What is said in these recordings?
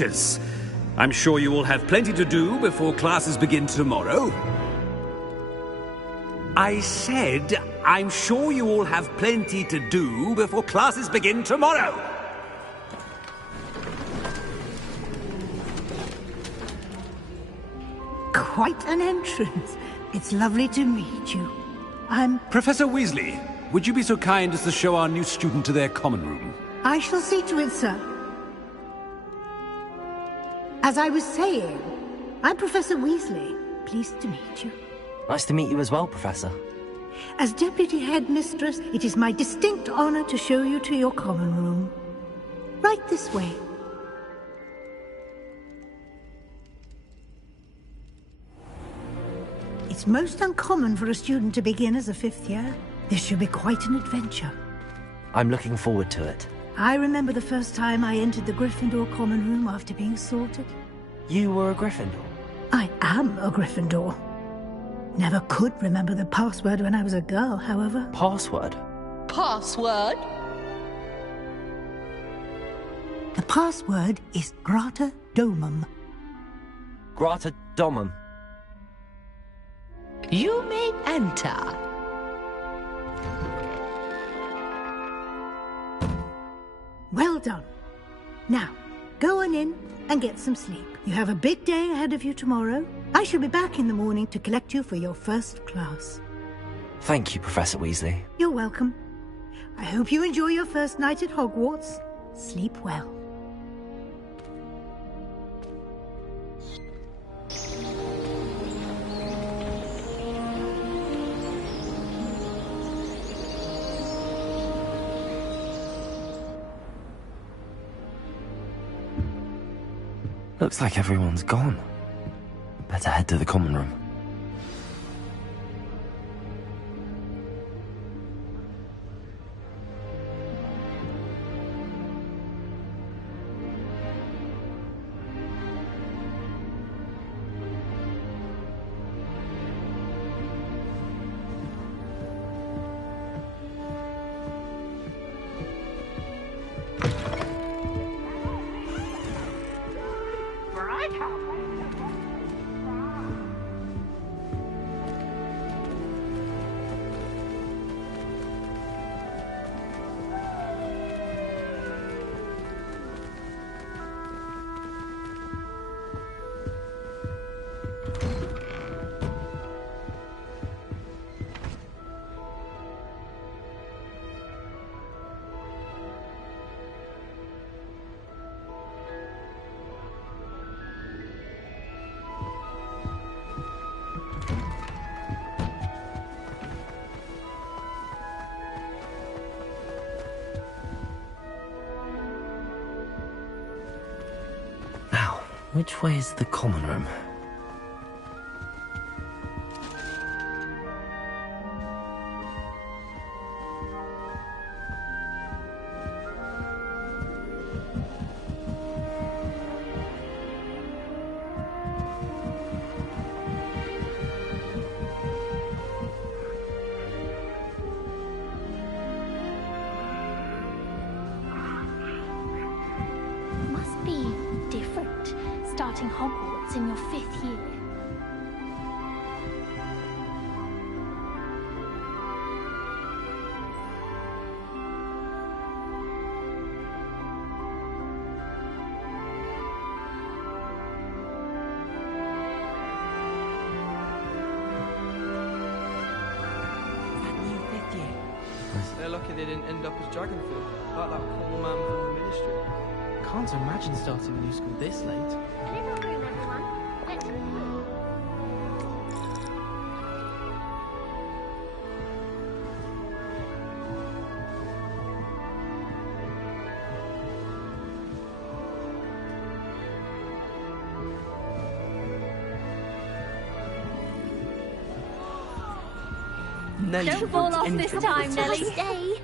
I'm sure you will have plenty to do before classes begin tomorrow. I said, I'm sure you all have plenty to do before classes begin tomorrow. Quite an entrance. It's lovely to meet you. I'm... Professor Weasley, would you be so kind as to show our new student to their common room? I shall see to it, sir. As I was saying, I'm Professor Weasley. Pleased to meet you. Nice to meet you as well, Professor. As Deputy Headmistress, it is my distinct honor to show you to your common room. Right this way. It's most uncommon for a student to begin as a fifth year. This should be quite an adventure. I'm looking forward to it. I remember the first time I entered the Gryffindor common room after being sorted. You were a Gryffindor? I am a Gryffindor. Never could remember the password when I was a girl, however. Password? Password? The password is Grata Domum. Grata Domum. You may enter. Well done. Now, go on in and get some sleep. You have a big day ahead of you tomorrow. I shall be back in the morning to collect you for your first class. Thank you, Professor Weasley. You're welcome. I hope you enjoy your first night at Hogwarts. Sleep well. Looks like everyone's gone. Better head to the common room. Which way is the common room? Must be different, starting Hogwarts in your 5th year. They're lucky they didn't end up as Dragonfield, like that poor man from the Ministry. Can't imagine starting a new school this late. Nelly, Don't fall off any this trouble time, with Nelly. us? Stay.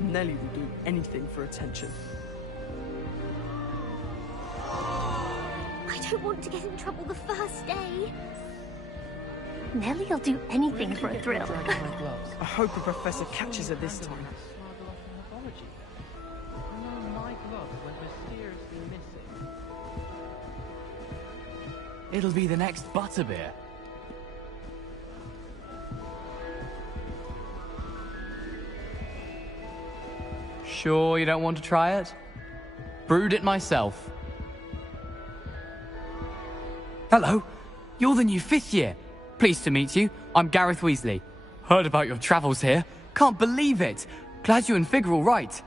Nelly will do anything for attention. I don't want to get in trouble the first day. Nellie'll do anything for a thrill. I hope the professor catches her this time. It'll be the next butterbeer. Sure you don't want to try it? Brewed it myself. Hello, you're the new 5th year. Pleased to meet you. I'm Gareth Weasley. Heard about your travels here. Can't believe it. Glad you and Fig are all right.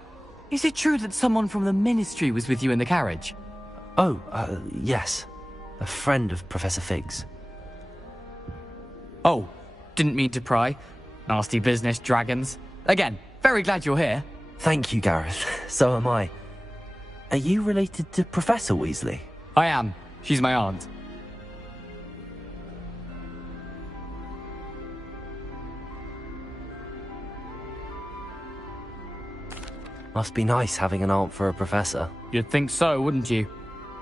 Is it true that someone from the Ministry was with you in the carriage? Oh, yes. A friend of Professor Fig's. Oh, didn't mean to pry. Nasty business, dragons. Again, very glad you're here. Thank you, Gareth. So am I. Are you related to Professor Weasley? I am. She's my aunt. Must be nice having an aunt for a professor. You'd think so, wouldn't you?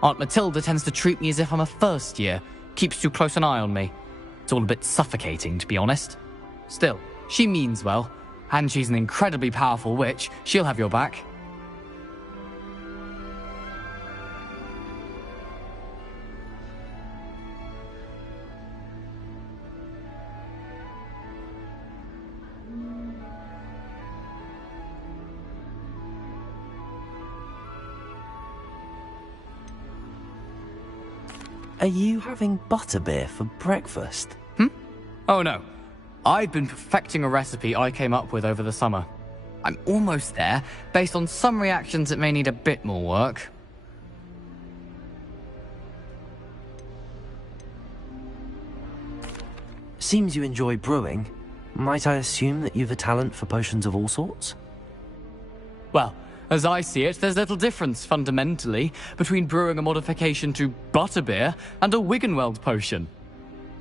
Aunt Matilda tends to treat me as if I'm a first year. Keeps too close an eye on me. It's all a bit suffocating, to be honest. Still, she means well. And she's an incredibly powerful witch. She'll have your back. Are you having butterbeer for breakfast? Oh no. I've been perfecting a recipe I came up with over the summer. I'm almost there, based on some reactions that may need a bit more work. Seems you enjoy brewing. Might I assume that you've a talent for potions of all sorts? Well, as I see it, there's little difference, fundamentally, between brewing a modification to butterbeer and a Wiggenweld potion.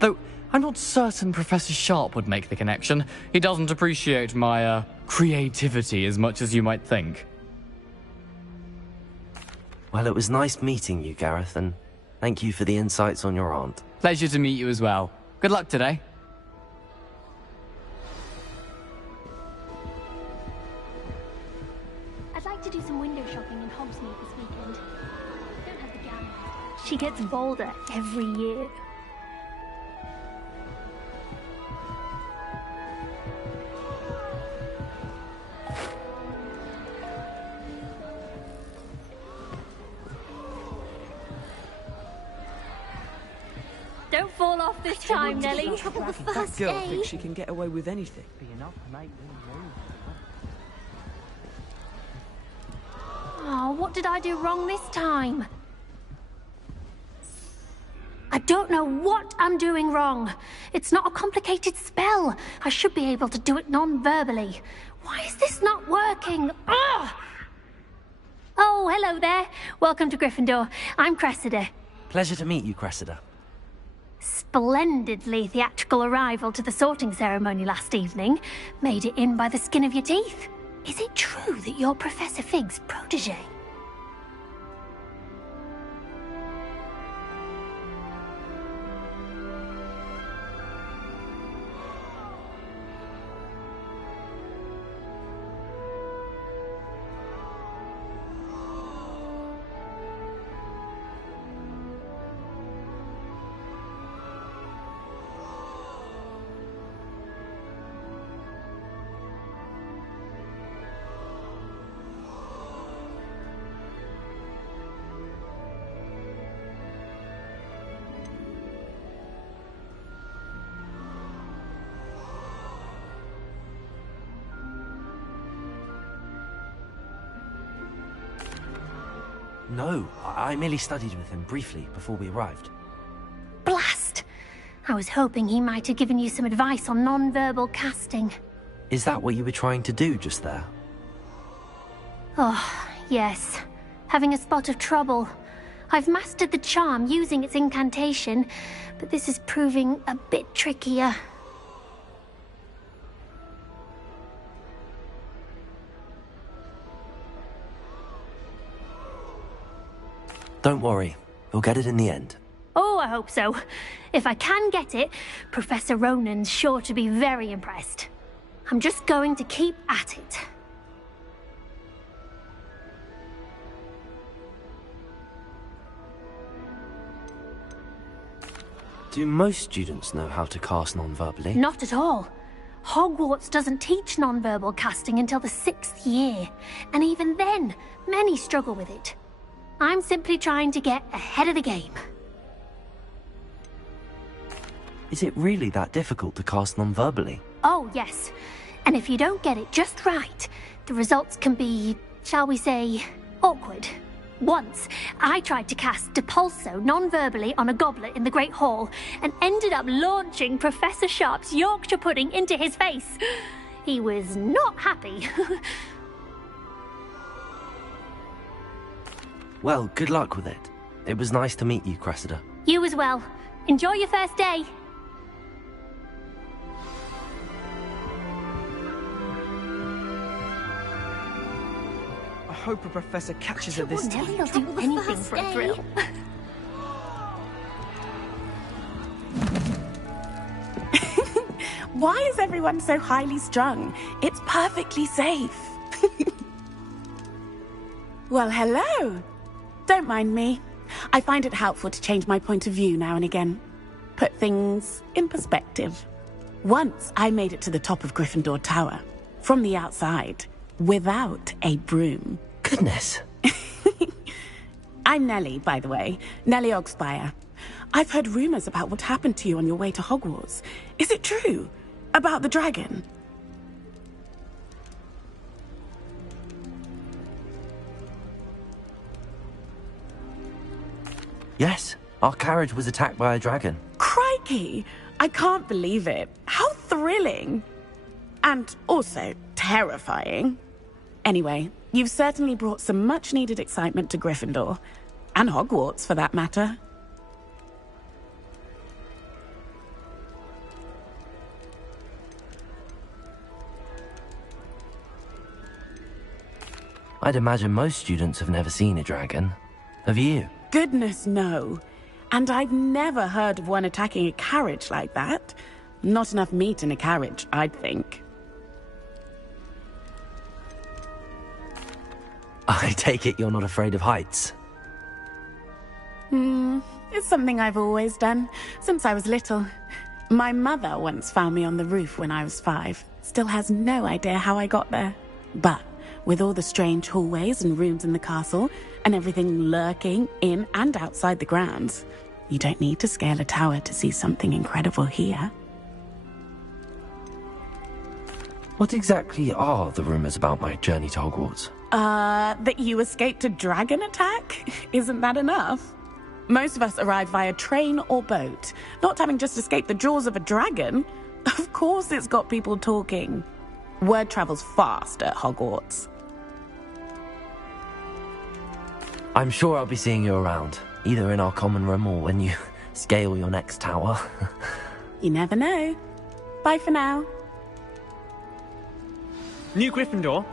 Though, I'm not certain Professor Sharp would make the connection. He doesn't appreciate my, creativity as much as you might think. Well, it was nice meeting you, Gareth, and thank you for the insights on your aunt. Pleasure to meet you as well. Good luck today. I'd like to do some window shopping in Hogsmeade this weekend. Don't have the gown yet. She gets bolder every year. Don't fall off this time, Nellie. Trouble the That first girl day. thinks she can get away with anything. Oh, what did I do wrong this time? I don't know what I'm doing wrong. It's not a complicated spell. I should be able to do it non-verbally. Why is this not working? Ugh! Oh, hello there. Welcome to Gryffindor. I'm Cressida. Pleasure to meet you, Cressida. Splendidly theatrical arrival to the sorting ceremony last evening. Made it in by the skin of your teeth. Is it true that you're Professor Fig's protege? No, I merely studied with him briefly before we arrived. Blast! I was hoping he might have given you some advice on non-verbal casting. Is that what you were trying to do just there? Oh, yes. Having a spot of trouble. I've mastered the charm using its incantation, but this is proving a bit trickier. Don't worry, we'll get it in the end. Oh, I hope so. If I can get it, Professor Ronan's sure to be very impressed. I'm just going to keep at it. Do most students know how to cast non-verbally? Not at all. Hogwarts doesn't teach non-verbal casting until the 6th year, and even then, many struggle with it. I'm simply trying to get ahead of the game. Is it really that difficult to cast non-verbally? Oh, yes. And if you don't get it just right, the results can be, shall we say, awkward. Once, I tried to cast Depulso non-verbally on a goblet in the Great Hall and ended up launching Professor Sharp's Yorkshire pudding into his face. He was not happy. Well, good luck with it. It was nice to meet you, Cressida. You as well. Enjoy your first day. I hope a professor catches her this time. They'll do anything for a thrill. Why is everyone so highly strung? It's perfectly safe. Well, hello. Don't mind me. I find it helpful to change my point of view now and again. Put things in perspective. Once I made it to the top of Gryffindor Tower, from the outside, without a broom. Goodness. I'm Nellie, by the way. Nellie Ogspire. I've heard rumors about what happened to you on your way to Hogwarts. Is it true? About the dragon? Yes, our carriage was attacked by a dragon. Crikey! I can't believe it. How thrilling! And also terrifying. Anyway, you've certainly brought some much-needed excitement to Gryffindor. And Hogwarts, for that matter. I'd imagine most students have never seen a dragon. Have you? Goodness, no. And I've never heard of one attacking a carriage like that. Not enough meat in a carriage, I'd think. I take it you're not afraid of heights. It's something I've always done, since I was little. My mother once found me on the roof when I was 5. Still has no idea how I got there. But with all the strange hallways and rooms in the castle, and everything lurking in and outside the grounds, you don't need to scale a tower to see something incredible here. What exactly are the rumors about my journey to Hogwarts? That you escaped a dragon attack? Isn't that enough? Most of us arrive via train or boat, not having just escaped the jaws of a dragon. Of course it's got people talking. Word travels fast at Hogwarts. I'm sure I'll be seeing you around, either in our common room or when you scale your next tower. You never know. Bye for now. New Gryffindor.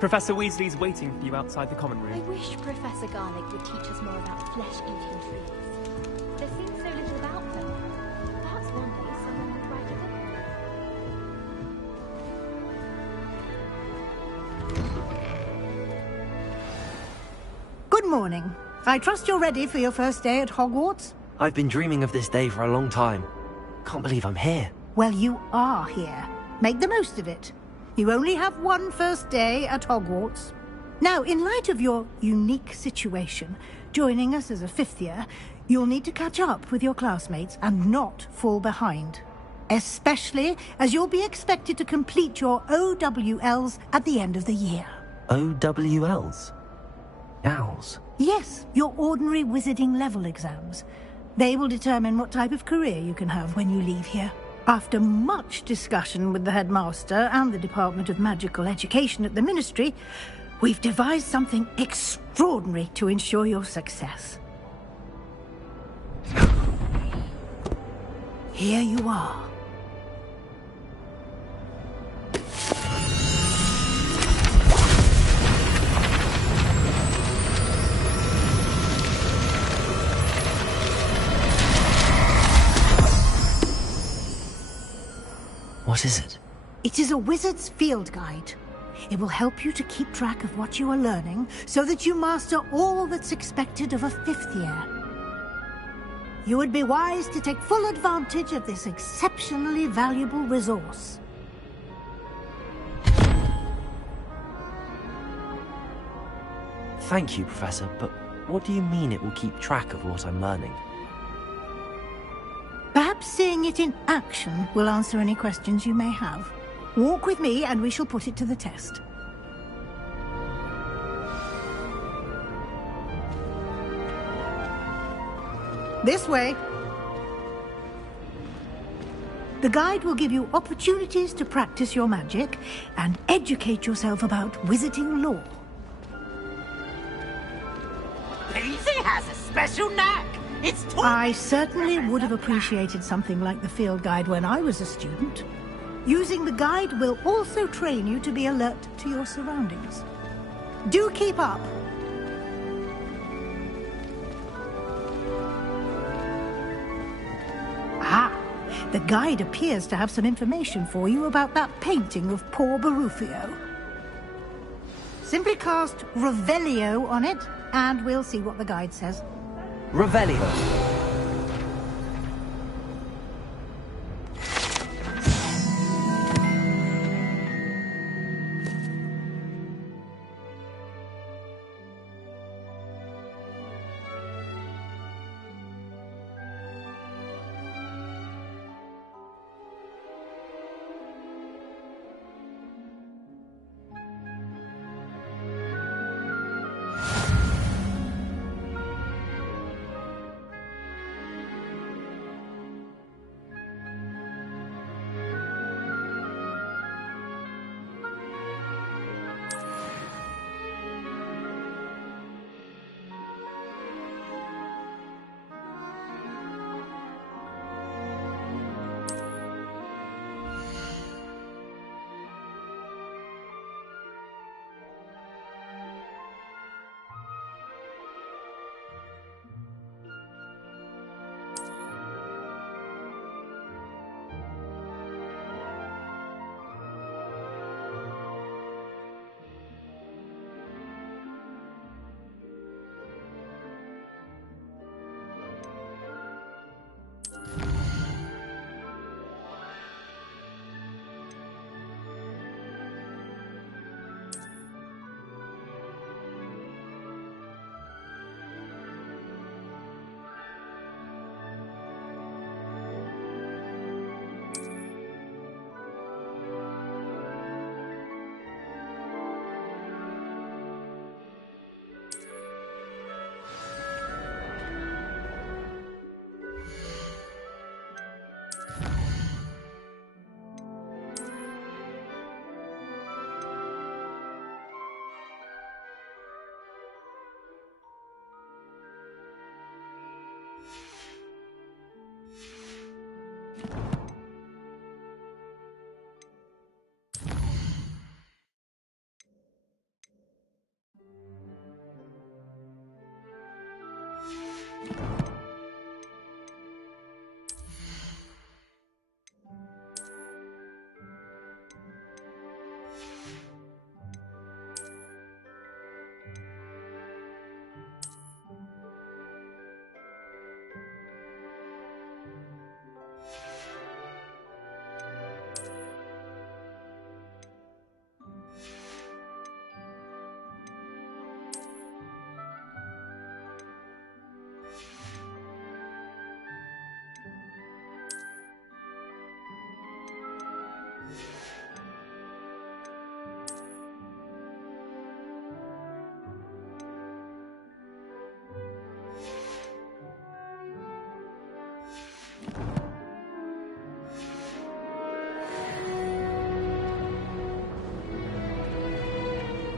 Professor Weasley's waiting for you outside the common I room. wish Professor Garlick would teach us more about flesh-eating trees. There seems so little about them. Perhaps one day someone will write a book. Good morning. I trust you're ready for your first day at Hogwarts? I've been dreaming of this day for a long time. Can't believe I'm here. Well, you are here. Make the most of it. You only have one first day at Hogwarts. Now, in light of your unique situation, joining us as a 5th year, you'll need to catch up with your classmates and not fall behind. Especially as you'll be expected to complete your OWLs at the end of the year. OWLs? Owls? Yes, your ordinary wizarding level exams. They will determine what type of career you can have when you leave here. After much discussion with the headmaster and the Department of Magical Education at the Ministry, we've devised something extraordinary to ensure your success. Here you are. What is it? It is a wizard's field guide. It will help you to keep track of what you are learning so that you master all that's expected of a 5th year. You would be wise to take full advantage of this exceptionally valuable resource. Thank you, Professor, but what do you mean it will keep track of what I'm learning? Perhaps seeing it in action will answer any questions you may have. Walk with me and we shall put it to the test. This way. The guide will give you opportunities to practice your magic and educate yourself about wizarding lore. Peasy has a special knack. It's I certainly would have appreciated something like the field guide when I was a student. Using the guide will also train you to be alert to your surroundings. Do keep up. Ah, the guide appears to have some information for you about that painting of poor Barufio. Simply cast Revelio on it, and we'll see what the guide says. Revelio.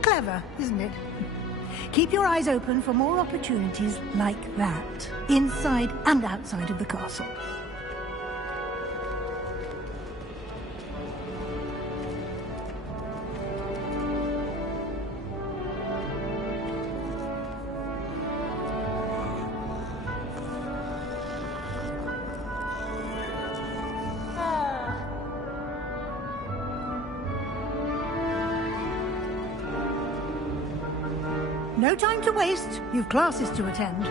Clever, isn't it? Keep your eyes open for more opportunities like that, inside and outside of the castle. No time to waste. You've classes to attend.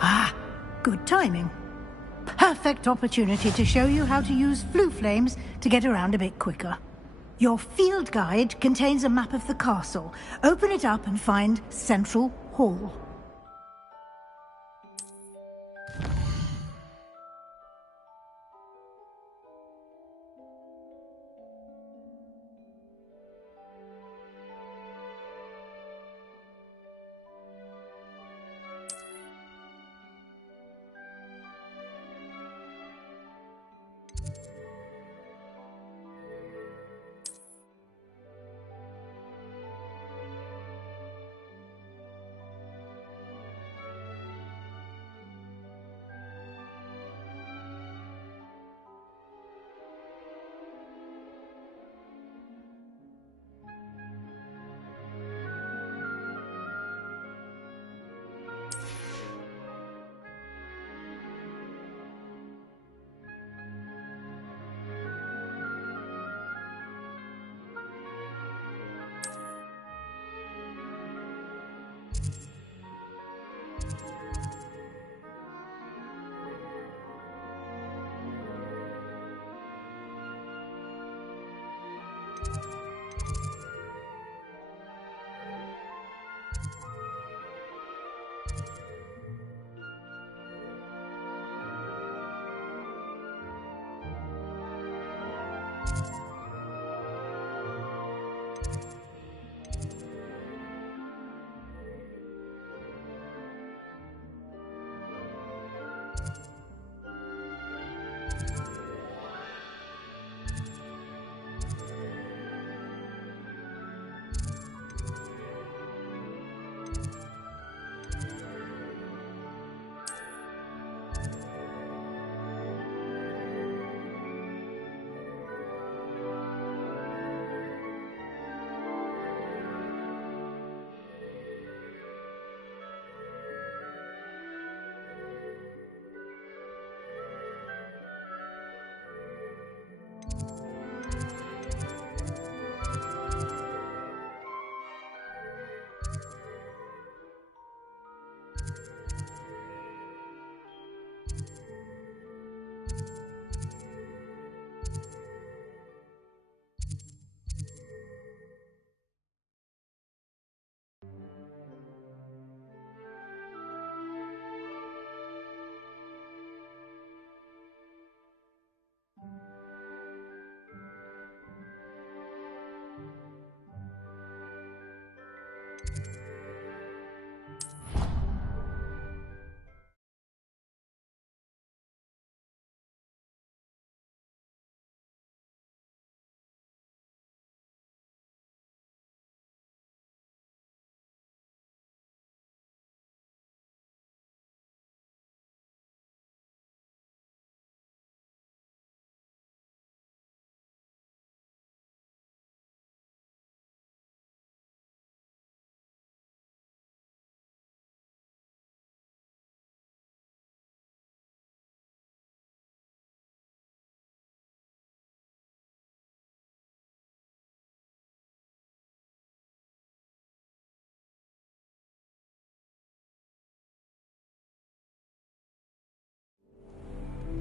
Ah, good timing. Perfect opportunity to show you how to use flue flames to get around a bit quicker. Your field guide contains a map of the castle. Open it up and find Central Hall.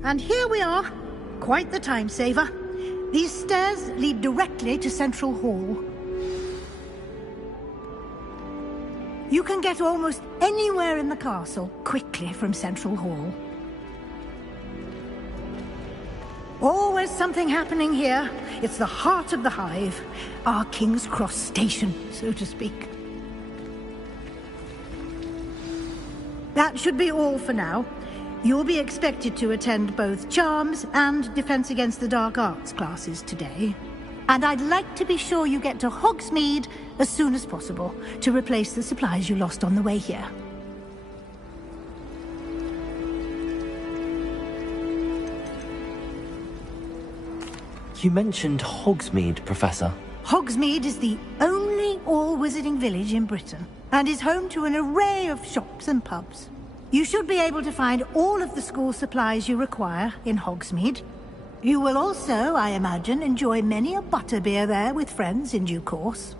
And here we are. Quite the time saver. These stairs lead directly to Central Hall. You can get almost anywhere in the castle quickly from Central Hall. Always something happening here. It's the heart of the hive. Our King's Cross station, so to speak. That should be all for now. You'll be expected to attend both Charms and Defense Against the Dark Arts classes today. And I'd like to be sure you get to Hogsmeade as soon as possible to replace the supplies you lost on the way here. You mentioned Hogsmeade, Professor. Hogsmeade is the only all-wizarding village in Britain, and is home to an array of shops and pubs. You should be able to find all of the school supplies you require in Hogsmeade. You will also, I imagine, enjoy many a butterbeer there with friends in due course.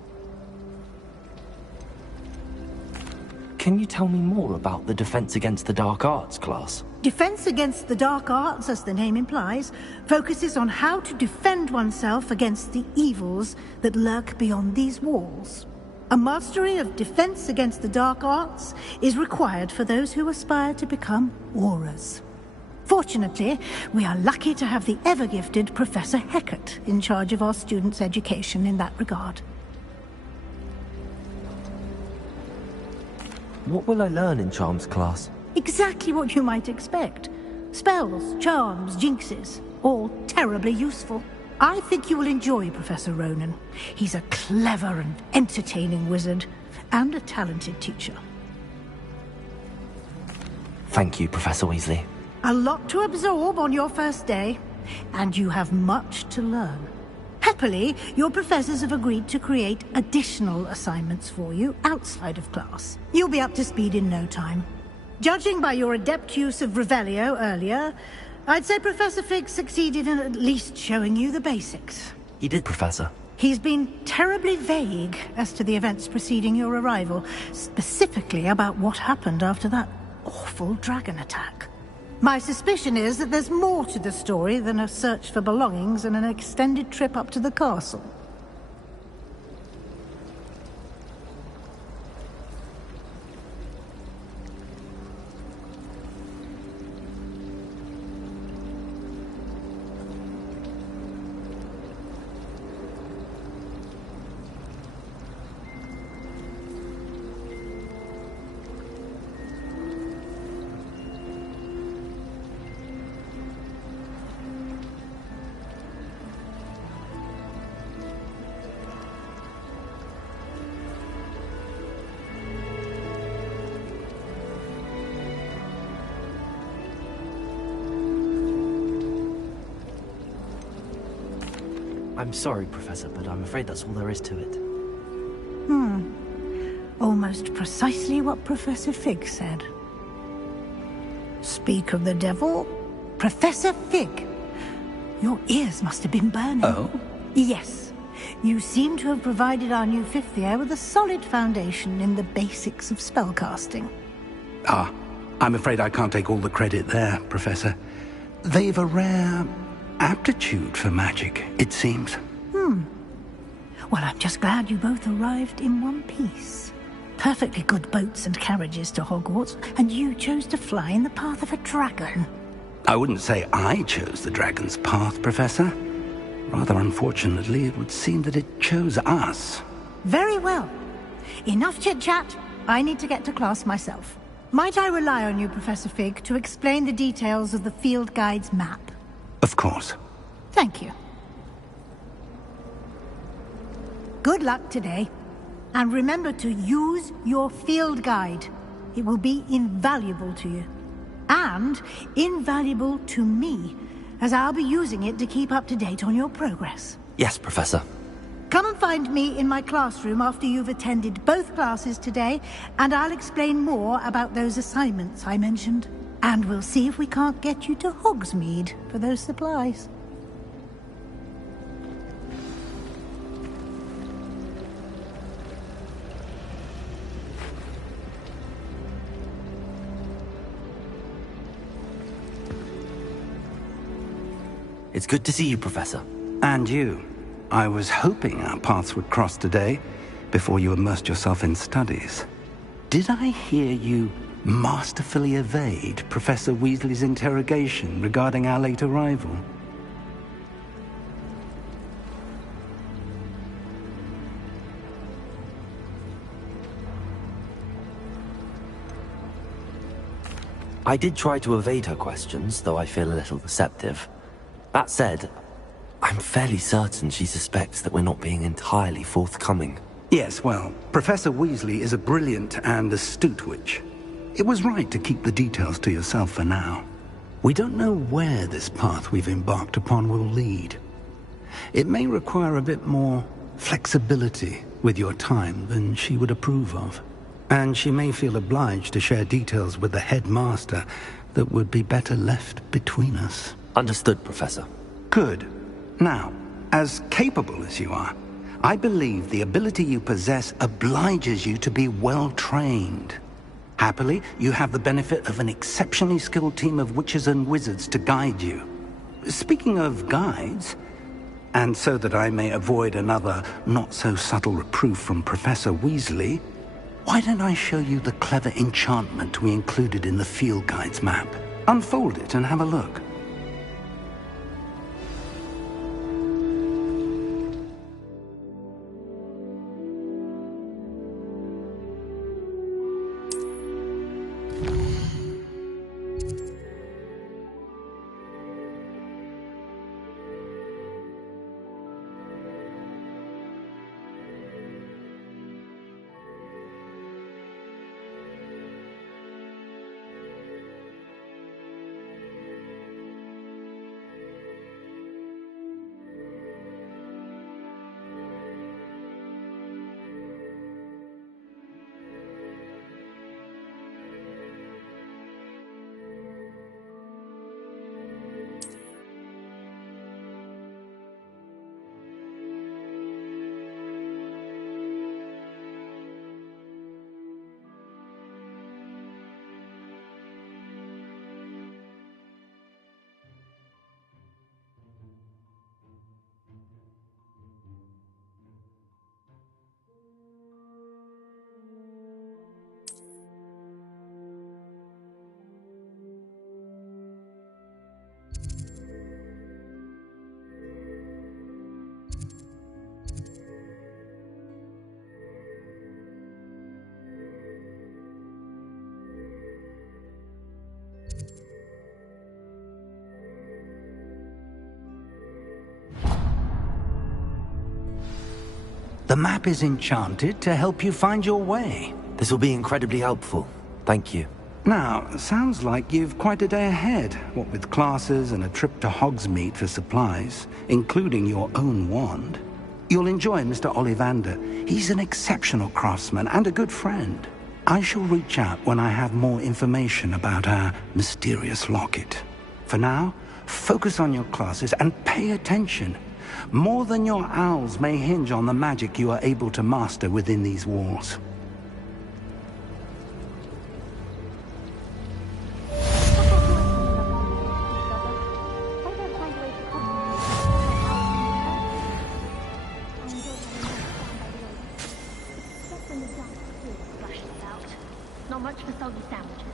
Can you tell me more about the Defense Against the Dark Arts class? Defense Against the Dark Arts, as the name implies, focuses on how to defend oneself against the evils that lurk beyond these walls. A mastery of Defense Against the Dark Arts is required for those who aspire to become Aurors. Fortunately, we are lucky to have the ever-gifted Professor Hecat in charge of our students' education in that regard. What will I learn in Charms class? Exactly what you might expect. Spells, charms, jinxes, all terribly useful. I think you will enjoy Professor Ronan. He's a clever and entertaining wizard, and a talented teacher. Thank you, Professor Weasley. A lot to absorb on your first day, and you have much to learn. Happily, your professors have agreed to create additional assignments for you outside of class. You'll be up to speed in no time. Judging by your adept use of Revelio earlier, I'd say Professor Fig succeeded in at least showing you the basics. He did, Professor. He's been terribly vague as to the events preceding your arrival, specifically about what happened after that awful dragon attack. My suspicion is that there's more to the story than a search for belongings and an extended trip up to the castle. I'm sorry, Professor, but I'm afraid that's all there is to it. Almost precisely what Professor Fig said. Speak of the devil, Professor Fig. Your ears must have been burning. Oh? Yes. You seem to have provided our new fifth year with a solid foundation in the basics of spellcasting. Ah, I'm afraid I can't take all the credit there, Professor. They've a rare aptitude for magic, it seems. Well, I'm just glad you both arrived in one piece. Perfectly good boats and carriages to Hogwarts, and you chose to fly in the path of a dragon. I wouldn't say I chose the dragon's path, Professor. Rather unfortunately, it would seem that it chose us. Very well. Enough chit-chat. I need to get to class myself. Might I rely on you, Professor Fig, to explain the details of the field guide's map? Of course. Thank you. Good luck today. And remember to use your field guide. It will be invaluable to you. And invaluable to me, as I'll be using it to keep up to date on your progress. Yes, Professor. Come and find me in my classroom after you've attended both classes today, and I'll explain more about those assignments I mentioned. And we'll see if we can't get you to Hogsmeade for those supplies. It's good to see you, Professor. And you. I was hoping our paths would cross today, before you immersed yourself in studies. Did I hear you masterfully evade Professor Weasley's interrogation regarding our late arrival? I did try to evade her questions, though I feel a little receptive. That said, I'm fairly certain she suspects that we're not being entirely forthcoming. Yes, well, Professor Weasley is a brilliant and astute witch. It was right to keep the details to yourself for now. We don't know where this path we've embarked upon will lead. It may require a bit more flexibility with your time than she would approve of. And she may feel obliged to share details with the headmaster that would be better left between us. Understood, Professor. Good. Now, as capable as you are, I believe the ability you possess obliges you to be well trained. Happily, you have the benefit of an exceptionally skilled team of witches and wizards to guide you. Speaking of guides, and so that I may avoid another not-so-subtle reproof from Professor Weasley, why don't I show you the clever enchantment we included in the field guide's map? Unfold it and have a look. The map is enchanted to help you find your way. This will be incredibly helpful. Thank you. Now, sounds like you've quite a day ahead, what with classes and a trip to Hogsmeade for supplies, including your own wand. You'll enjoy Mr. Ollivander. He's an exceptional craftsman and a good friend. I shall reach out when I have more information about our mysterious locket. For now, focus on your classes and pay attention. More than your owls may hinge on the magic you are able to master within these walls. Not much for soggy sandwiches.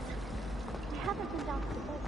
We haven't been down to the boat.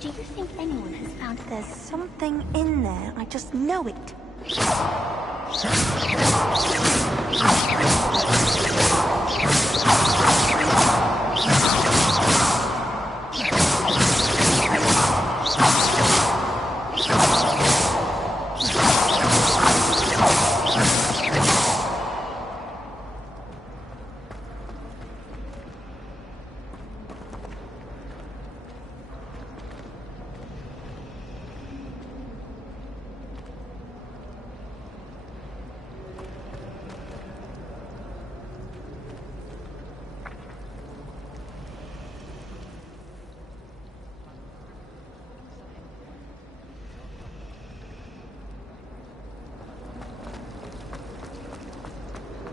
Do you think anyone has found there's something in there? I just know it.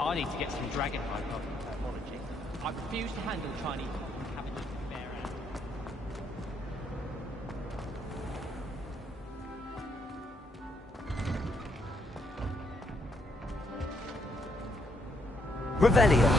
I need to get some dragonhide technology. I refuse to handle Chinese cabbages. Revelio.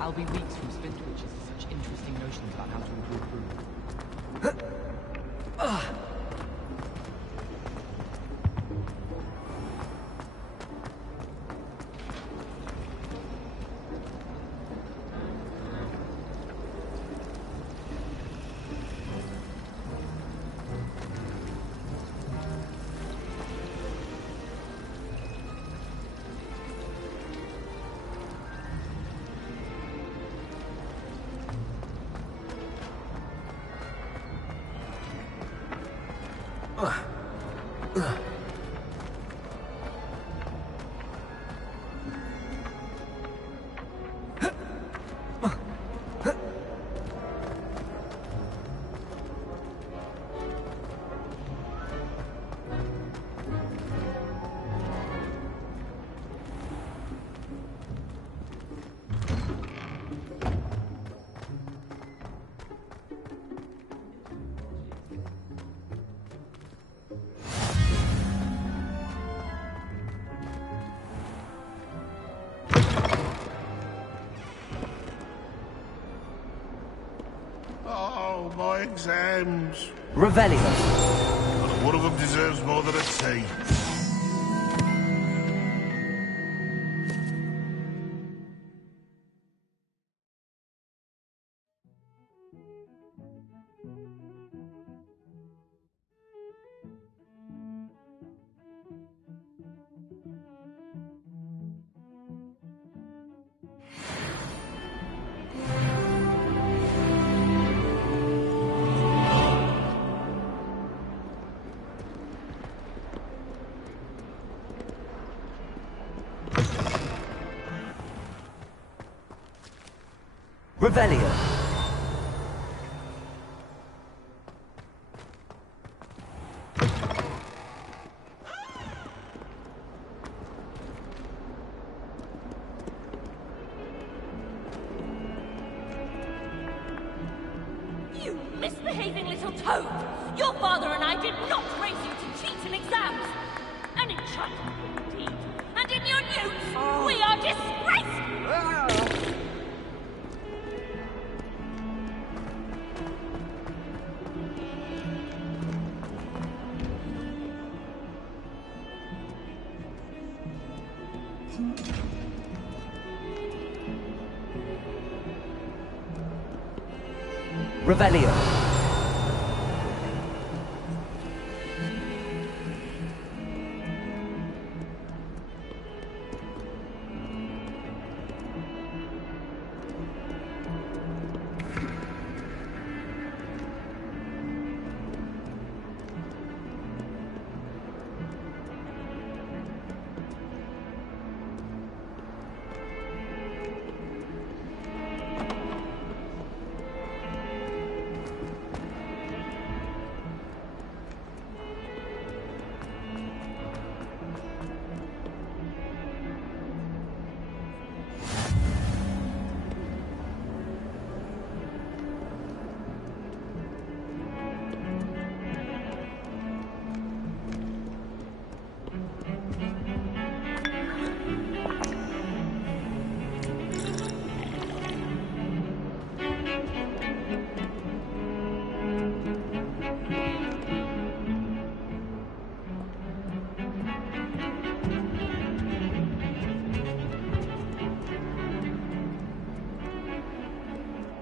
I'll be weeks from Spin Twitches with such interesting notions about how to improve food. Oh, my exams. Revelio. One of them deserves more than a tea. Revelio. You misbehaving little toad! Your father and I did not raise you to cheat in exams! An enchantment indeed! And in your youth, we are disgraced! Revelio.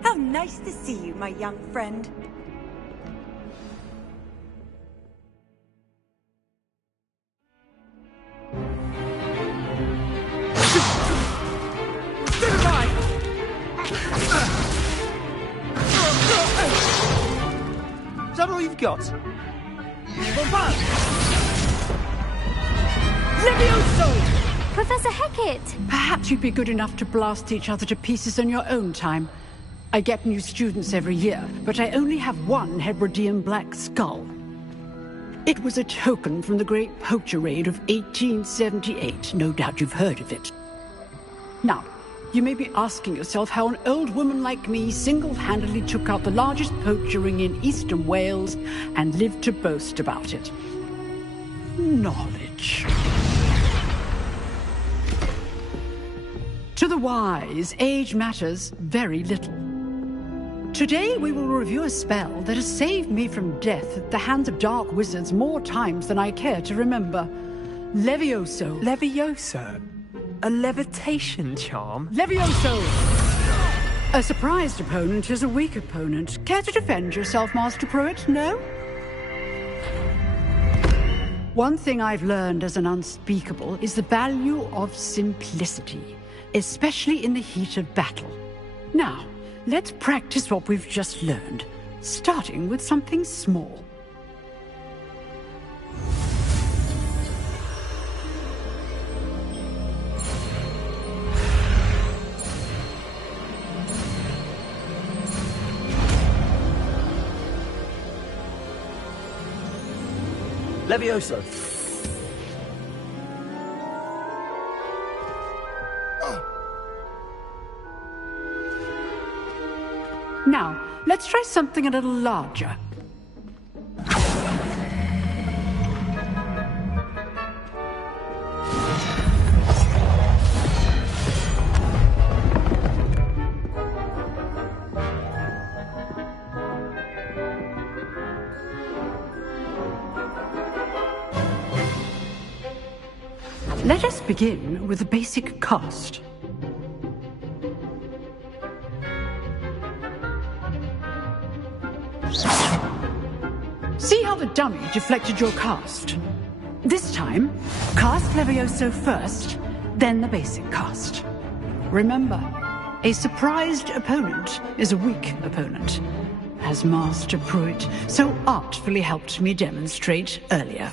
How nice to see you, my young friend. all you've got? Levioso! Professor Hecat! Perhaps you'd be good enough to blast each other to pieces in your own time. I get new students every year, but I only have one Hebridean black skull. It was a token from the Great Poacher Raid of 1878. No doubt you've heard of it. Now, you may be asking yourself how an old woman like me single-handedly took out the largest poacher ring in eastern Wales and lived to boast about it. Knowledge. To the wise, age matters very little. Today we will review a spell that has saved me from death at the hands of dark wizards more times than I care to remember. Levioso. Levioso? A levitation charm? Levioso! A surprised opponent is a weak opponent. Care to defend yourself, Master Pruitt? No? One thing I've learned as an unspeakable is the value of simplicity, especially in the heat of battle. Now, let's practice what we've just learned, starting with something small. Levioso! Now, let's try something a little larger. Let us begin with a basic cast. See how the dummy deflected your cast? This time, cast Levioso first, then the basic cast. Remember, a surprised opponent is a weak opponent, as Master Pruitt so artfully helped me demonstrate earlier.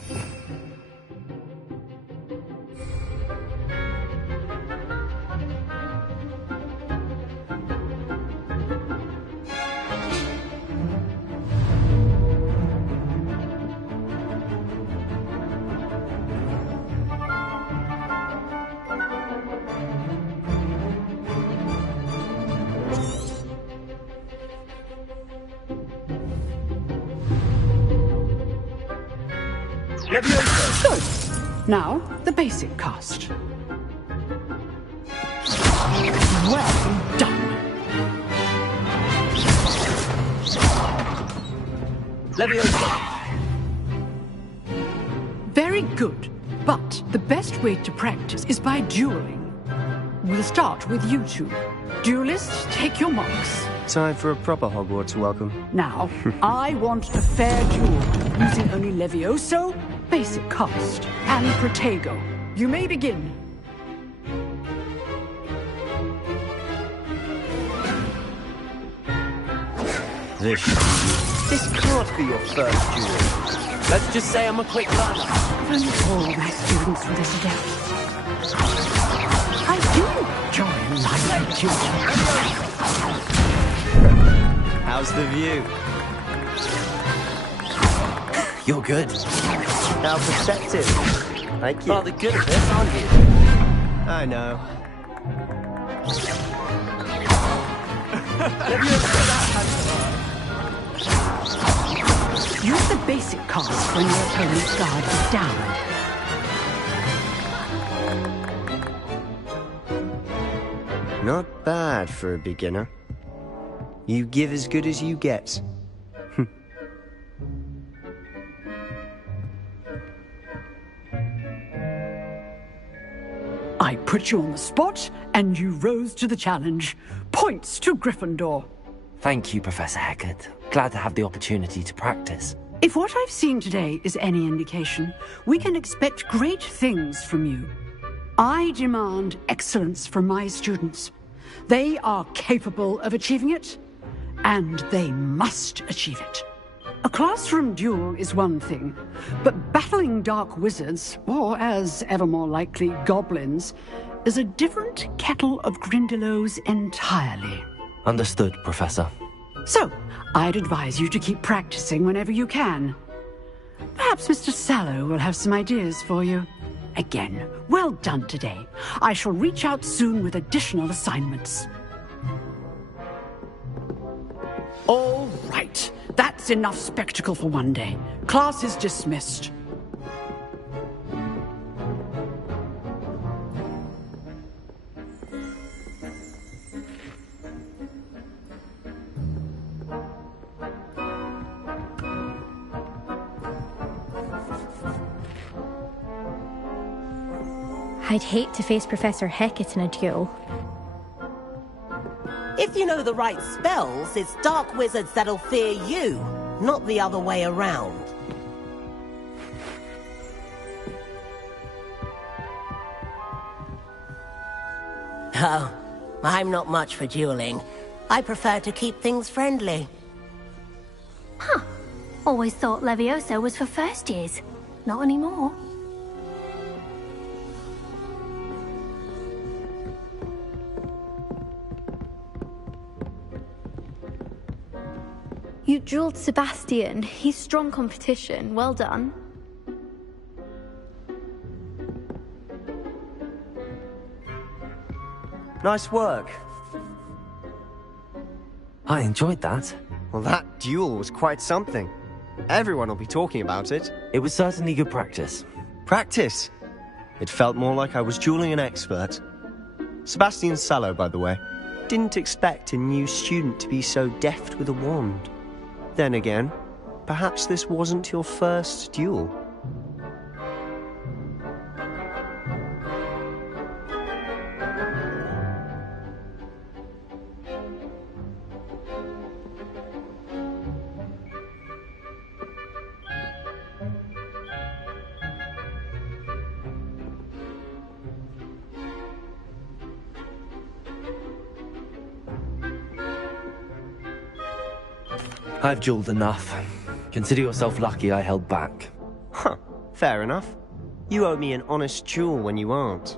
Good. Now, the basic cast. Well done. Levioso! Very good. But the best way to practice is by dueling. We'll start with you two. Duelists, take your marks. Time for a proper Hogwarts welcome. Now, I want a fair duel, using only Levioso, basic cast, and Protego. You may begin. This can't be your first duel. Let's just say I'm a quick learner. And all my students for this adapt. I do enjoy life dueling. How's the view? You're good. How perceptive. Thank you. Rather good at this, aren't you? I know. Use the basic cast when your opponent's guard is down. Not bad for a beginner. You give as good as you get. I put you on the spot, and you rose to the challenge. Points to Gryffindor. Thank you, Professor Hecat. Glad to have the opportunity to practice. If what I've seen today is any indication, we can expect great things from you. I demand excellence from my students. They are capable of achieving it, and they must achieve it. A classroom duel is one thing, but battling dark wizards, or as ever more likely, goblins, is a different kettle of Grindylows entirely. Understood, Professor. So, I'd advise you to keep practicing whenever you can. Perhaps Mr. Sallow will have some ideas for you. Again, well done today. I shall reach out soon with additional assignments. All right. That's enough spectacle for one day. Class is dismissed. I'd hate to face Professor Hecat in a duel. If you know the right spells, it's dark wizards that'll fear you, not the other way around. Oh, I'm not much for dueling. I prefer to keep things friendly. Huh. Always thought Levioso was for first years. Not anymore. You dueled Sebastian. He's strong competition. Well done. Nice work. I enjoyed that. Well, that duel was quite something. Everyone will be talking about it. It was certainly good practice. Practice? It felt more like I was dueling an expert. Sebastian Sallow, by the way. Didn't expect a new student to be so deft with a wand. Then again, perhaps this wasn't your first duel. I've dueled enough. Consider yourself lucky I held back. Huh, fair enough. You owe me an honest duel when you aren't.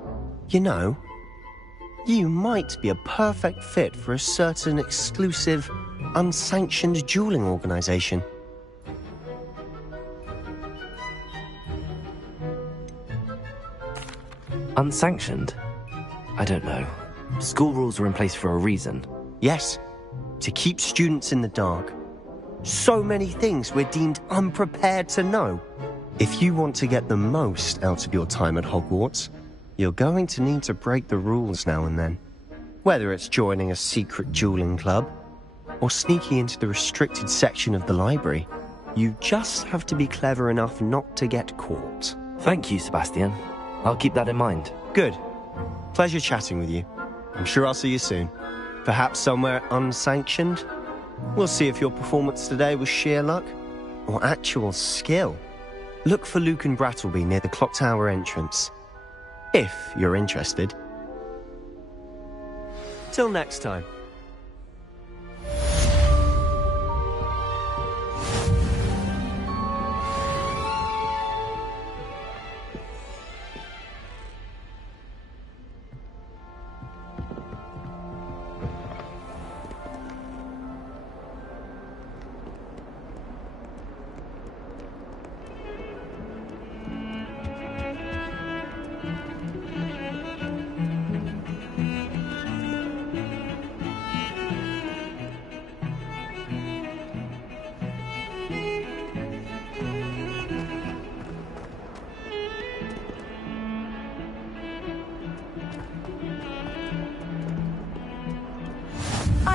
You know, you might be a perfect fit for a certain exclusive, unsanctioned dueling organization. Unsanctioned? I don't know. School rules are in place for a reason. Yes, to keep students in the dark. So many things we're deemed unprepared to know. If you want to get the most out of your time at Hogwarts, you're going to need to break the rules now and then. Whether it's joining a secret dueling club, or sneaking into the restricted section of the library, you just have to be clever enough not to get caught. Thank you, Sebastian. I'll keep that in mind. Good. Pleasure chatting with you. I'm sure I'll see you soon. Perhaps somewhere unsanctioned? We'll see if your performance today was sheer luck or actual skill. Look for Luke and Brattleby near the clock tower entrance, if you're interested. Till next time.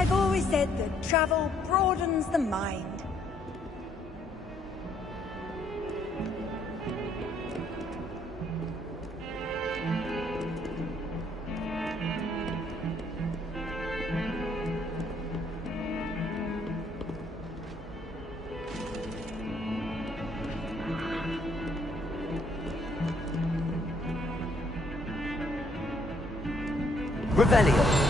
I've always said that travel broadens the mind. Revelio.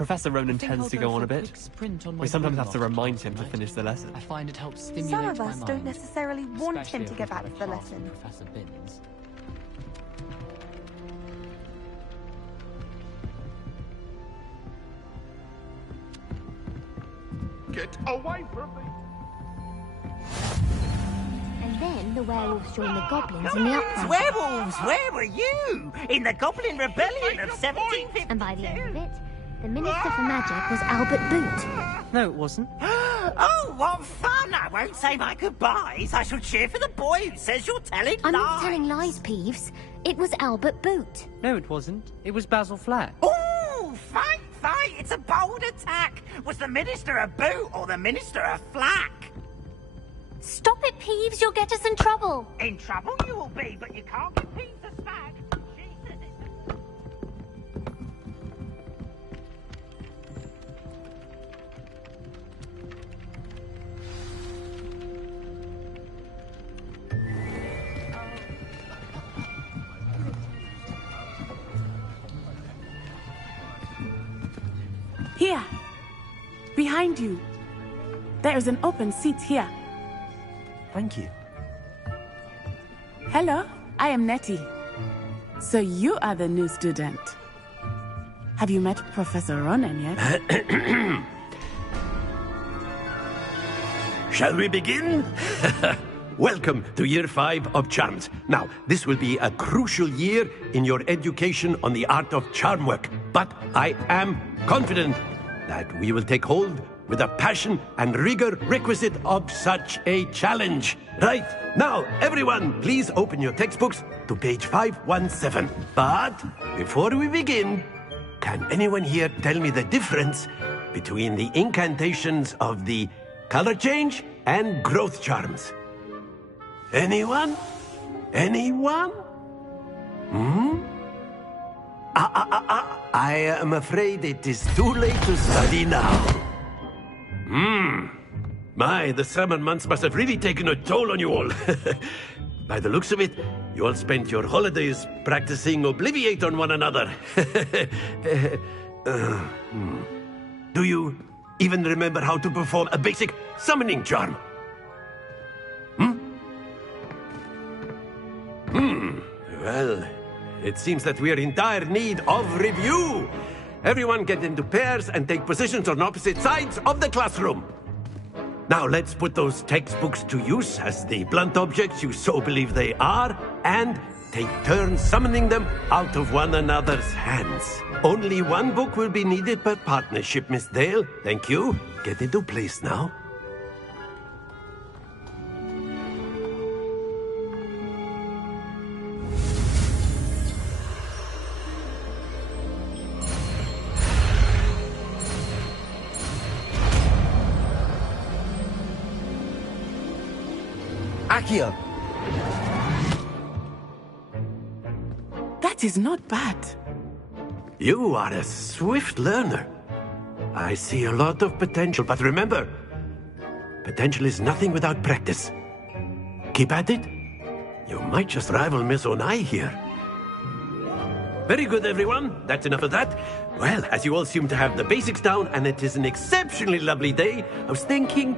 Professor Ronan tends to go on a bit. We sometimes have to remind him to finish the lesson. I find it helps stimulate Some of my us mind, don't necessarily want especially him to if get we've back got to the a pass from lesson. Professor Binns. Get away from me! And then the werewolves joined the goblins in the uprising. Werewolves, where were you? In the Goblin Rebellion of 1750. And by the end of it, the Minister for Magic was Albert Boot. No, it wasn't. Oh, what fun! I won't say my goodbyes. I shall cheer for the boy who says you're telling I'm lies. not telling lies, Peeves. It was Albert Boot. No, it wasn't. It was Basil Flack. Ooh, fight, fight! It's a bold attack. Was the Minister a boot or the Minister a flack? Stop it, Peeves. You'll get us in trouble. In trouble you will be, but you can't get Peeves a spag. Jesus, Here. Behind you. There is an open seat here. Thank you. Hello, I am Nettie. So you are the new student. Have you met Professor Ronan yet? Shall we begin? Welcome to Year 5 of Charms. Now, this will be a crucial year in your education on the art of charm work. But I am confident that we will take hold with the passion and rigor requisite of such a challenge. Right, now, everyone, please open your textbooks to page 517. But before we begin, can anyone here tell me the difference between the incantations of the color change and growth charms? Anyone? Anyone? I am afraid it is too late to study now. My, the summer months must have really taken a toll on you all. By the looks of it, you all spent your holidays practicing Obliviate on one another. Do you even remember how to perform a basic summoning charm? Well, it seems that we are in dire need of review. Everyone get into pairs and take positions on opposite sides of the classroom. Now let's put those textbooks to use as the blunt objects you so believe they are, and take turns summoning them out of one another's hands. Only one book will be needed per partnership, Miss Dale. Thank you. Get into place now. Accio. That is not bad. You are a swift learner. I see a lot of potential, but remember, potential is nothing without practice. Keep at it. You might just rival Miss Onai here. Very good, everyone. That's enough of that. Well, as you all seem to have the basics down, and it is an exceptionally lovely day, I was thinking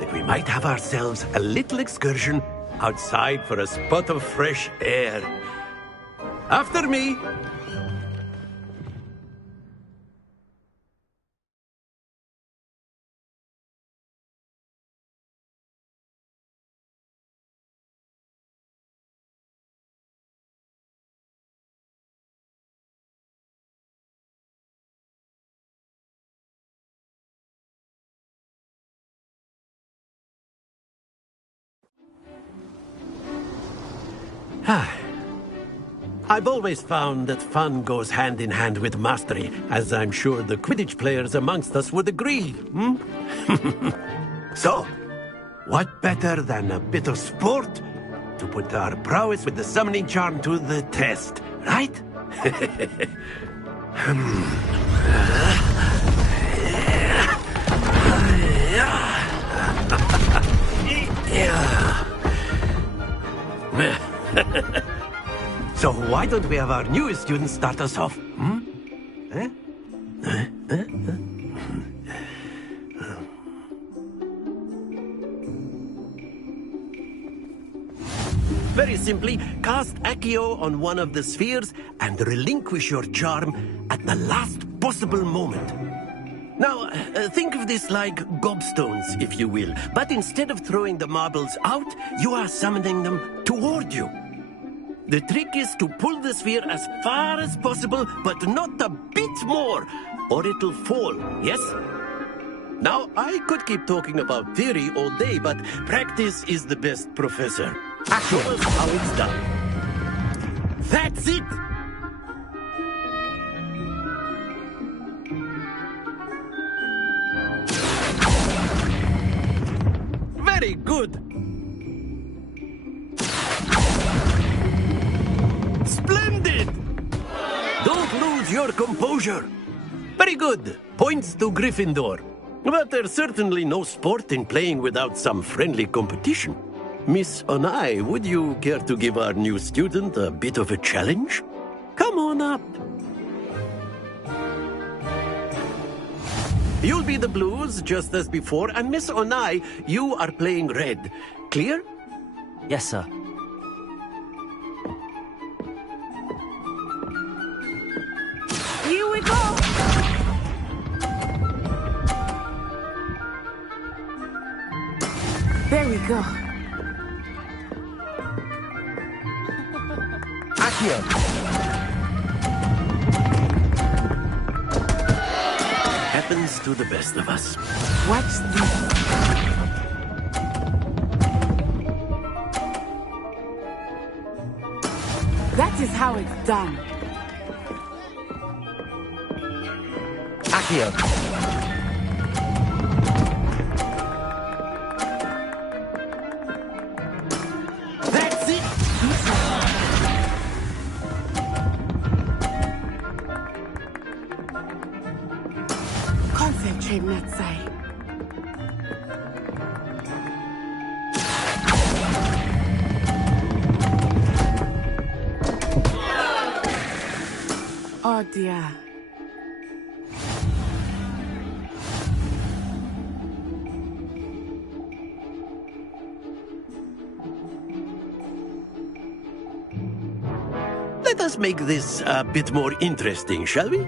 that we might have ourselves a little excursion outside for a spot of fresh air. After me. I've always found that fun goes hand in hand with mastery, as I'm sure the Quidditch players amongst us would agree. So, what better than a bit of sport to put our prowess with the summoning charm to the test, right? So why don't we have our newest student start us off? Very simply, cast Accio on one of the spheres and relinquish your charm at the last possible moment. Now, think of this like gobstones, if you will. But instead of throwing the marbles out, you are summoning them toward you. The trick is to pull the sphere as far as possible, but not a bit more, or it'll fall, yes? Now, I could keep talking about theory all day, but practice is the best professor. Show us how it's done. That's it! Very good! Splendid! Don't lose your composure. Very good. Points to Gryffindor. But there's certainly no sport in playing without some friendly competition. Miss Onai, would you care to give our new student a bit of a challenge? Come on up. You'll be the blues, just as before, and Miss Onai, you are playing red. Clear? Yes, sir. Here we go! There we go. Accio! Happens to the best of us. Watch this. That is how it's done. Accio! That's it! Concentrate, Natsai. Oh dear. Let us make this a bit more interesting, shall we?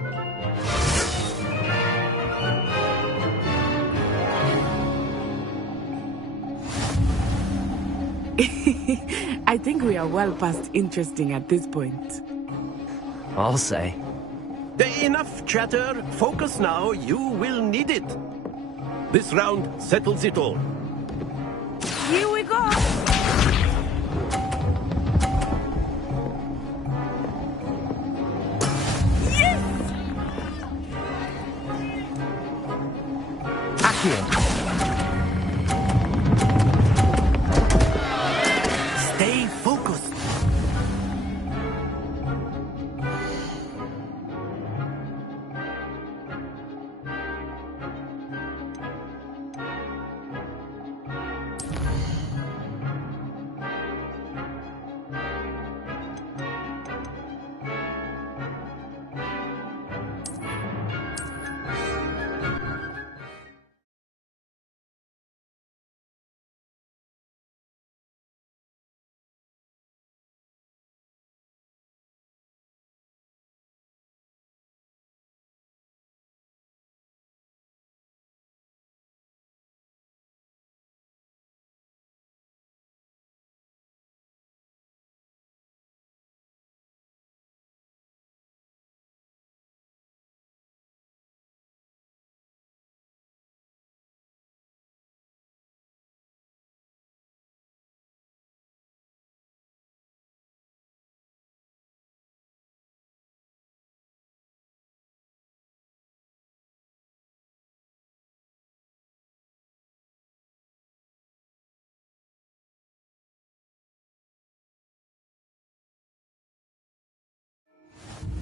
I think we are well past interesting at this point. I'll say. Enough chatter. Focus now. You will need it. This round settles it all. Here we go! Yes! Accio! Stay focused.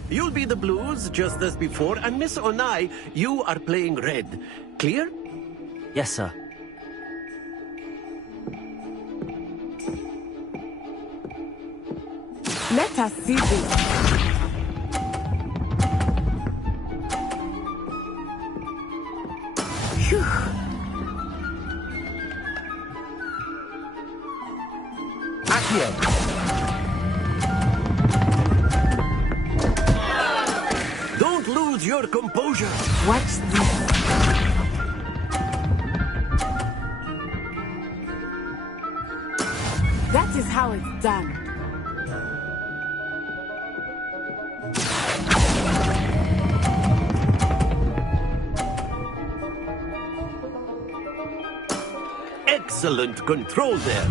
You'll be the blues, just as before, and Miss Onai, you are playing red. Clear? Yes, sir. Let us see this. Phew. Accio! lose your composure. What's this? That is how it's done. Excellent control there.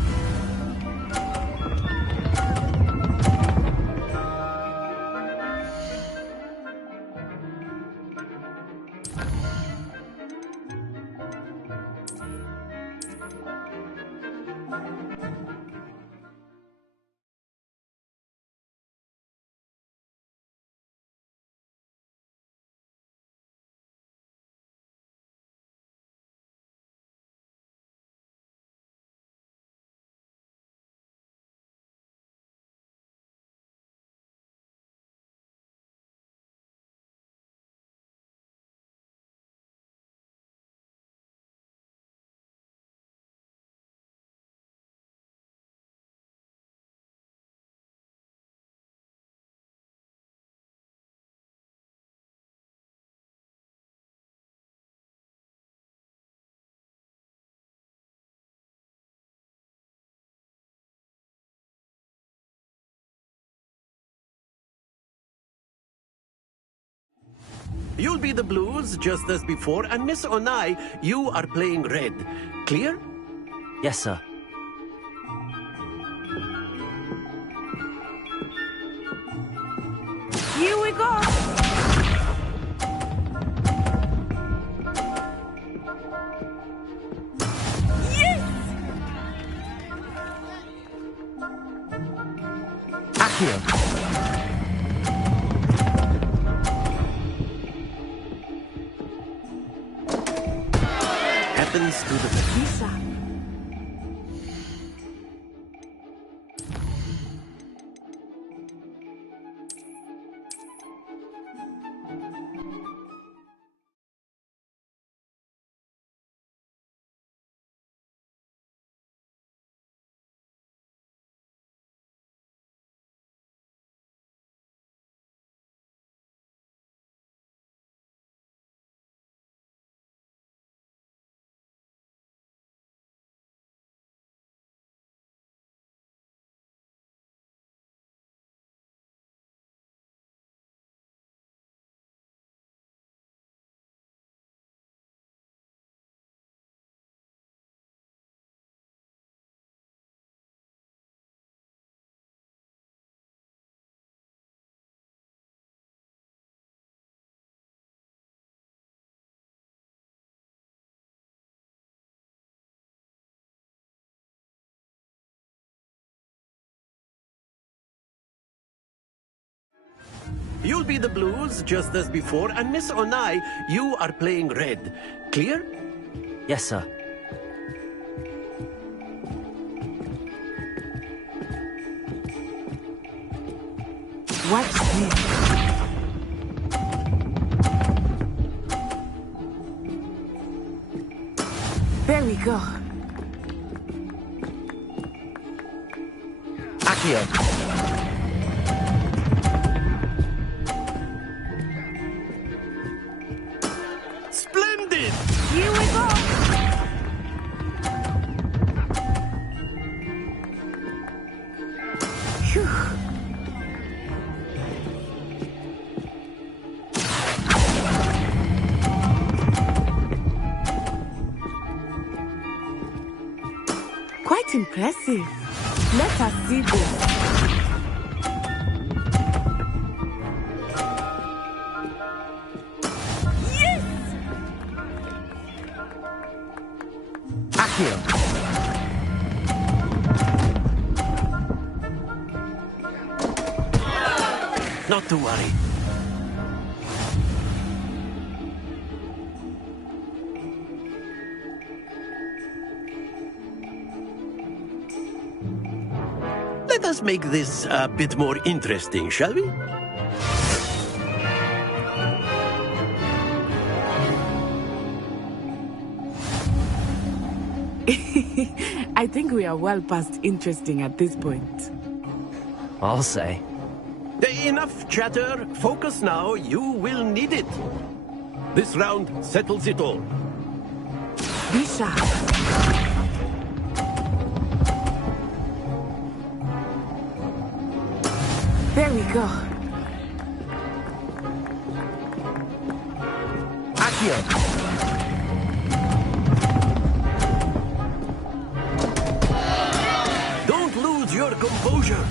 You'll be the blues, just as before, and Miss Onai, you are playing red. Clear? Yes, sir. Here we go! Yes! Accio! Happens to the best. You'll be the blues, just as before, and Miss Onai, you are playing red. Clear? Yes, sir. What's this? There we go. Accio! Splendid! Here we go! Phew. Quite impressive. Let us see this. Not to worry. Let us make this a bit more interesting, shall we? I think we are well past interesting at this point. I'll say. Enough chatter. Focus now. You will need it. This round settles it all. Be sharp. There we go. Accio. Don't lose your composure.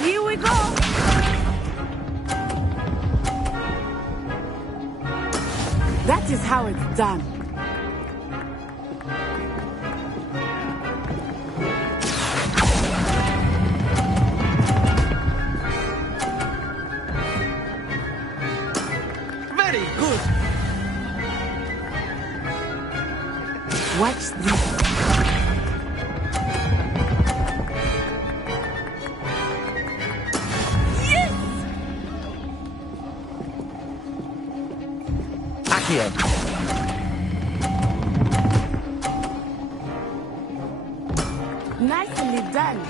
Here we go. That is how it's done. Very good. Watch this. Accio. Nicely done.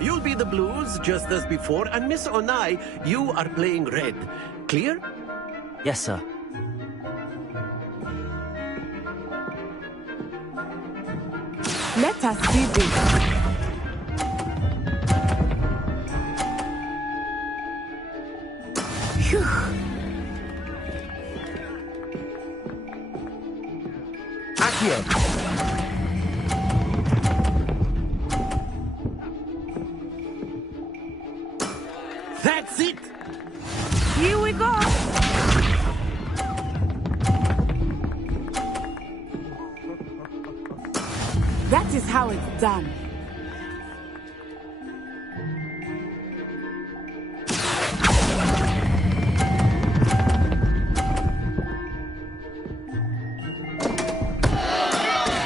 You'll be the blues just as before, and Miss Onai, you are playing red. Clear? Yes, sir. Let us see this. Phew. Accio. That's it! Here we go. That is how it's done.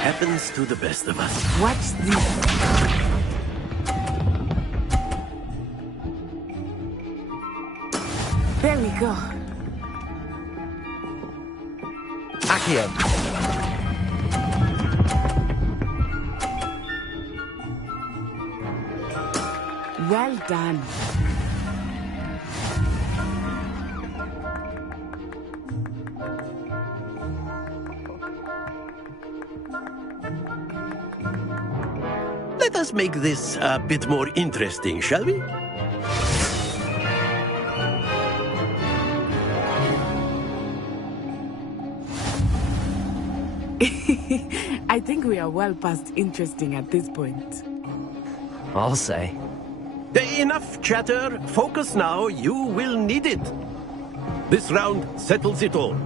Happens to the best of us. Watch this. There we go. Accio. Well done. Let us make this a bit more interesting, shall we? I think we are well past interesting at this point. I'll say. Enough chatter. Focus now. You will need it. This round settles it all.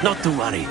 Not to worry.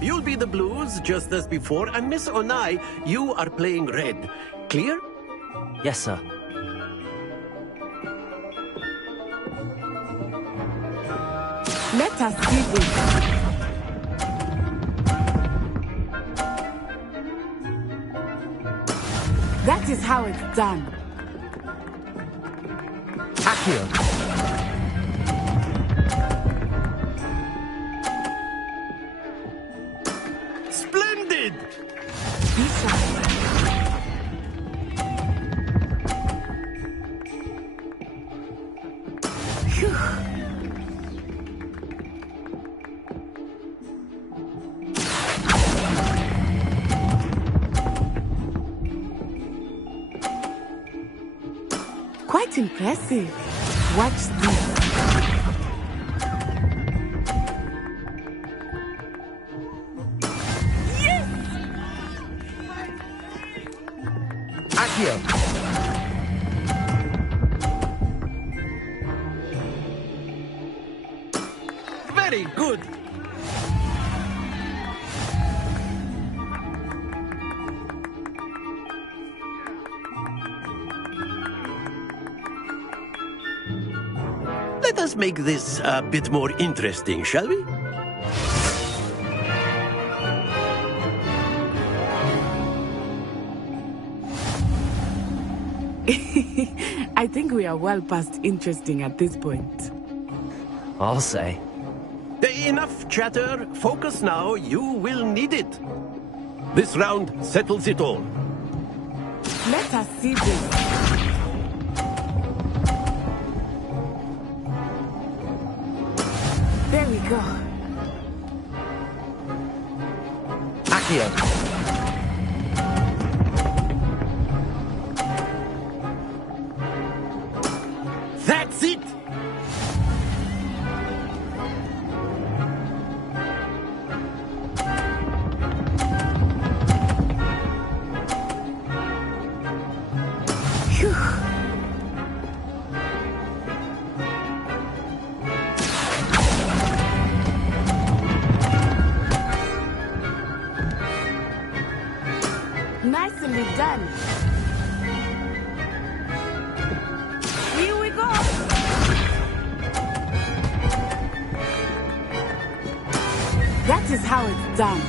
you'll be the blues just as before, and Miss Onai, you are playing red. Clear? Yes, sir. Let us see this. That is how it's done. Accio. Splendid! Quite impressive. Watch this. Yes! Accio. Very good. Let us make this a bit more interesting, shall we? I think we are well past interesting at this point. I'll say. Enough chatter. Focus now. You will need it. This round settles it all. Let us see this. There we go. Accio. That's it! Nicely done. Here we go. That is how it's done.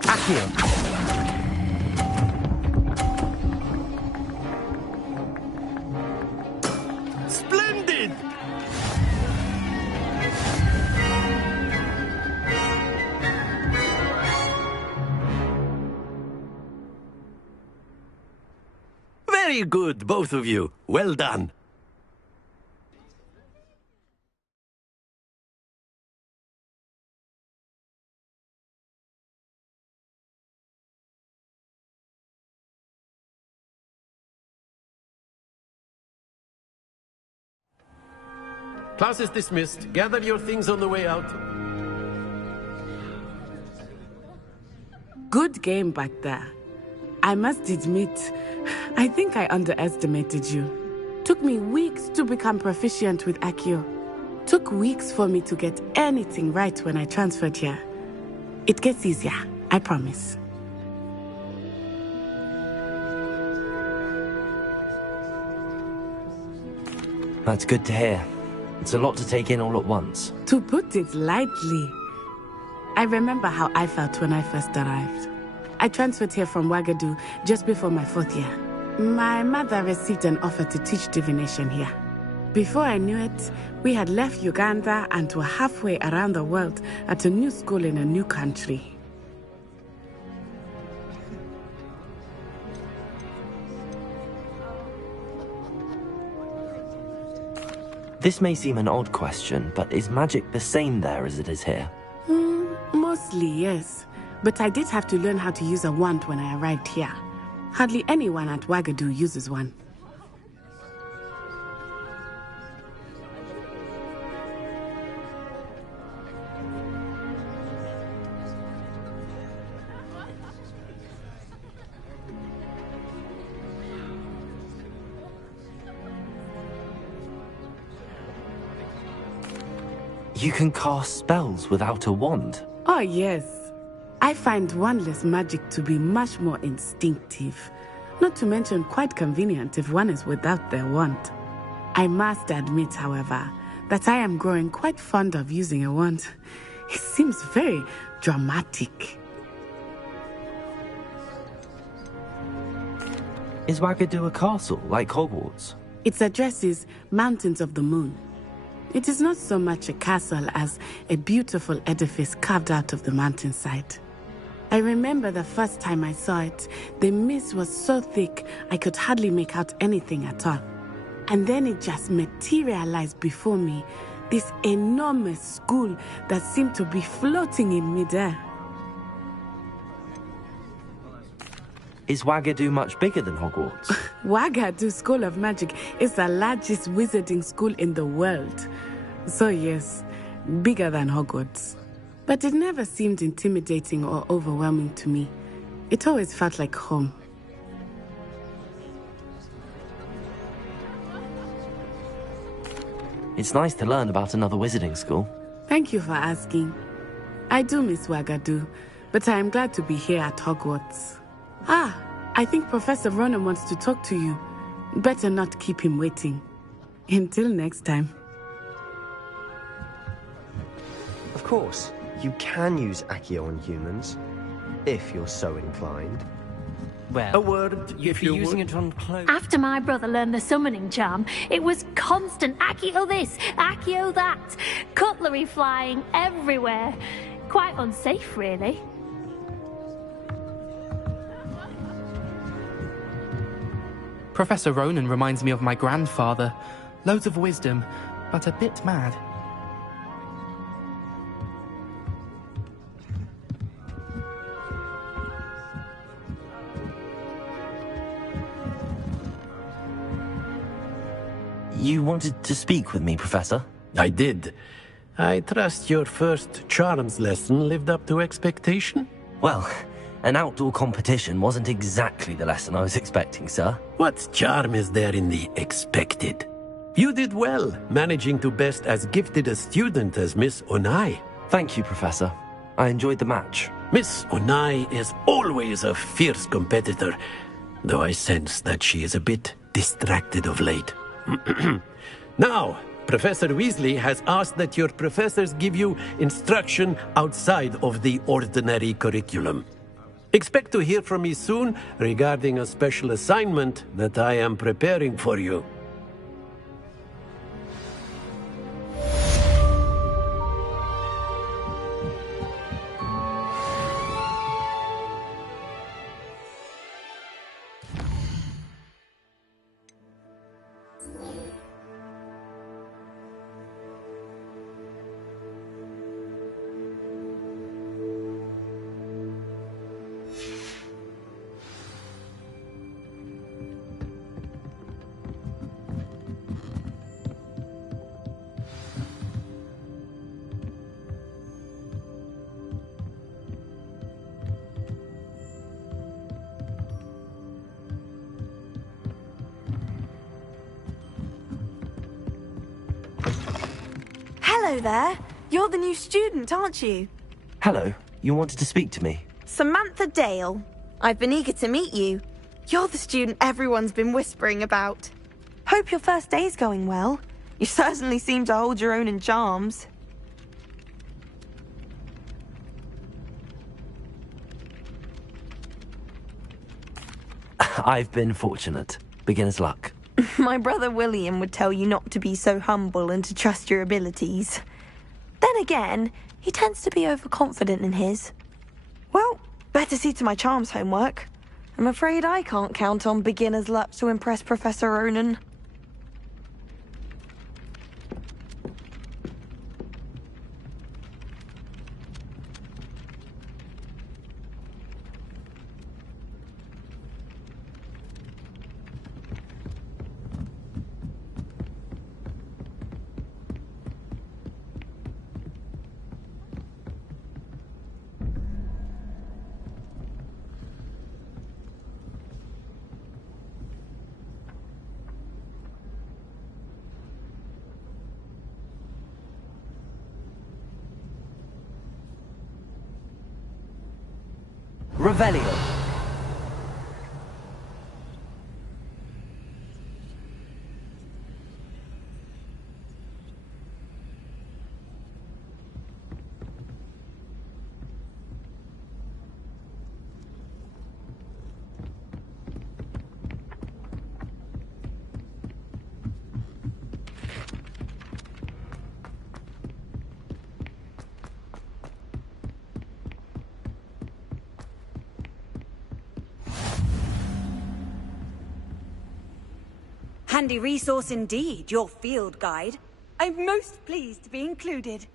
Accio. Splendid! Very good, both of you. Well done. Class is dismissed. Gather your things on the way out. Good game back there. I must admit, I think I underestimated you. Took me weeks to become proficient with Accio. Took weeks for me to get anything right when I transferred here. It gets easier, I promise. That's good to hear. It's a lot to take in all at once. To put it lightly, I remember how I felt when I first arrived. I transferred here from Ouagadougou just before my 4th year. My mother received an offer to teach divination here. Before I knew it, we had left Uganda and were halfway around the world at a new school in a new country. This may seem an odd question, but is magic the same there as it is here? Mostly, yes. But I did have to learn how to use a wand when I arrived here. Hardly anyone at Ouagadougou uses one. You can cast spells without a wand? Oh, yes. I find wandless magic to be much more instinctive. Not to mention quite convenient if one is without their wand. I must admit, however, that I am growing quite fond of using a wand. It seems very dramatic. Is Wagadu a castle, like Hogwarts? Its address is Mountains of the Moon. It is not so much a castle as a beautiful edifice carved out of the mountainside. I remember the first time I saw it, the mist was so thick I could hardly make out anything at all. And then it just materialized before me, this enormous school that seemed to be floating in midair. Is Wagadu much bigger than Hogwarts? Wagadu School of Magic is the largest wizarding school in the world. So yes, bigger than Hogwarts. But it never seemed intimidating or overwhelming to me. It always felt like home. It's nice to learn about another wizarding school. Thank you for asking. I do miss Wagadu, but I am glad to be here at Hogwarts. Ah, I think Professor Ronan wants to talk to you. Better not keep him waiting. Until next time. Of course, you can use Accio on humans, if you're so inclined. Well, a word, if you're using it on clothes. After my brother learned the summoning charm, it was constant Accio this, Accio that, cutlery flying everywhere. Quite unsafe, really. Professor Ronan reminds me of my grandfather. Loads of wisdom, but a bit mad. You wanted to speak with me, Professor? I did. I trust your first charms lesson lived up to expectation? Well, an outdoor competition wasn't exactly the lesson I was expecting, sir. What charm is there in the expected? You did well, managing to best as gifted a student as Miss Onai. Thank you, Professor. I enjoyed the match. Miss Onai is always a fierce competitor, though I sense that she is a bit distracted of late. Now, Professor Weasley has asked that your professors give you instruction outside of the ordinary curriculum. Expect to hear from me soon regarding a special assignment that I am preparing for you. Hello there. You're the new student, aren't you? Hello. You wanted to speak to me? Samantha Dale. I've been eager to meet you. You're the student everyone's been whispering about. Hope your first day's going well. You certainly seem to hold your own in charms. I've been fortunate. Beginner's luck. My brother William would tell you not to be so humble and to trust your abilities. Then again, he tends to be overconfident in his. Well, better see to my charms homework. I'm afraid I can't count on beginner's luck to impress Professor Ronan. Revelio. Handy resource indeed, your field guide. I'm most pleased to be included.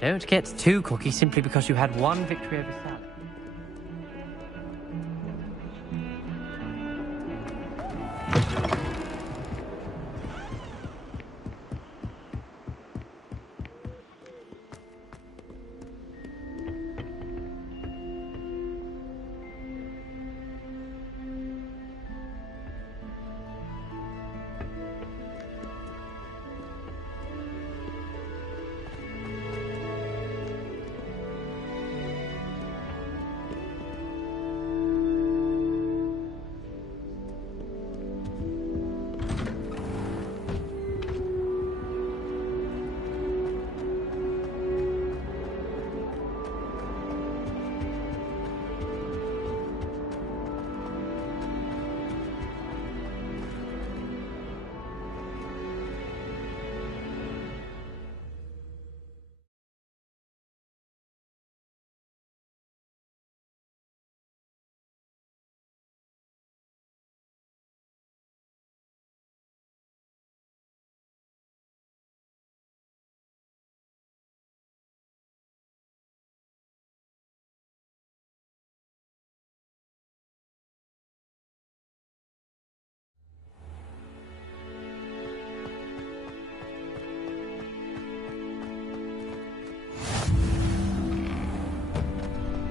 Don't get too cocky simply because you had one victory over Sally.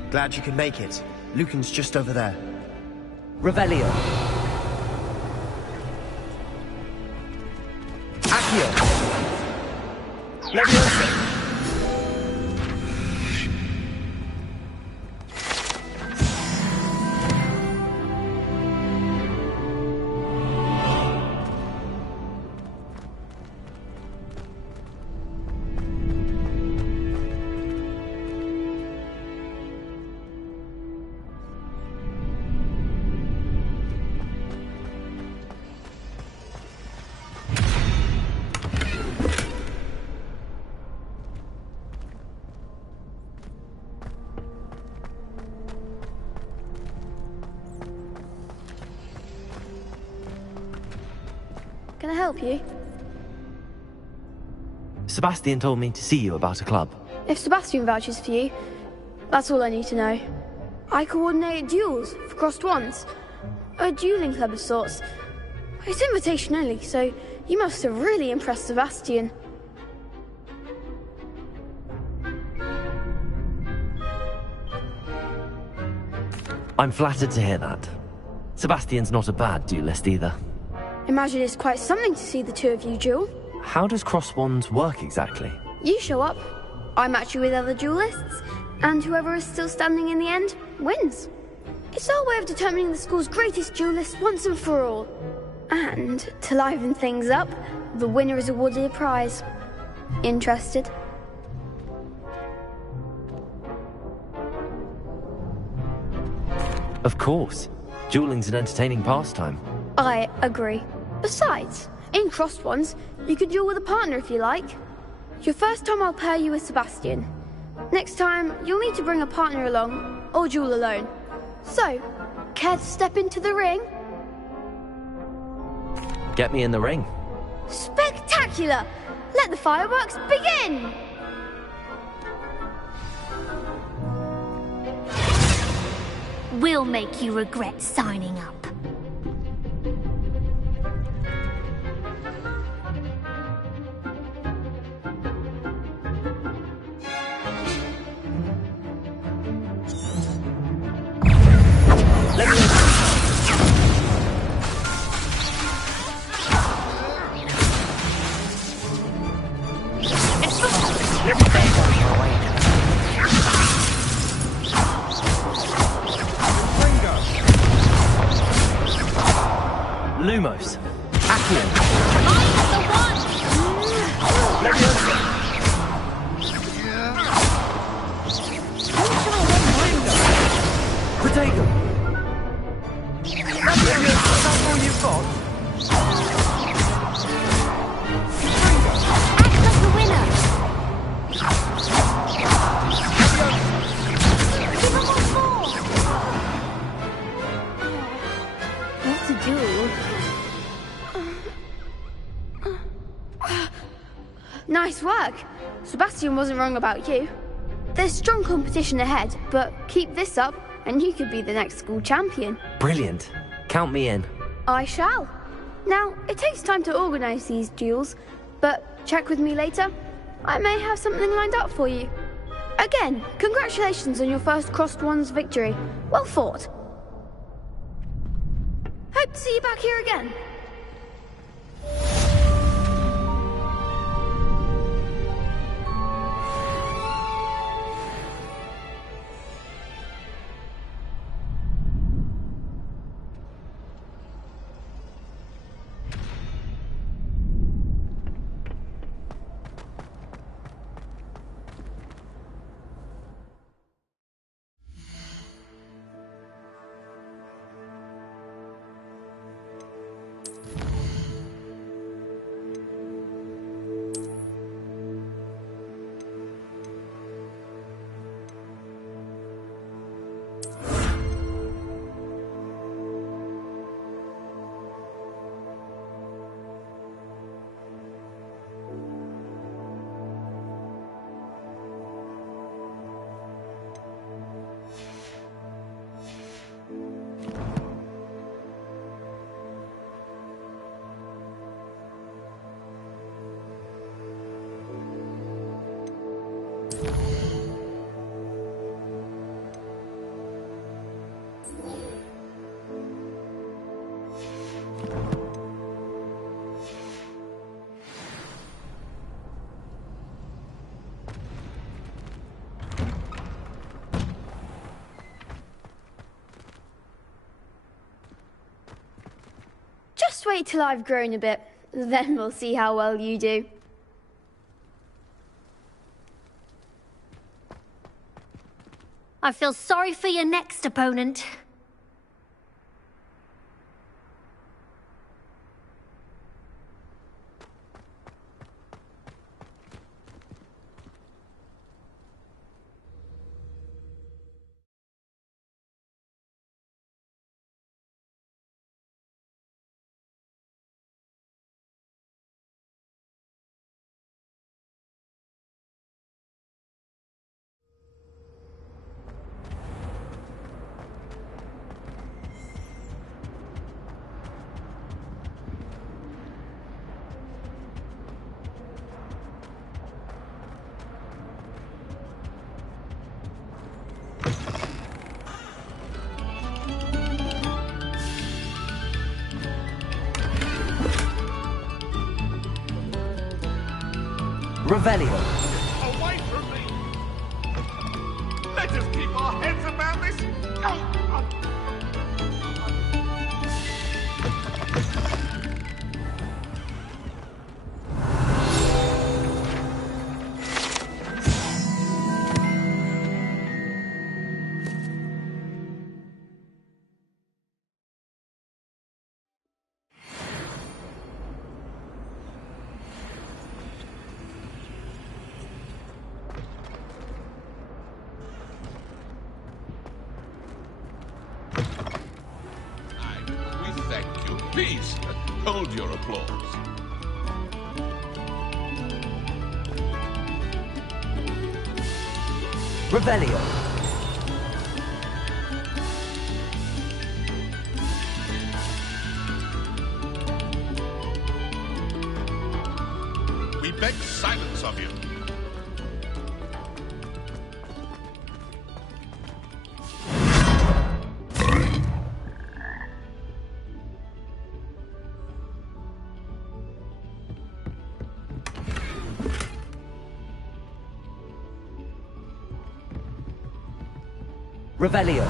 Glad you could make it. Lucan's just over there. Revelio. Accio. Leviosa. Can I help you? Sebastian told me to see you about a club. If Sebastian vouches for you, that's all I need to know. I coordinate duels for crossed wands. A dueling club of sorts. It's invitation only, so you must have really impressed Sebastian. I'm flattered to hear that. Sebastian's not a bad duelist either. Imagine it's quite something to see the two of you duel. How does cross wands work exactly? You show up, I match you with other duelists, and whoever is still standing in the end wins. It's our way of determining the school's greatest duelist once and for all. And to liven things up, the winner is awarded a prize. Interested? Of course. Dueling's an entertaining pastime. I agree. Besides, in crossed ones, you could duel with a partner if you like. Your first time I'll pair you with Sebastian. Next time, you'll need to bring a partner along, or duel alone. So, care to step into the ring? Get me in the ring. Spectacular! Let the fireworks begin! will make you regret signing up. Lumos. Accio. I'm the one! Protego. That's all you've got? Act like the winner! Give him one more! What to do? Nice work. Sebastian wasn't wrong about you. There's strong competition ahead, but keep this up and you could be the next school champion. Brilliant. Count me in. I shall. Now, it takes time to organise these duels, but check with me later. I may have something lined up for you. Again, congratulations on your first Crossed Ones victory. Well fought. Hope to see you back here again. Just wait till I've grown a bit, then we'll see how well you do. I feel sorry for your next opponent. Revelio. Away from me! Let us keep our heads about this! Please, hold your applause. Revelio. Revelio.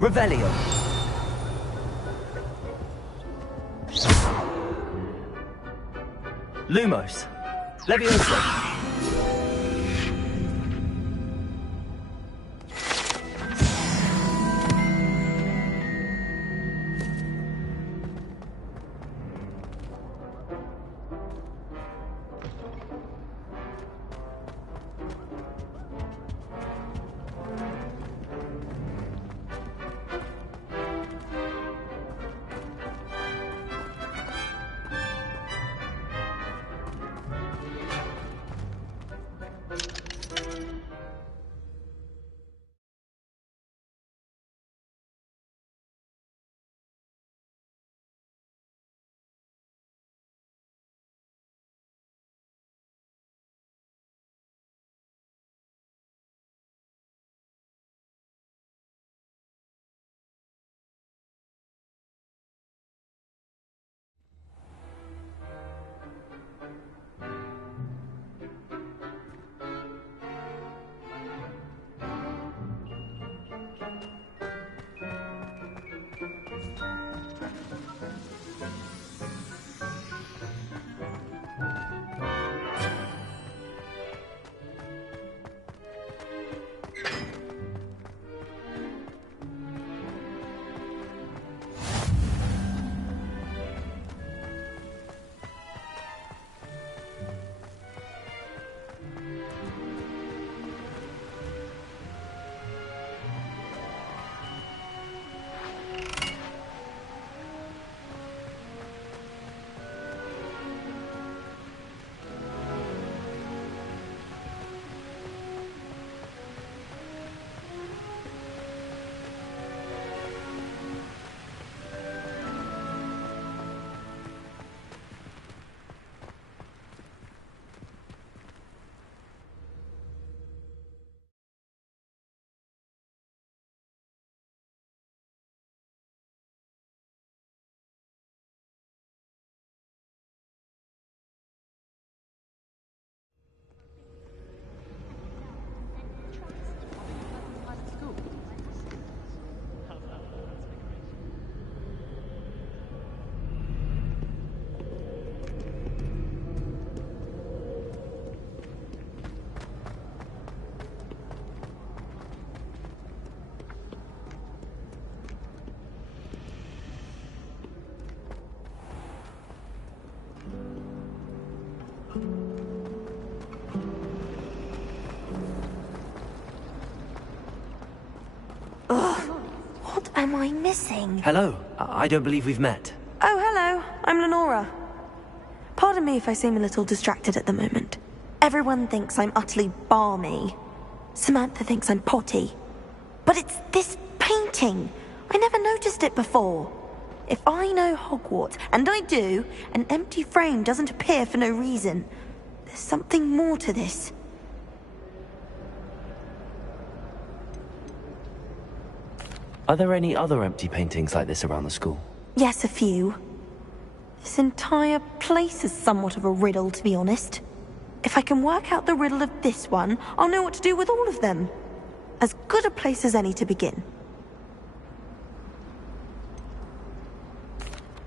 Revelio. Lumos. Leviosa. What am I missing? Hello. I don't believe we've met. Oh, hello. I'm Lenora. Pardon me if I seem a little distracted at the moment. Everyone thinks I'm utterly balmy. Samantha thinks I'm potty. But it's this painting. I never noticed it before. If I know Hogwarts, and I do, an empty frame doesn't appear for no reason. There's something more to this. Are there any other empty paintings like this around the school? Yes, a few. This entire place is somewhat of a riddle, to be honest. If I can work out the riddle of this one, I'll know what to do with all of them. As good a place as any to begin.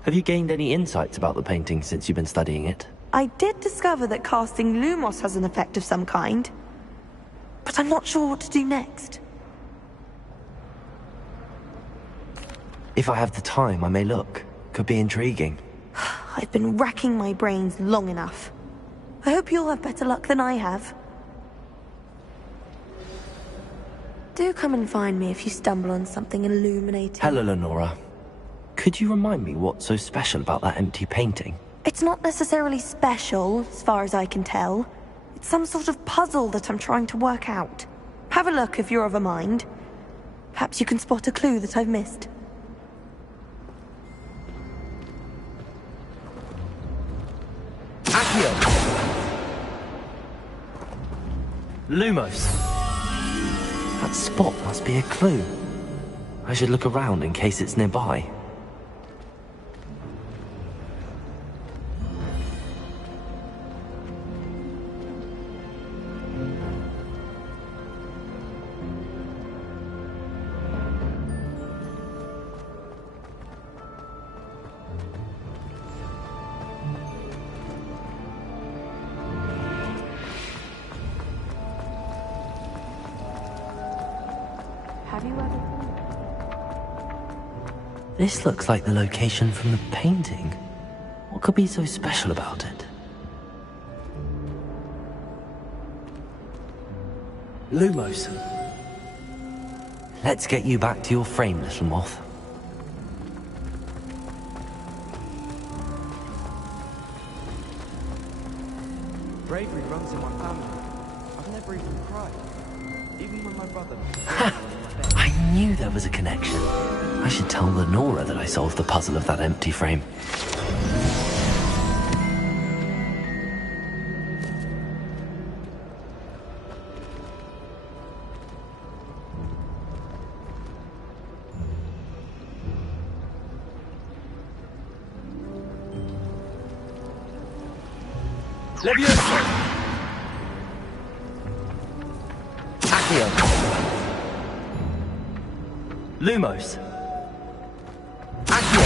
Have you gained any insights about the painting since you've been studying it? I did discover that casting Lumos has an effect of some kind, but I'm not sure what to do next. If I have the time, I may look. Could be intriguing. I've been racking my brains long enough. I hope you'll have better luck than I have. Do come and find me if you stumble on something illuminating. Hello, Lenora. Could you remind me what's so special about that empty painting? It's not necessarily special, as far as I can tell. It's some sort of puzzle that I'm trying to work out. Have a look if you're of a mind. Perhaps you can spot a clue that I've missed. Lumos! That spot must be a clue. I should look around in case it's nearby. This looks like the location from the painting. What could be so special about it? Lumos. Let's get you back to your frame, little moth. Bravery runs in my family. I've never even cried. Even when my brother... I knew there was a connection. I should tell Lenora that I solved the puzzle of that empty frame. Leviosa! Accio! Lumos! Accio!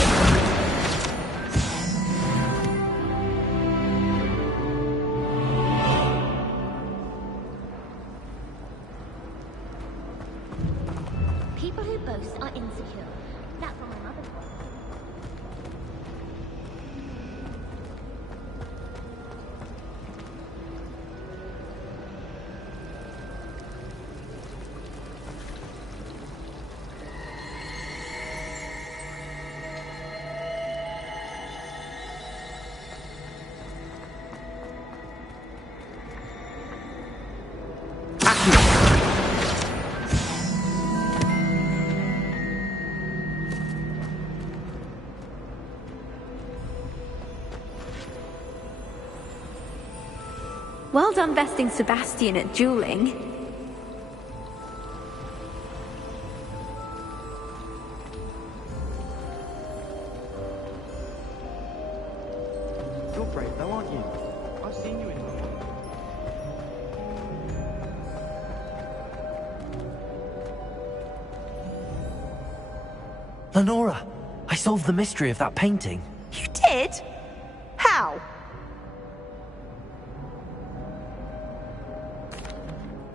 People who boast are insecure. That's what my mother was. Well done besting Sebastian at dueling. You're brave though, aren't you? I've seen you in them. Lenora! I solved the mystery of that painting. You did? How?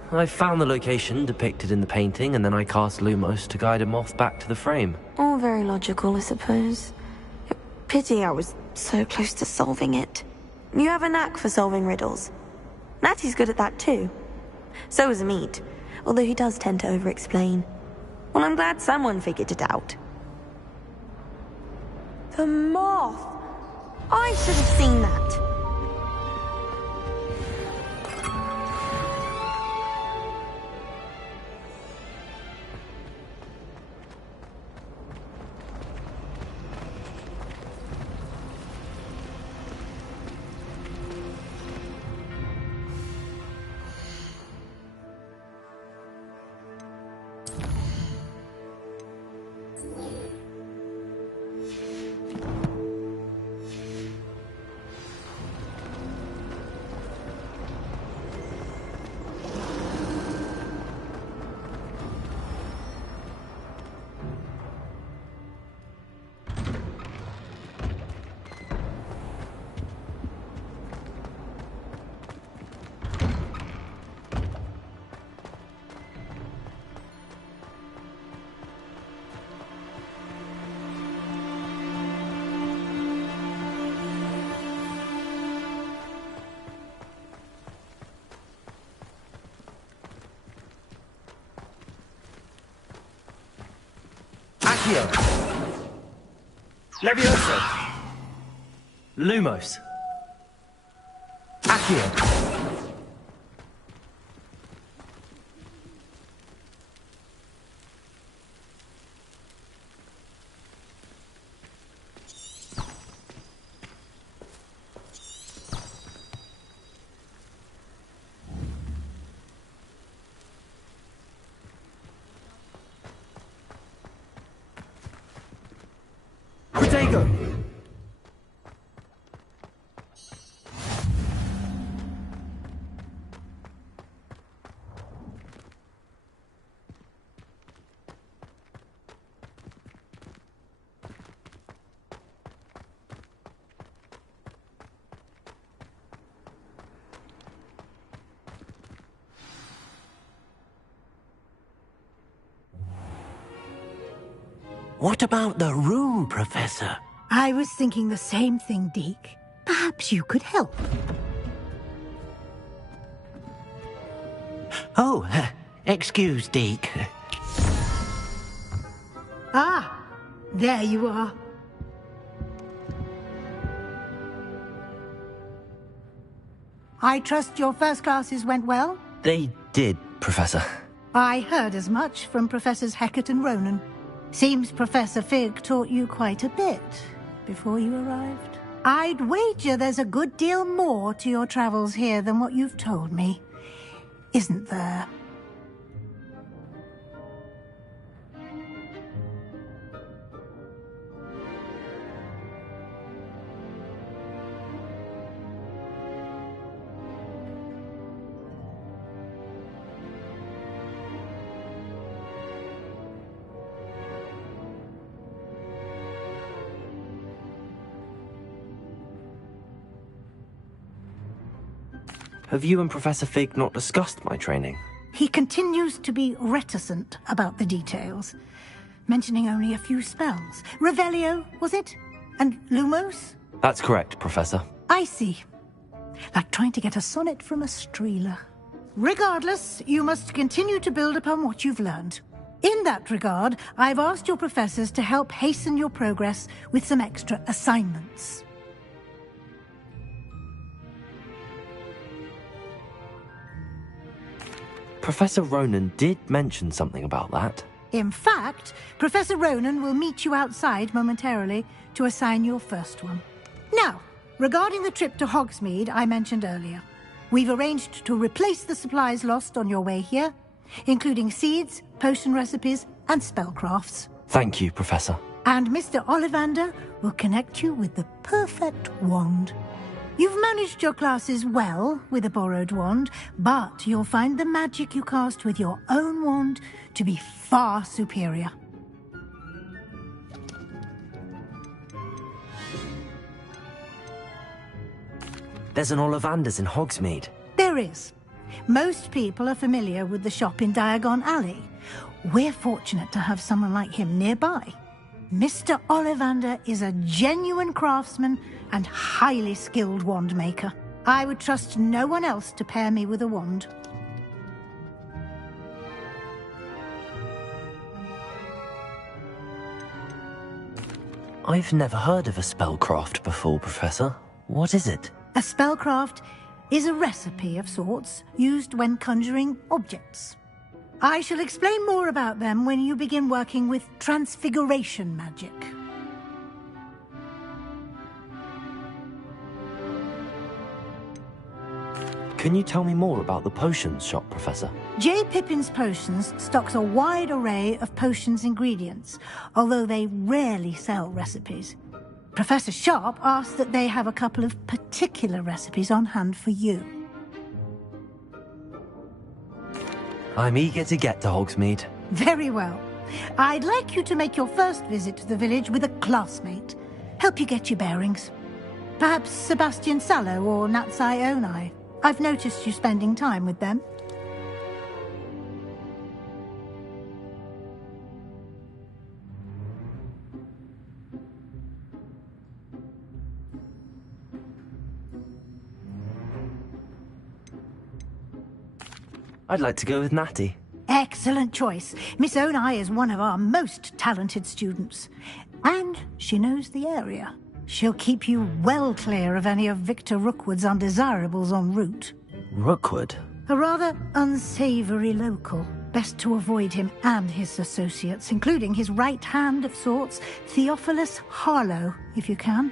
I found the location depicted in the painting, and then I cast Lumos to guide a moth back to the frame. All very logical, I suppose. Pity I was so close to solving it. You have a knack for solving riddles. Natty's good at that too. So is Amit, although he does tend to over-explain. Well, I'm glad someone figured it out. The moth! I should have seen that. Accio. Levioso. Lumos. Accio. Protego. What about the room, Professor? I was thinking the same thing, Deke. Perhaps you could help. Oh, excuse, Deke. Ah, there you are. I trust your first classes went well? They did, Professor. I heard as much from Professors Hecat and Ronan. Seems Professor Fig taught you quite a bit before you arrived. I'd wager there's a good deal more to your travels here than what you've told me. Isn't there? Have you and Professor Fig not discussed my training? He continues to be reticent about the details, mentioning only a few spells. Revelio, was it? And Lumos? That's correct, Professor. I see. Like trying to get a sonnet from a streeler. Regardless, you must continue to build upon what you've learned. In that regard, I've asked your professors to help hasten your progress with some extra assignments. Professor Ronan did mention something about that. In fact, Professor Ronan will meet you outside momentarily to assign your first one. Now, regarding the trip to Hogsmeade I mentioned earlier, we've arranged to replace the supplies lost on your way here, including seeds, potion recipes, and spellcrafts. Thank you, Professor. And Mr. Ollivander will connect you with the perfect wand. You've managed your classes well with a borrowed wand, but you'll find the magic you cast with your own wand to be far superior. There's an Ollivander's in Hogsmeade. There is. Most people are familiar with the shop in Diagon Alley. We're fortunate to have someone like him nearby. Mr. Ollivander is a genuine craftsman and highly skilled wand maker. I would trust no one else to pair me with a wand. I've never heard of a spellcraft before, Professor. What is it? A spellcraft is a recipe of sorts used when conjuring objects. I shall explain more about them when you begin working with transfiguration magic. Can you tell me more about the potions shop, Professor? J. Pippin's Potions stocks a wide array of potions ingredients, although they rarely sell recipes. Professor Sharp asked that they have a couple of particular recipes on hand for you. I'm eager to get to Hogsmeade. Very well. I'd like you to make your first visit to the village with a classmate. Help you get your bearings. Perhaps Sebastian Sallow or Natsai Onai. I've noticed you spending time with them. I'd like to go with Natty. Excellent choice. Miss Onai is one of our most talented students. And she knows the area. She'll keep you well clear of any of Victor Rookwood's undesirables en route. Rookwood? A rather unsavory local. Best to avoid him and his associates, including his right hand of sorts, Theophilus Harlow, if you can.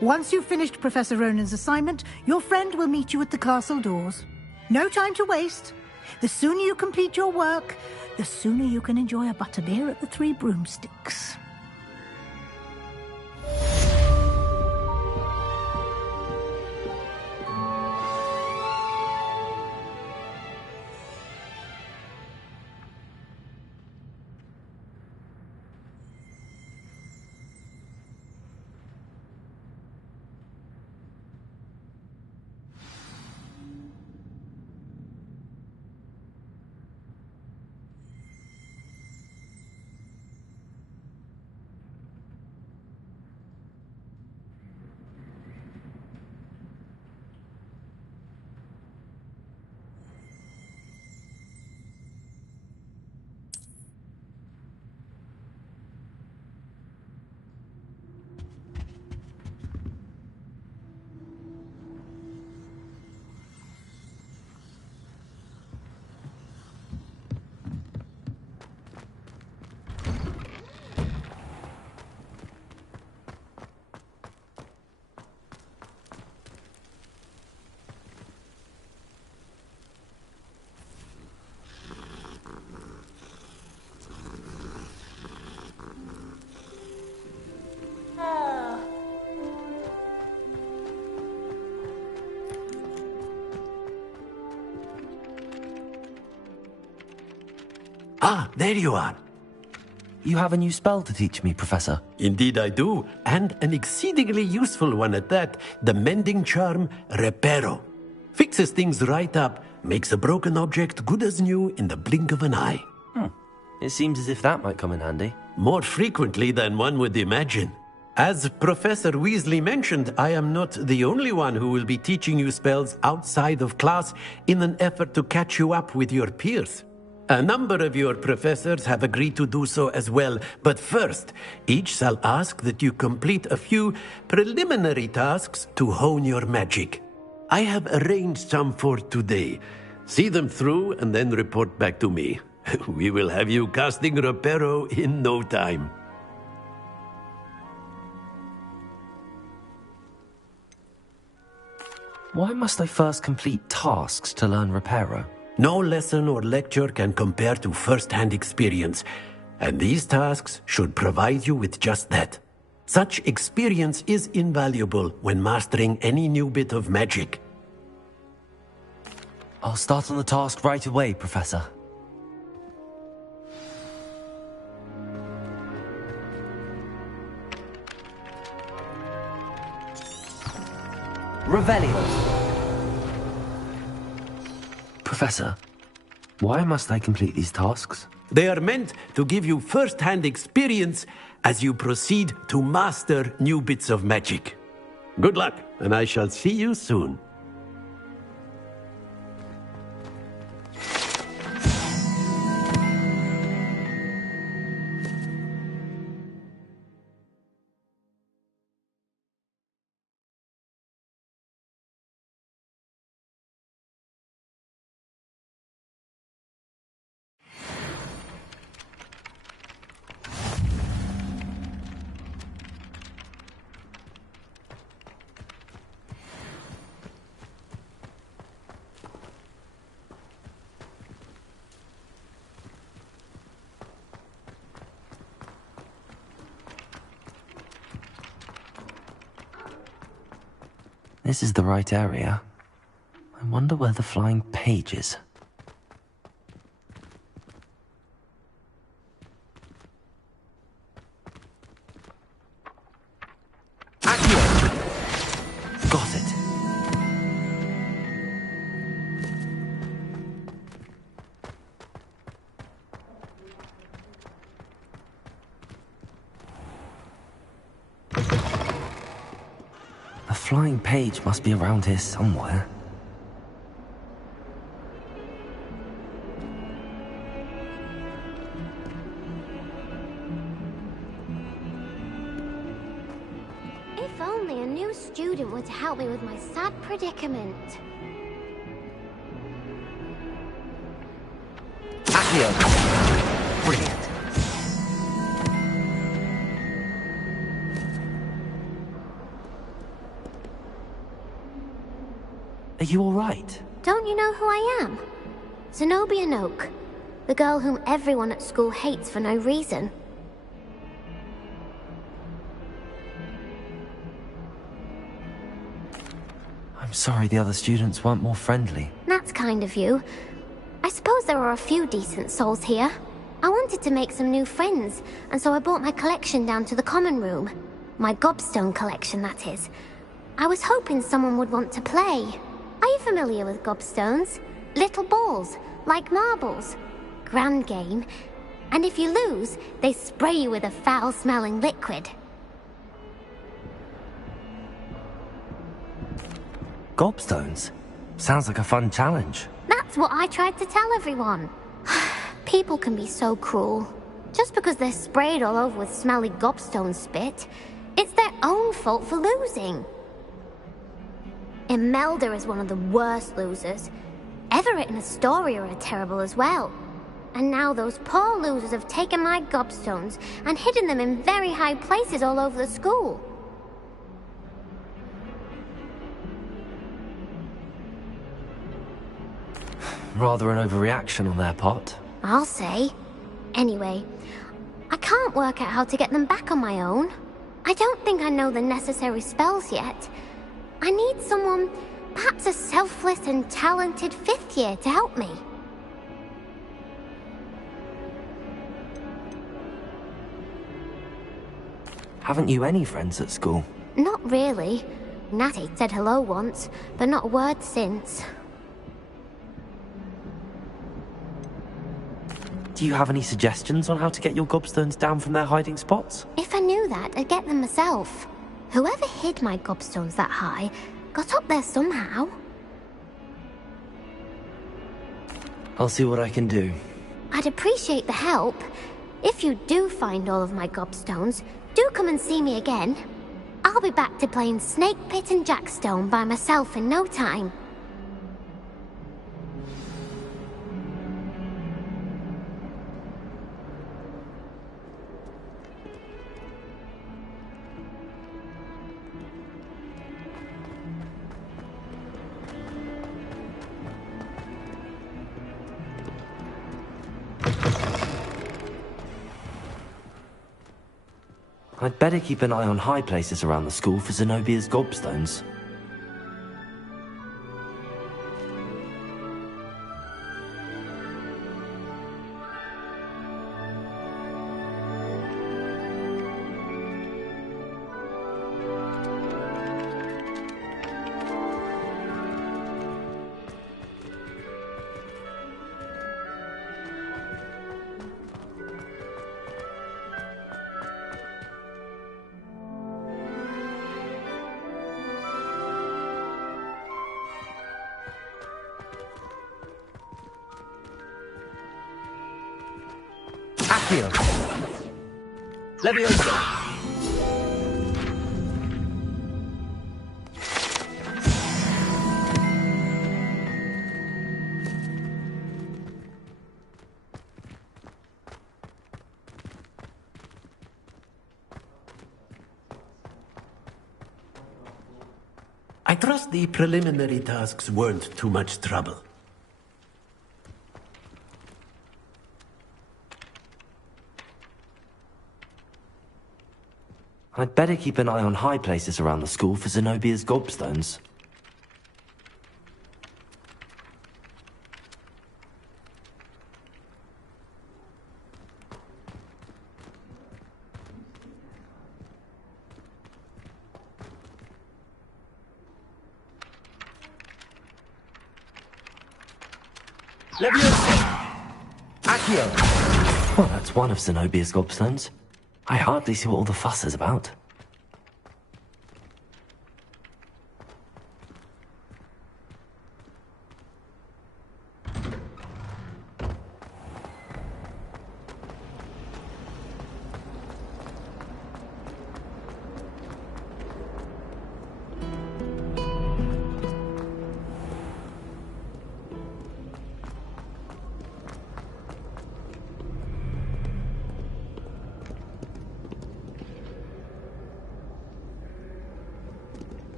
Once you've finished Professor Ronan's assignment, your friend will meet you at the castle doors. No time to waste. The sooner you complete your work, the sooner you can enjoy a butterbeer at the Three Broomsticks. Ah, there you are. You have a new spell to teach me, Professor. Indeed I do, and an exceedingly useful one at that. The mending charm, Reparo. Fixes things right up, makes a broken object good as new in the blink of an eye. It seems as if that might come in handy. More frequently than one would imagine. As Professor Weasley mentioned, I am not the only one who will be teaching you spells outside of class in an effort to catch you up with your peers. A number of your professors have agreed to do so as well, but first, each shall ask that you complete a few preliminary tasks to hone your magic. I have arranged some for today. See them through and then report back to me. We will have you casting Reparo in no time. Why must I first complete tasks to learn Reparo? No lesson or lecture can compare to first-hand experience, and these tasks should provide you with just that. Such experience is invaluable when mastering any new bit of magic. I'll start on the task right away, Professor. Revelio. Professor, why must I complete these tasks? They are meant to give you first-hand experience as you proceed to master new bits of magic. Good luck, and I shall see you soon. This is the right area. I wonder where the flying page is. Got it. The flying page must be around here somewhere. If only a new student were to help me with my sad predicament. Accio! Brilliant. Are you alright? Don't you know who I am? Zenobia Noak, the girl whom everyone at school hates for no reason. I'm sorry the other students weren't more friendly. That's kind of you. I suppose there are a few decent souls here. I wanted to make some new friends, and so I brought my collection down to the common room. My gobstone collection, that is. I was hoping someone would want to play. Are you familiar with gobstones? Little balls, like marbles. Grand game. And if you lose, they spray you with a foul-smelling liquid. Gobstones? Sounds like a fun challenge. That's what I tried to tell everyone. People can be so cruel. Just because they're sprayed all over with smelly gobstone spit, it's their own fault for losing. Imelda is one of the worst losers. Everett and Astoria are terrible as well. And now those poor losers have taken my gobstones and hidden them in very high places all over the school. Rather an overreaction on their part. I'll say. Anyway, I can't work out how to get them back on my own. I don't think I know the necessary spells yet. I need someone, perhaps a selfless and talented 5th year to help me. Haven't you any friends at school? Not really. Natty said hello once, but not a word since. Do you have any suggestions on how to get your gobstones down from their hiding spots? If I knew that, I'd get them myself. Whoever hid my gobstones that high got up there somehow. I'll see what I can do. I'd appreciate the help. If you do find all of my gobstones, do come and see me again. I'll be back to playing Snake Pit and Jackstone by myself in no time. I'd better keep an eye on high places around the school for Zenobia's gobstones. Accio! Levioso! I trust the preliminary tasks weren't too much trouble. I'd better keep an eye on high places around the school for Zenobia's gobstones. Levioso! Accio! Well, that's one of Zenobia's gobstones. I hardly see what all the fuss is about.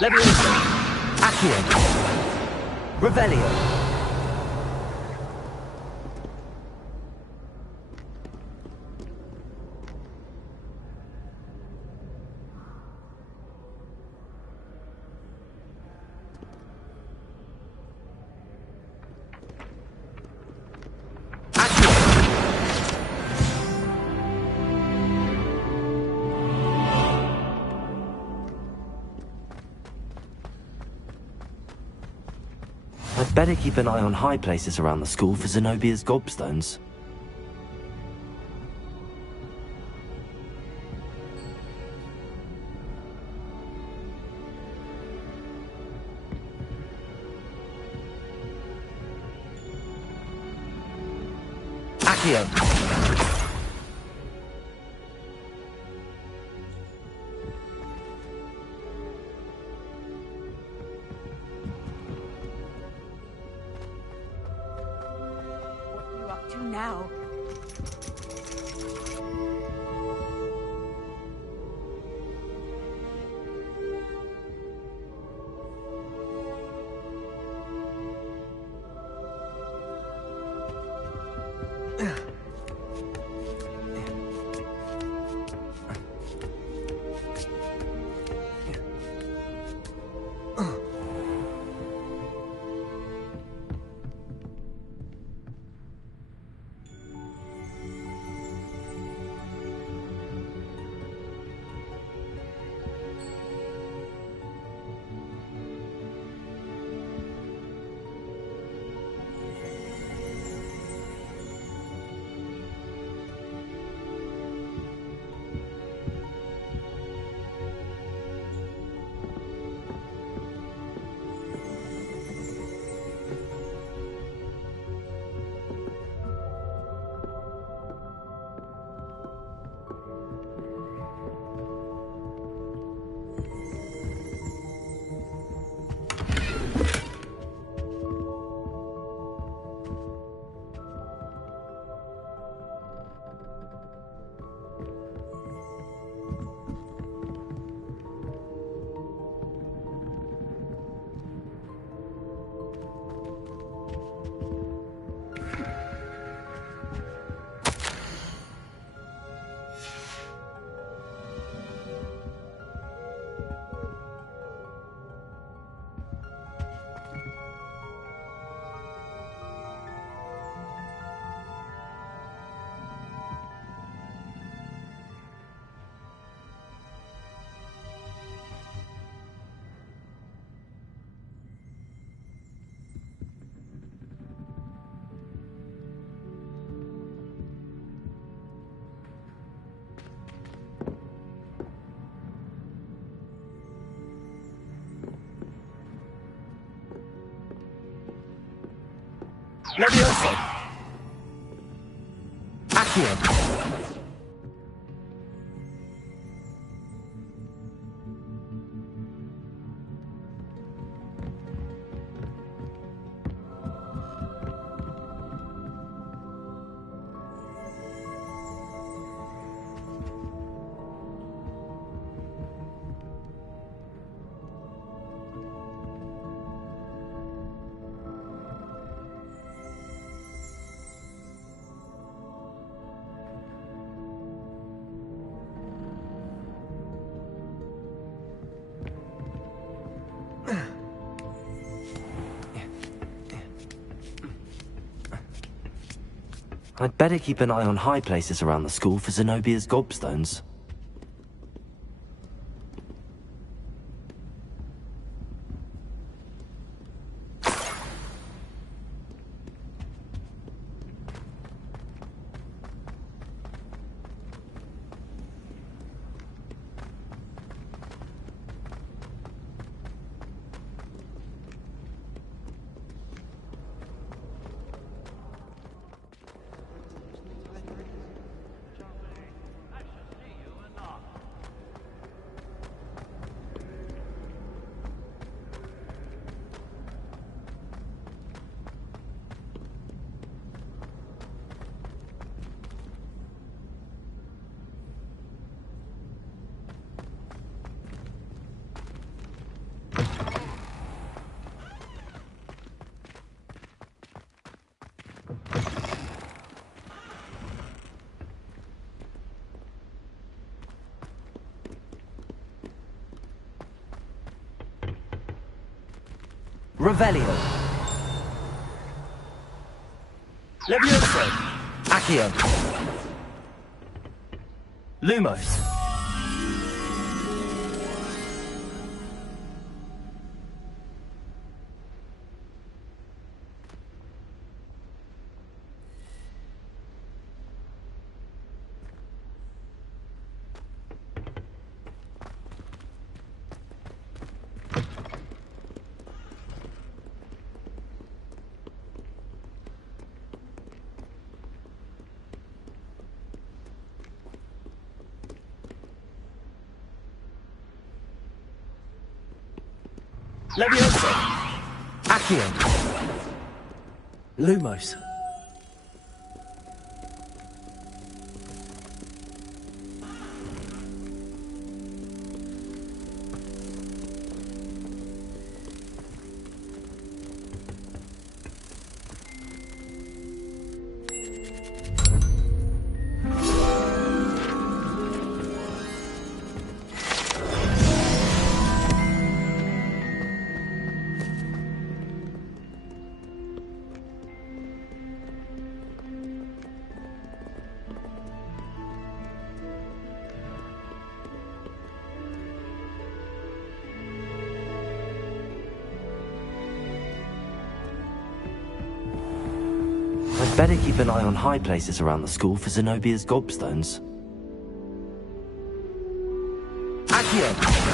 Leviosa! Accio! Revelio! I'd better keep an eye on high places around the school for Zenobia's gobstones. Accio! To now. Leviosa! Accio! I'd better keep an eye on high places around the school for Zenobia's gobstones. Revelio. Levioso. Accio. Lumos. Levioso. Accio. Lumos. I'd better keep an eye on high places around the school for Zenobia's gobstones. Accio!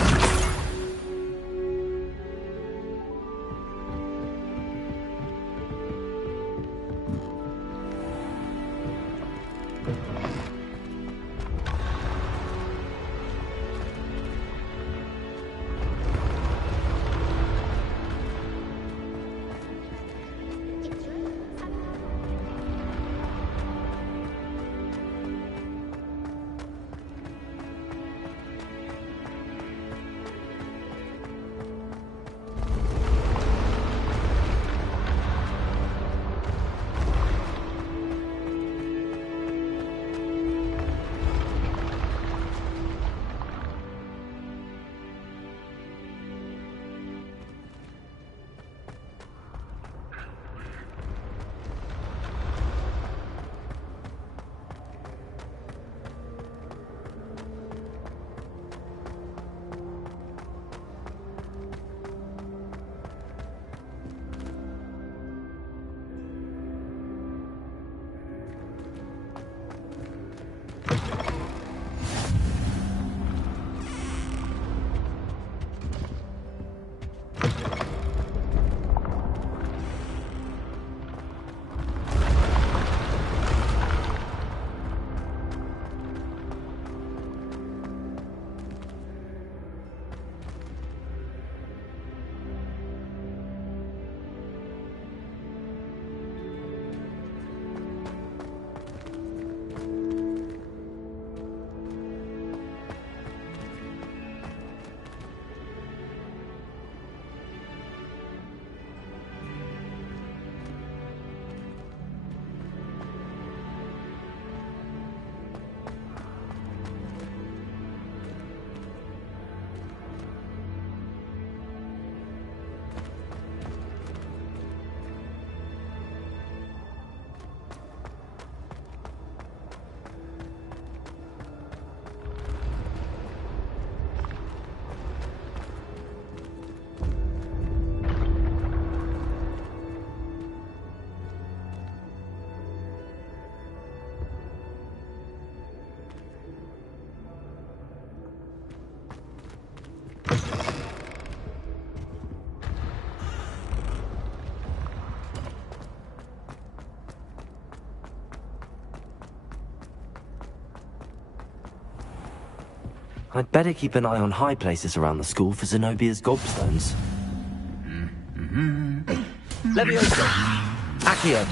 I'd better keep an eye on high places around the school for Zenobia's gobstones. Levioso. Accio.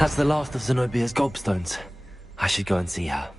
That's the last of Zenobia's gobstones. I should go and see her.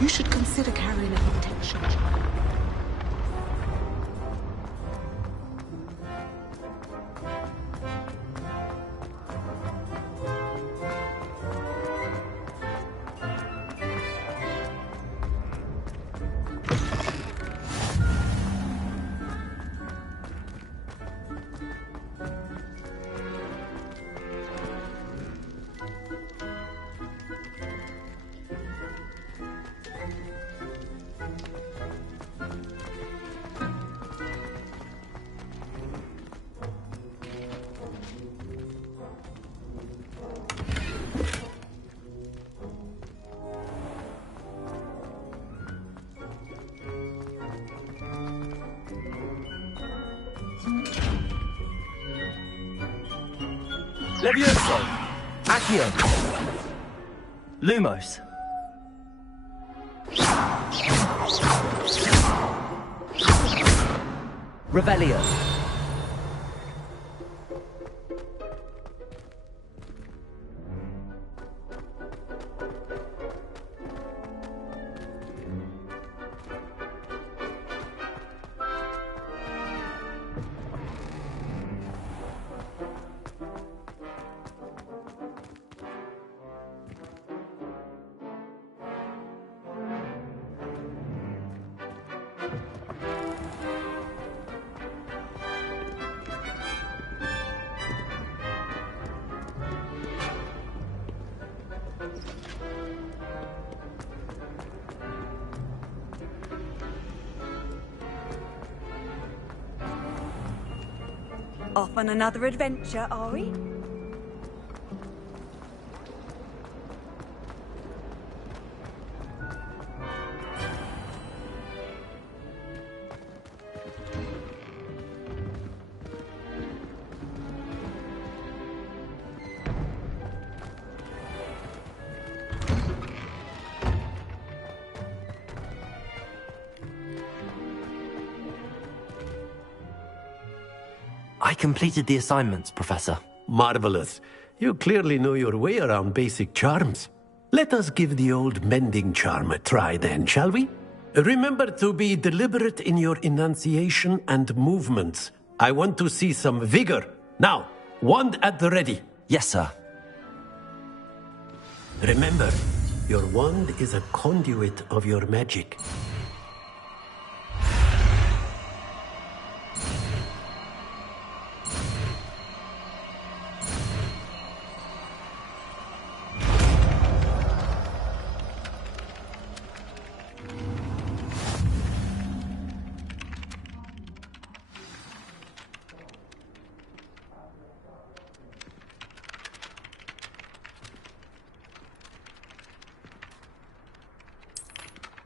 You should consider carrying a protection charm. Levioso! Accio! Lumos! Revelio! Off on another adventure, are we? I completed the assignments, Professor. Marvelous. You clearly know your way around basic charms. Let us give the old mending charm a try then, shall we? Remember to be deliberate in your enunciation and movements. I want to see some vigor. Now, wand at the ready. Yes, sir. Remember, your wand is a conduit of your magic.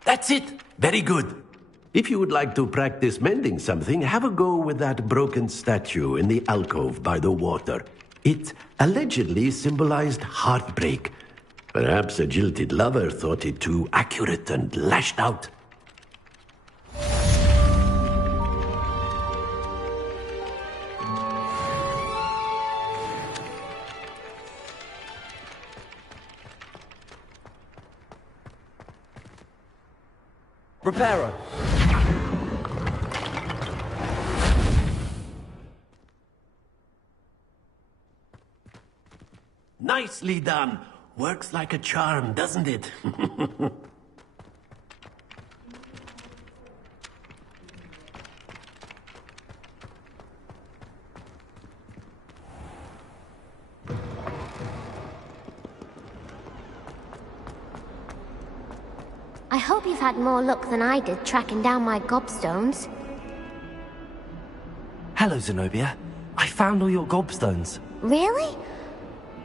That's it! Very good. If you would like to practice mending something, have a go with that broken statue in the alcove by the water. It allegedly symbolized heartbreak. Perhaps a jilted lover thought it too accurate and lashed out. Reparo! Nicely done. Works like a charm, doesn't it? I hope you've had more luck than I did tracking down my gobstones. Hello, Zenobia. I found all your gobstones. Really?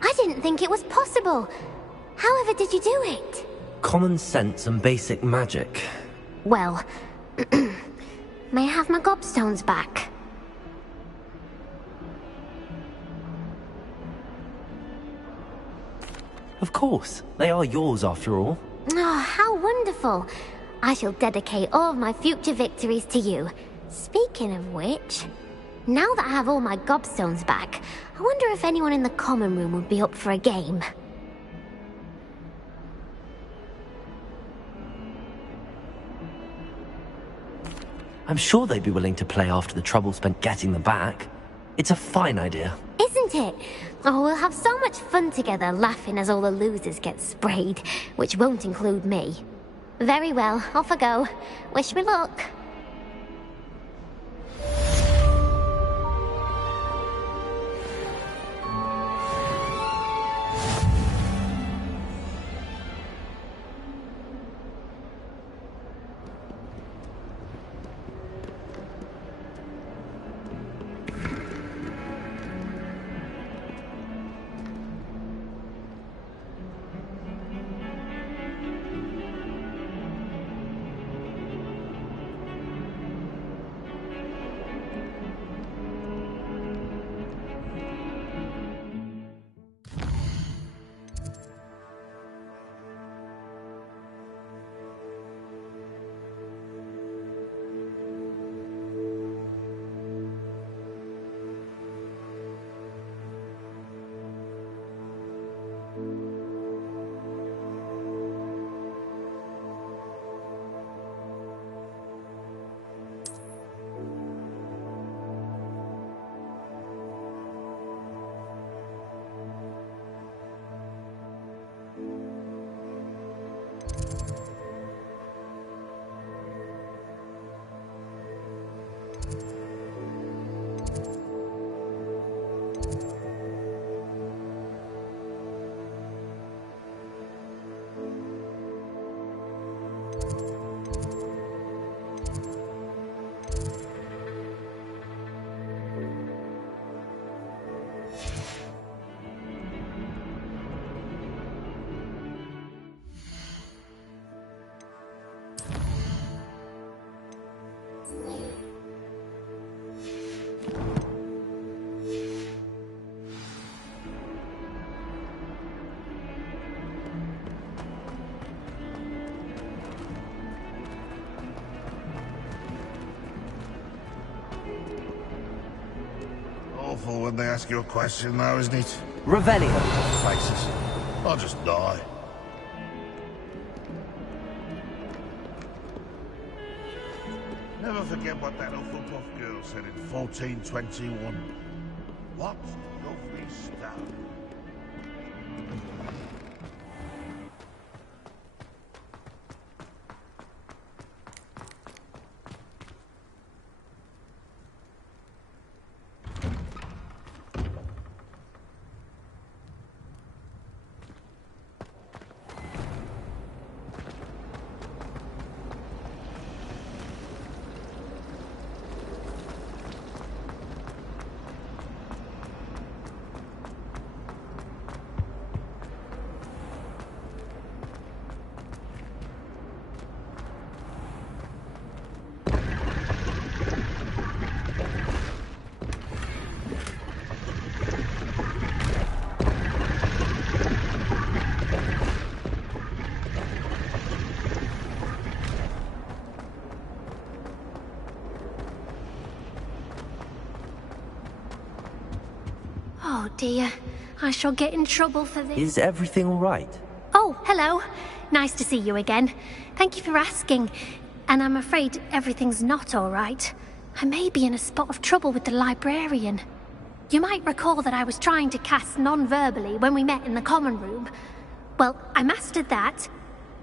I didn't think it was possible. However did you do it? Common sense and basic magic. Well, may I have my gobstones back? Of course. They are yours after all. Oh, how wonderful. I shall dedicate all of my future victories to you. Speaking of which, now that I have all my gobstones back, I wonder if anyone in the common room would be up for a game. I'm sure they'd be willing to play after the trouble spent getting them back. It's a fine idea. Isn't it? Oh, we'll have so much fun together, laughing as all the losers get sprayed, which won't include me. Very well, off I go. Wish me luck. Awful when they ask you a question, though, isn't it? Revelio. Faces. I'll just die. Never forget what that Hufflepuff girl said in 1421. What lovely stuff. Oh dear, I shall get in trouble for this. Is everything all right? Oh, hello. Nice to see you again. Thank you for asking. And I'm afraid everything's not all right. I may be in a spot of trouble with the librarian. You might recall that I was trying to cast non-verbally when we met in the common room. Well, I mastered that,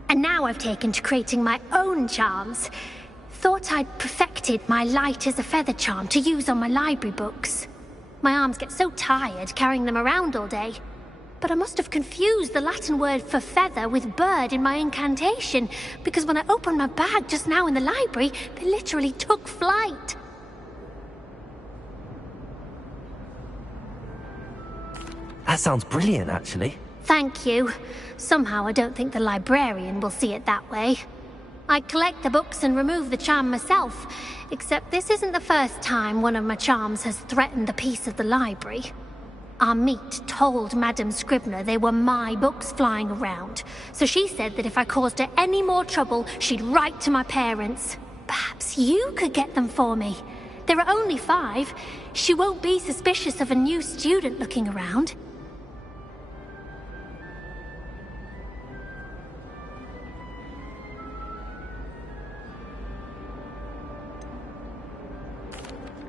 and now I've taken to creating my own charms. Thought I'd perfected my light as a feather charm to use on my library books. My arms get so tired carrying them around all day. But I must have confused the Latin word for feather with bird in my incantation, because when I opened my bag just now in the library, they literally took flight. That sounds brilliant, actually. Thank you. Somehow I don't think the librarian will see it that way. I collect the books and remove the charm myself, except this isn't the first time one of my charms has threatened the peace of the library. Our meet told Madame Scribner they were my books flying around, so she said that if I caused her any more trouble, she'd write to my parents. Perhaps you could get them for me. There are only 5. She won't be suspicious of a new student looking around.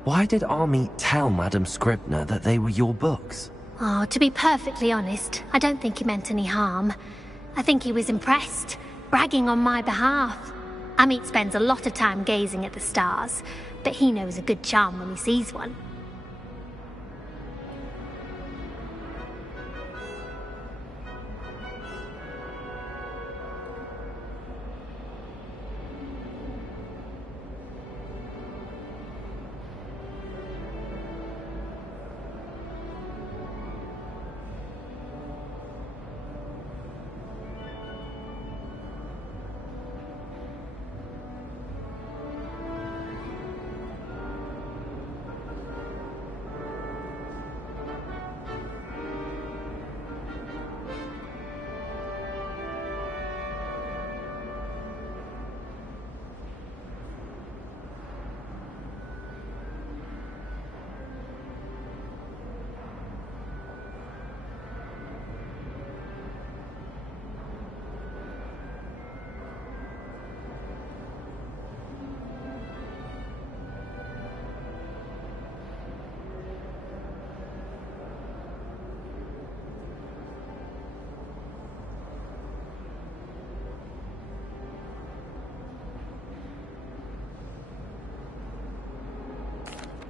Why did Army tell Madam Scribner that they were your books? Oh, to be perfectly honest, I don't think he meant any harm. I think he was impressed, bragging on my behalf. Amit spends a lot of time gazing at the stars, but he knows a good charm when he sees one.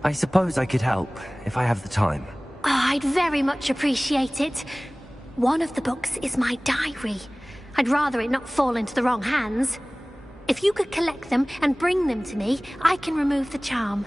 I suppose I could help, if I have the time. Oh, I'd very much appreciate it. One of the books is my diary. I'd rather it not fall into the wrong hands. If you could collect them and bring them to me, I can remove the charm.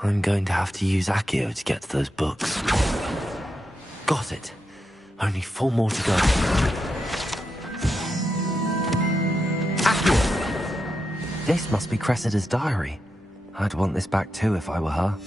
I'm going to have to use Accio to get to those books. Got it. Only 4 more to go. Accio! This must be Cressida's diary. I'd want this back too if I were her.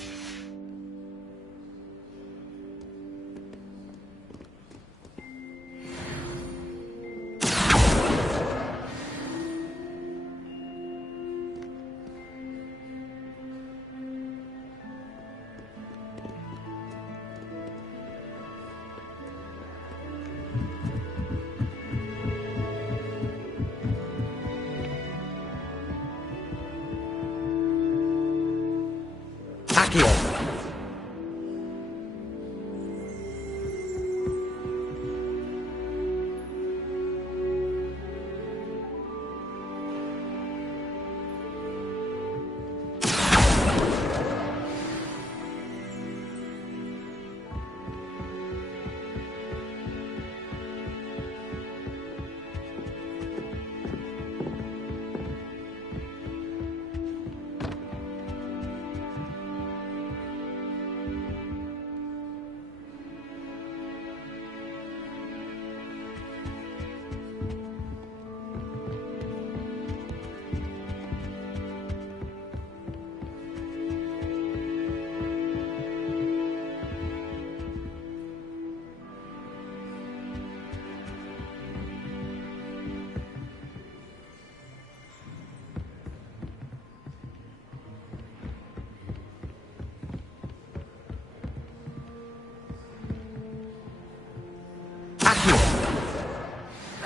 Accio.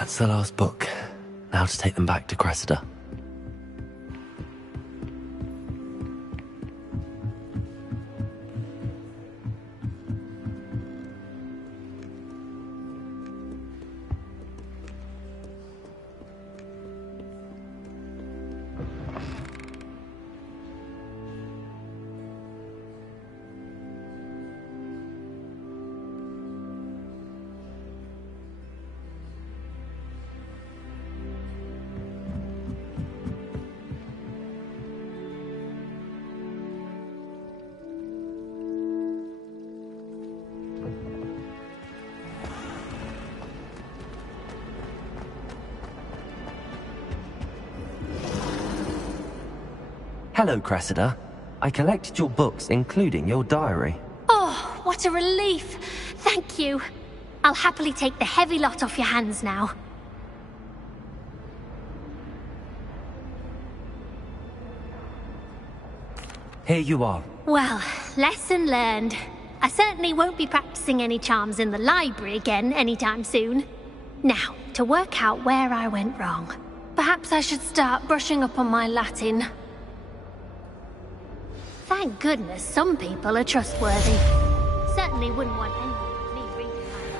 That's the last book. Now to take them back to Cressida. Hello, Cressida. I collected your books, including your diary. Oh, what a relief. Thank you. I'll happily take the heavy lot off your hands now. Here you are. Well, lesson learned. I certainly won't be practicing any charms in the library again anytime soon. Now, to work out where I went wrong. Perhaps I should start brushing up on my Latin. Thank goodness some people are trustworthy. Certainly wouldn't want anyone me reading my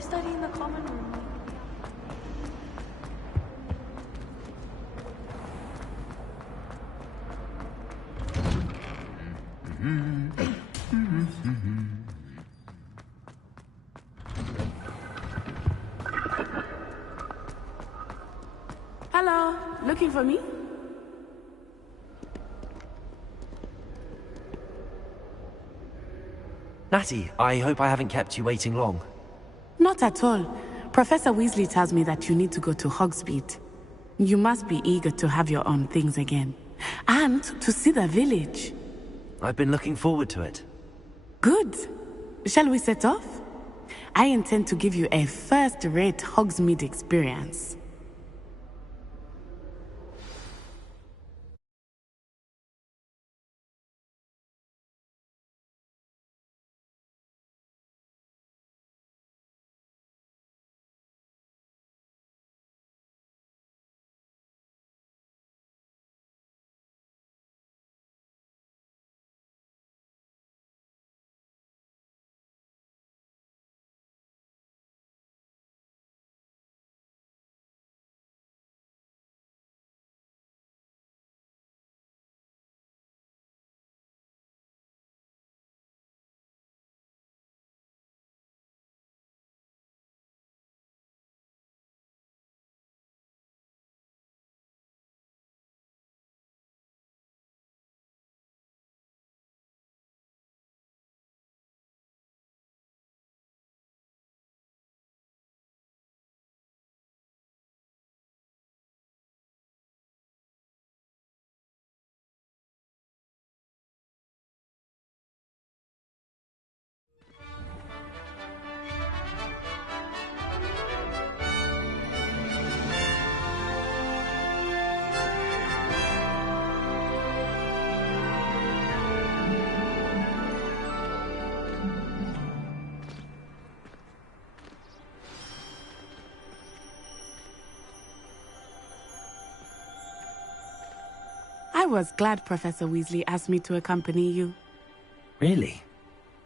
I study in the common room. Hello, looking for me? Natty, I hope I haven't kept you waiting long. Not at all. Professor Weasley tells me that you need to go to Hogsmeade. You must be eager to have your own things again. And to see the village. I've been looking forward to it. Good. Shall we set off? I intend to give you a first-rate Hogsmeade experience. I was glad Professor Weasley asked me to accompany you. Really?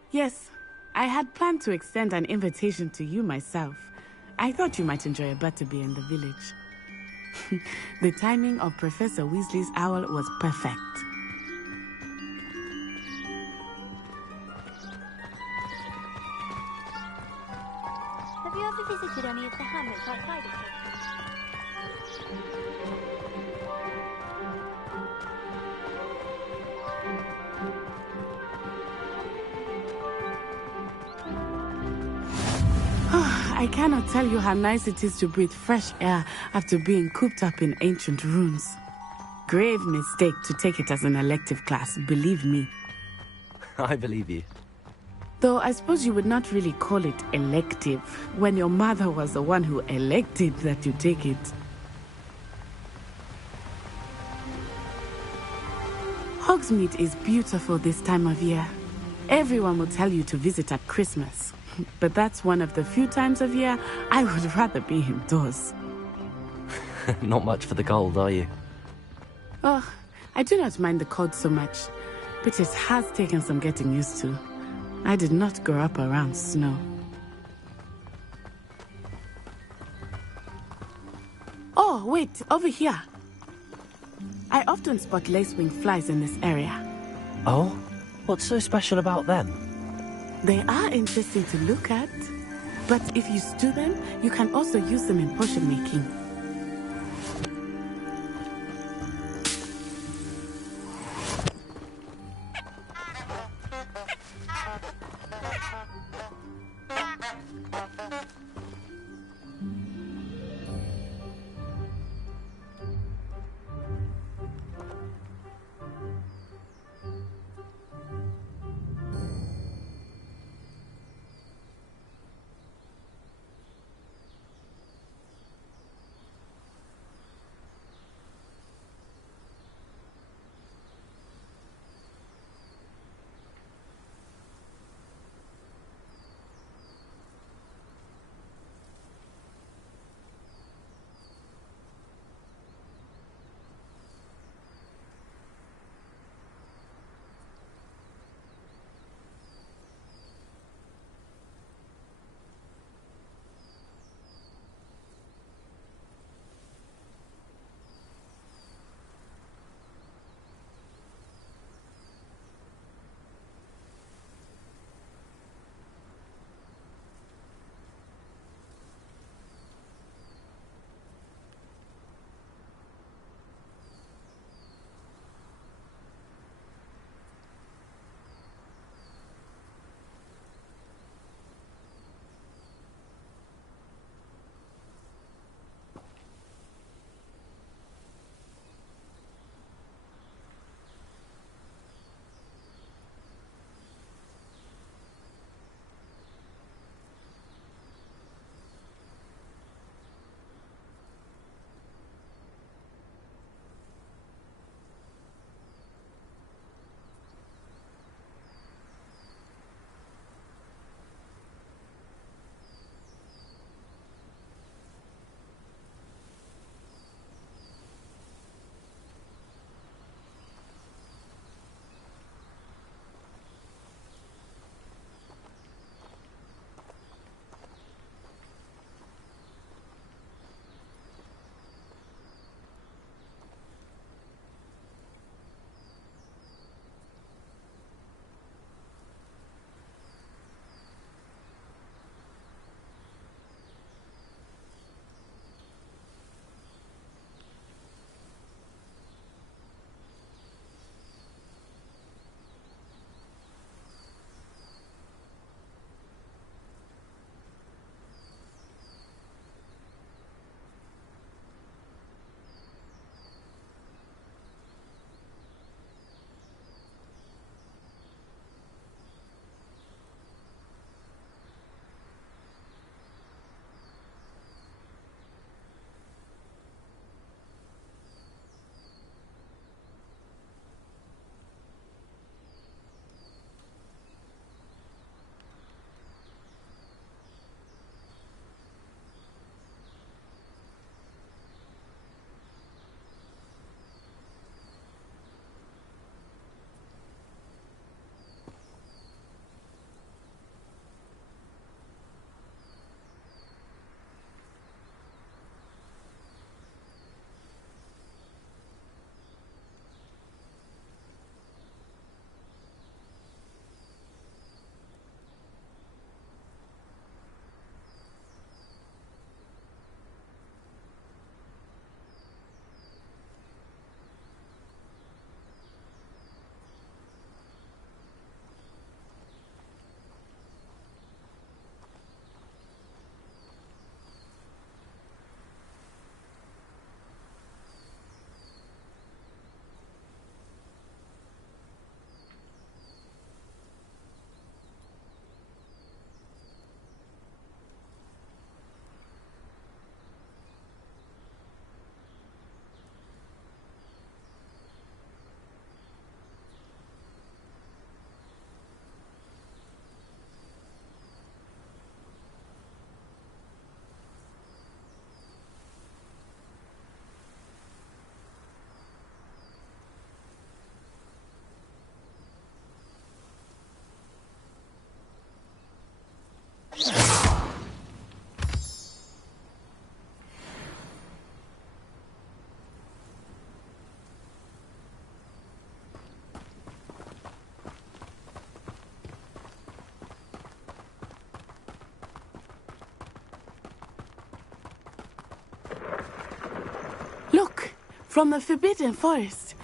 Yes, I had planned to extend an invitation to you myself. I thought you might enjoy a butterbeer in the village. The timing of Professor Weasley's owl was perfect. Have you ever visited any of the hamlets outside of Hogsmeade? I cannot tell you how nice it is to breathe fresh air after being cooped up in ancient ruins. Grave mistake to take it as an elective class, believe me. I believe you. Though I suppose you would not really call it elective when your mother was the one who elected that you take it. Hogsmeade is beautiful this time of year. Everyone will tell you to visit at Christmas. But that's one of the few times of year I would rather be indoors. Not much for the cold, are you? Oh, I do not mind the cold so much, but it has taken some getting used to. I did not grow up around snow. Oh, wait, over here. I often spot lacewing flies in this area. Oh? What's so special about them? They are interesting to look at, but if you stew them, you can also use them in potion making. From the Forbidden Forest.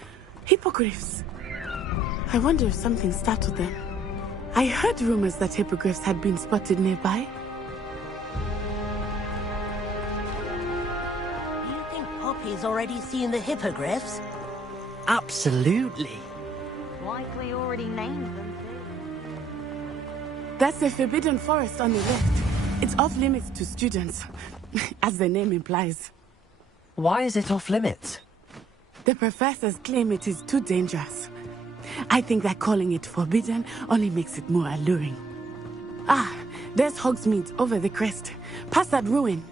Hippogriffs. I wonder if something startled them. I heard rumors that hippogriffs had been spotted nearby. Do you think Poppy's already seen the hippogriffs? Absolutely. Likely already named them too. That's the Forbidden Forest on the left. It's off limits to students, as the name implies. Why is it off limits? The professors claim it is too dangerous. I think that calling it forbidden only makes it more alluring. Ah, there's Hogsmeade over the crest. Past that ruin.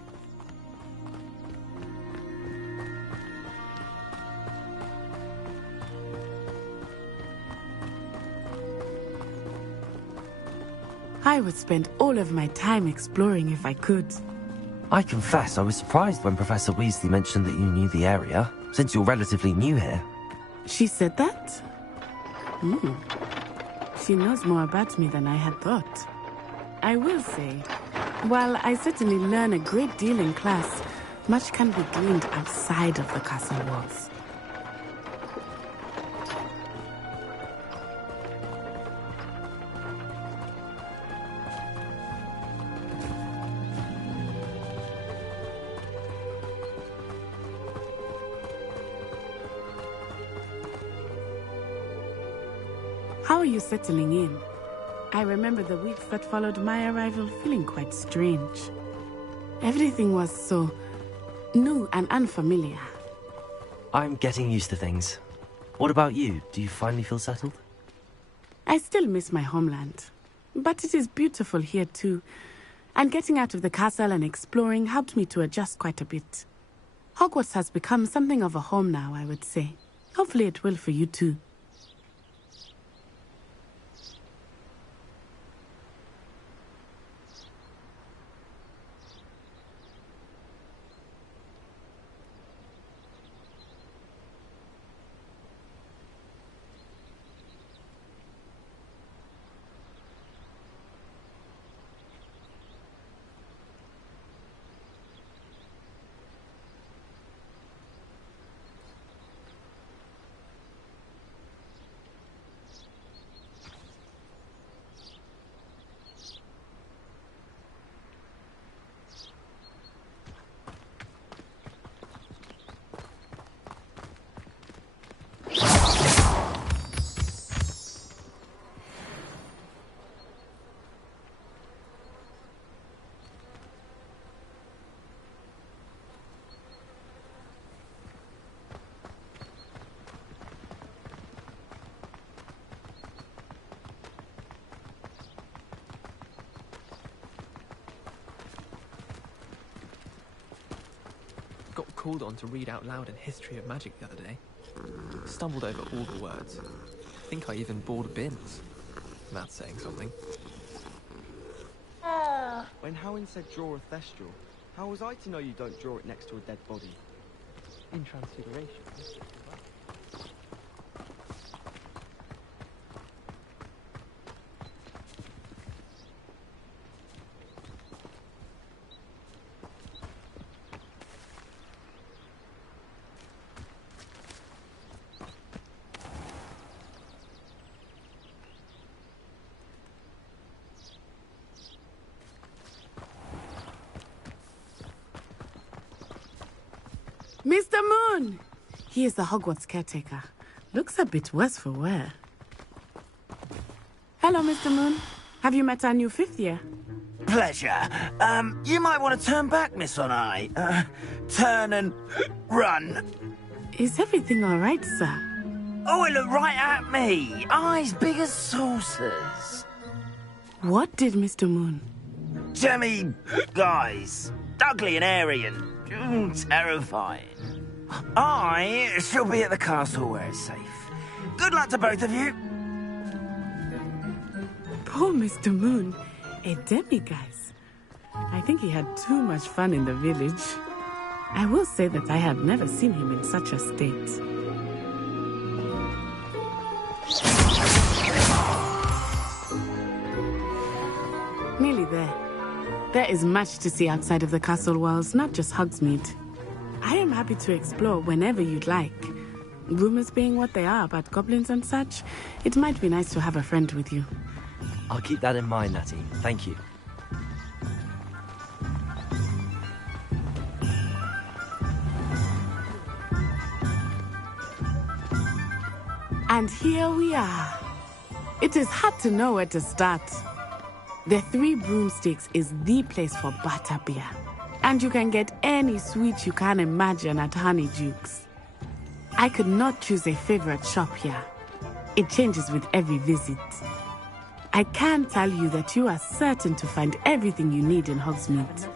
I would spend all of my time exploring if I could. I confess I was surprised when Professor Weasley mentioned that you knew the area, since you're relatively new here. She said that? She knows more about me than I had thought. I will say, while I certainly learn a great deal in class, much can be gleaned outside of the castle walls. How are you settling in? I remember the weeks that followed my arrival feeling quite strange. Everything was so new and unfamiliar. I'm getting used to things. What about you? Do you finally feel settled? I still miss my homeland, but it is beautiful here too. And getting out of the castle and exploring helped me to adjust quite a bit. Hogwarts has become something of a home now, I would say. Hopefully it will for you too. Got called on to read out loud a history of magic the other day. Stumbled over all the words. I think I even bored a bins. That's saying something. When Howin said draw a thestral, how was I to know you don't draw it next to a dead body? In Transfiguration. Mr. Moon! He is the Hogwarts caretaker. Looks a bit worse for wear. Hello, Mr. Moon. Have you met our new fifth year? Pleasure. You might want to turn back, Miss Onai. Turn and run. Is everything all right, sir? Oh, it looked right at me. Eyes big as saucers. What did Mr. Moon? Jemmy, guys. Ugly and airy and terrifying. I shall be at the castle where it's safe. Good luck to both of you. Poor Mr. Moon. A demiguise. I think he had too much fun in the village. I will say that I have never seen him in such a state. Nearly there. There is much to see outside of the castle walls, not just Hogsmeade. I am happy to explore whenever you'd like. Rumors being what they are about goblins and such, it might be nice to have a friend with you. I'll keep that in mind, Natty. Thank you. And here we are. It is hard to know where to start. The Three Broomsticks is the place for butterbeer. And you can get any sweet you can imagine at Honeydukes. I could not choose a favorite shop here. It changes with every visit. I can tell you that you are certain to find everything you need in Hogsmeade.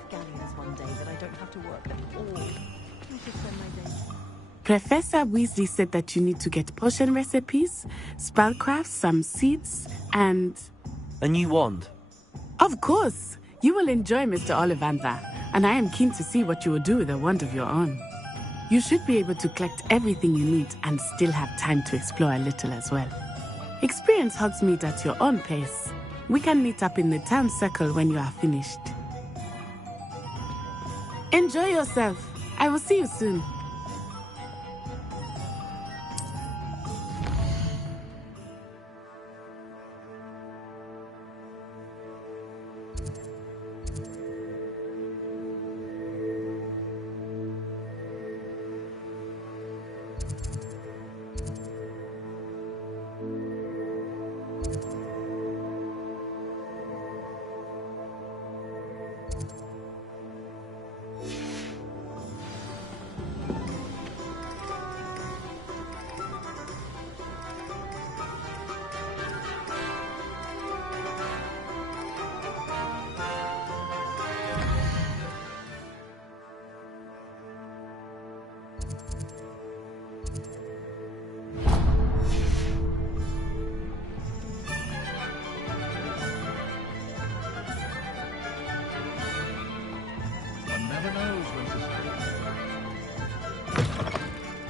Professor Weasley said that you need to get potion recipes, spellcrafts, some seeds, and... A new wand? Of course! You will enjoy Mr. Ollivander, and I am keen to see what you will do with a wand of your own. You should be able to collect everything you need and still have time to explore a little as well. Experience Hogsmeade at your own pace. We can meet up in the town circle when you are finished. Enjoy yourself. I will see you soon.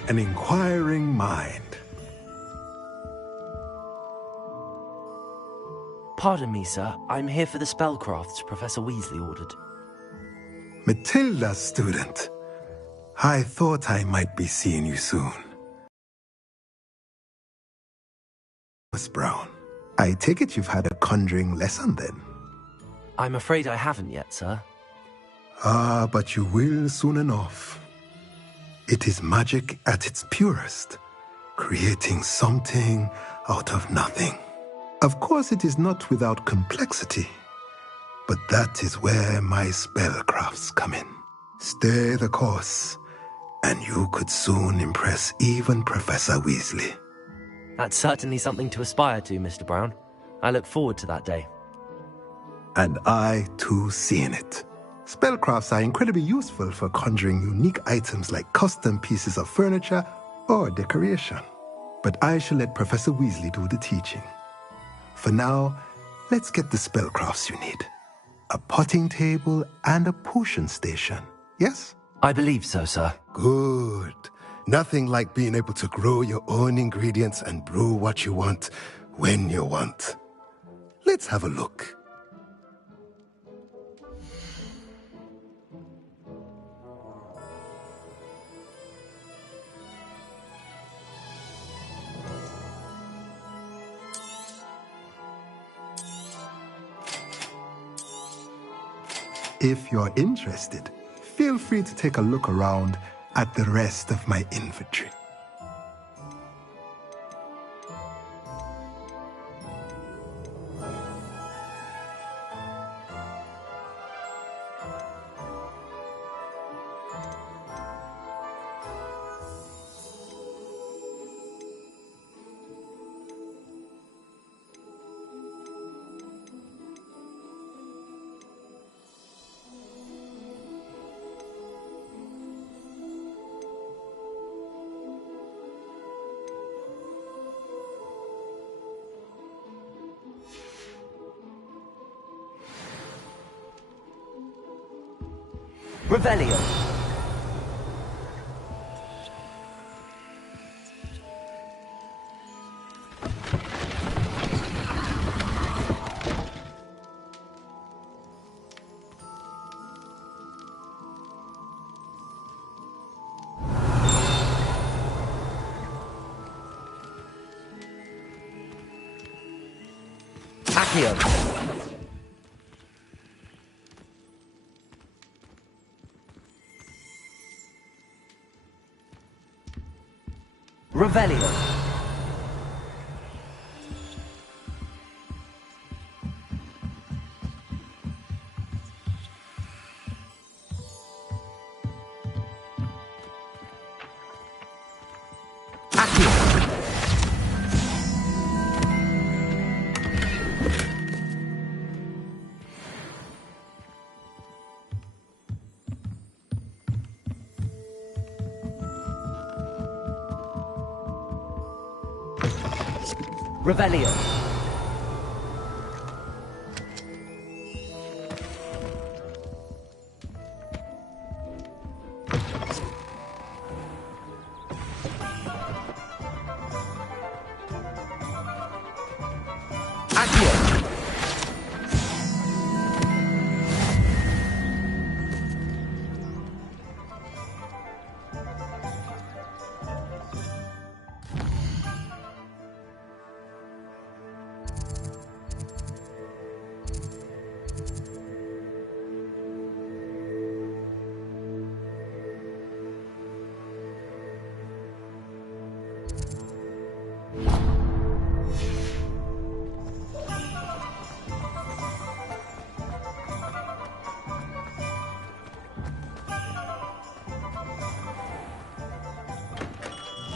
An inquiring mind. Pardon me, sir. I'm here for the spellcrafts Professor Weasley ordered. Matilda, student. I thought I might be seeing you soon. Miss Brown, I take it you've had a conjuring lesson then? I'm afraid I haven't yet, sir. Ah, but you will soon enough. It is magic at its purest, creating something out of nothing. Of course, it is not without complexity, but that is where my spellcrafts come in. Stay the course, and you could soon impress even Professor Weasley. That's certainly something to aspire to, Mr. Brown. I look forward to that day. And I, too, seeing it. Spellcrafts are incredibly useful for conjuring unique items like custom pieces of furniture or decoration. But I shall let Professor Weasley do the teaching. For now, let's get the spellcrafts you need. A potting table and a potion station, yes? I believe so, sir. Good. Nothing like being able to grow your own ingredients and brew what you want when you want. Let's have a look. If you're interested, feel free to take a look around at the rest of my inventory. Revelio. Accio. Revelio. Revelio.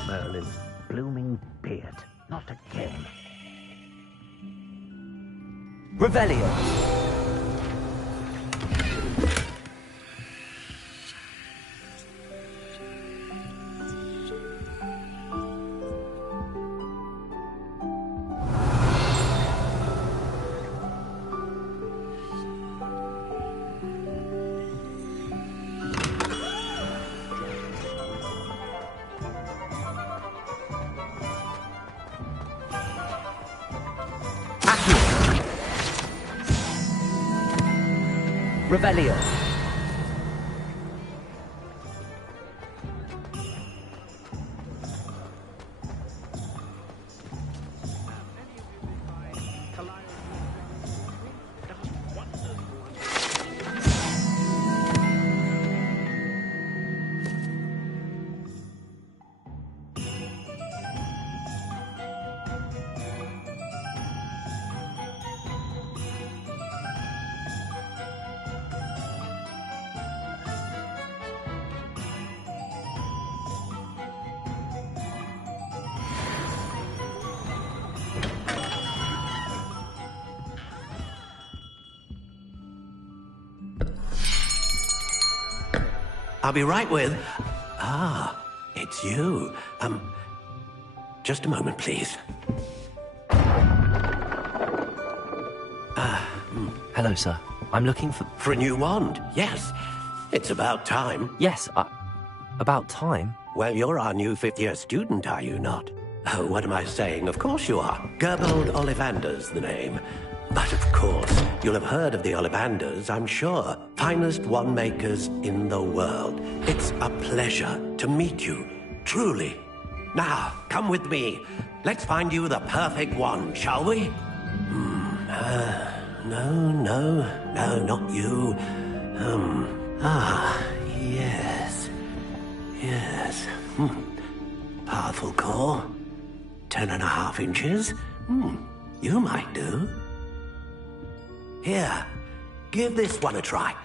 Merlin's blooming beard. Not again. Revelio. Revelio. I'll be right with... Ah, it's you. Just a moment, please. Hello, sir. I'm looking for... For a new wand, yes. It's about time. Yes, about time? Well, you're our new fifth-year student, are you not? Oh, what am I saying? Of course you are. Gerbold Ollivander's the name. But of course, you'll have heard of the Ollivanders, I'm sure. Finest wand makers in the world. It's a pleasure to meet you, truly. Now, come with me. Let's find you the perfect wand, shall we? No, not you. Yes. Powerful core. 10.5 inches. You might do. Here, give this one a try.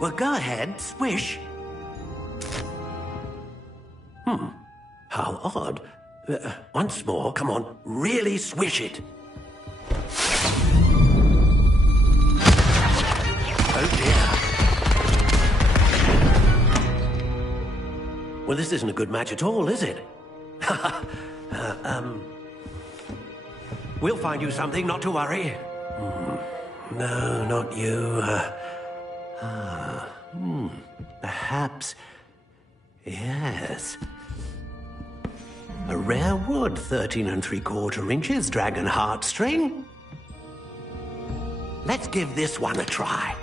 Well, go ahead, swish. How odd. Once more, come on, really swish it. Oh dear. Well, this isn't a good match at all, is it? We'll find you something, not to worry. No, not you. Perhaps... Yes. A rare wood, 13 3/4 inches, dragon heartstring. Let's give this one a try.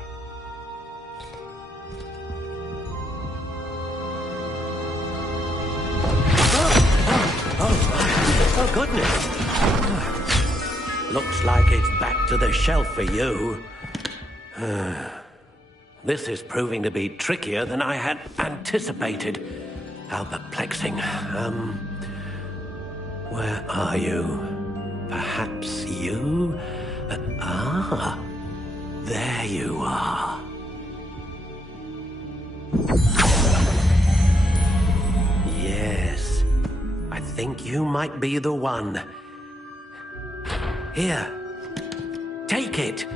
Oh, goodness. Looks like it's back to the shelf for you. This is proving to be trickier than I had anticipated. How perplexing. Where are you? Perhaps you? There you are. Yes, I think you might be the one. Here, take it.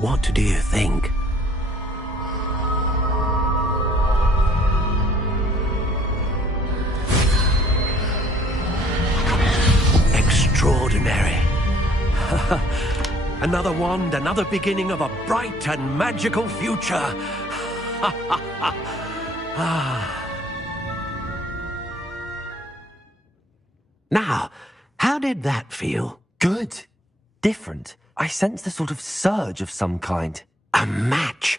What do you think? Extraordinary. Another wand, another beginning of a bright and magical future. Now, how did that feel? Good. Different. I sensed a sort of surge of some kind. A match?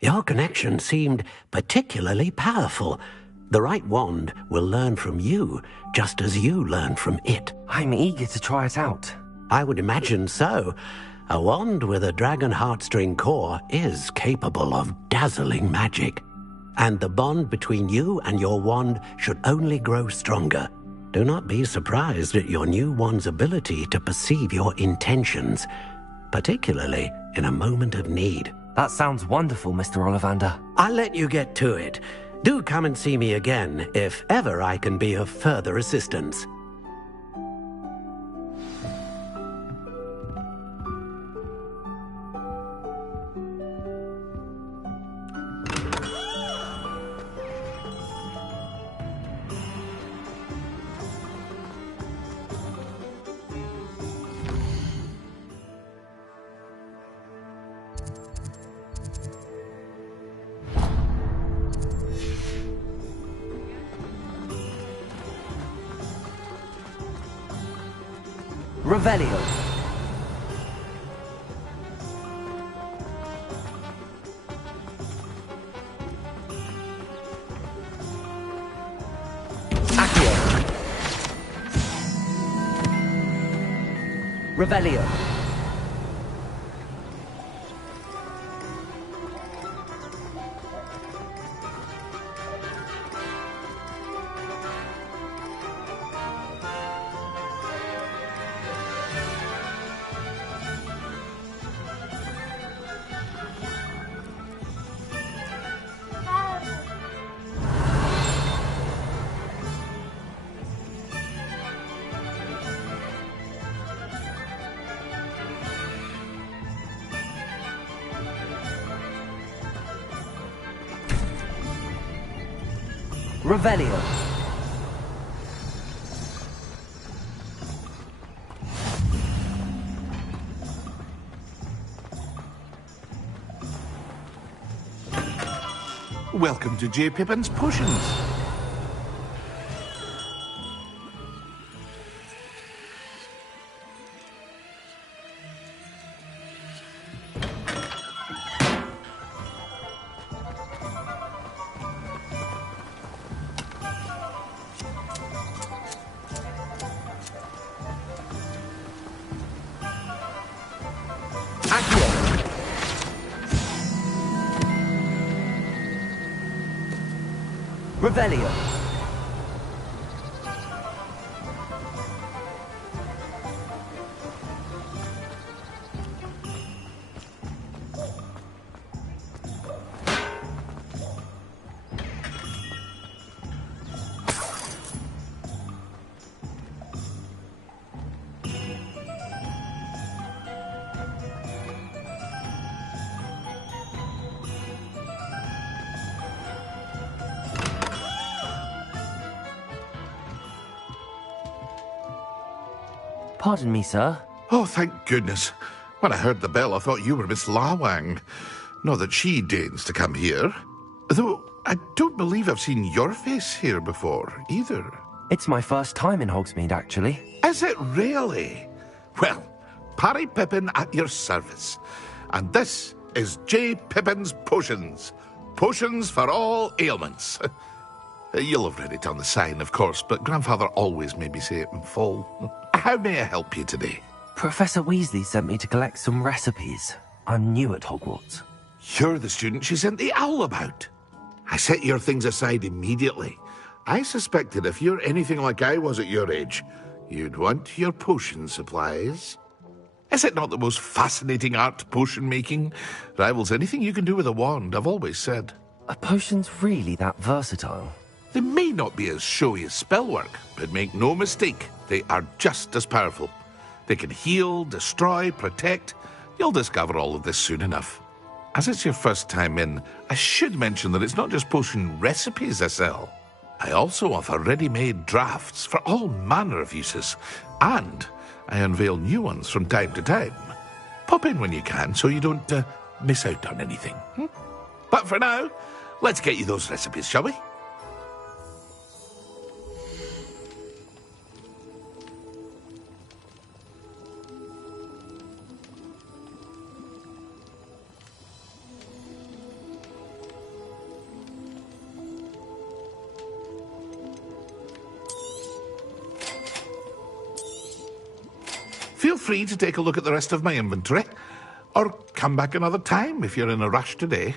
Your connection seemed particularly powerful. The right wand will learn from you, just as you learn from it. I'm eager to try it out. I would imagine so. A wand with a dragon heartstring core is capable of dazzling magic. And the bond between you and your wand should only grow stronger. Do not be surprised at your new wand's ability to perceive your intentions, particularly in a moment of need. That sounds wonderful, Mr. Ollivander. I'll let you get to it. Do come and see me again if ever I can be of further assistance. Revelio. Accio. Revelio. Revelio. Welcome to J. Pippin's Potions. Revelio. Pardon me, sir. Oh, thank goodness. When I heard the bell, I thought you were Miss Lawang. Not that she deigns to come here. Though I don't believe I've seen your face here before, either. It's my first time in Hogsmeade, actually. Is it really? Well, Parry Pippin at your service. And this is J. Pippin's Potions. Potions for all ailments. You'll have read it on the sign, of course, but Grandfather always made me say it in full. How may I help you today? Professor Weasley sent me to collect some recipes. I'm new at Hogwarts. You're the student she sent the owl about. I set your things aside immediately. I suspected if you're anything like I was at your age, you'd want your potion supplies. Is it not the most fascinating art, potion making? Rivals anything you can do with a wand, I've always said. Are potions really that versatile? They may not be as showy as spellwork, but make no mistake, they are just as powerful. They can heal, destroy, protect. You'll discover all of this soon enough. As it's your first time in, I should mention that it's not just potion recipes I sell. I also offer ready-made drafts for all manner of uses, and I unveil new ones from time to time. Pop in when you can so you don't miss out on anything. But for now, let's get you those recipes, shall we? Feel free to take a look at the rest of my inventory, or come back another time if you're in a rush today.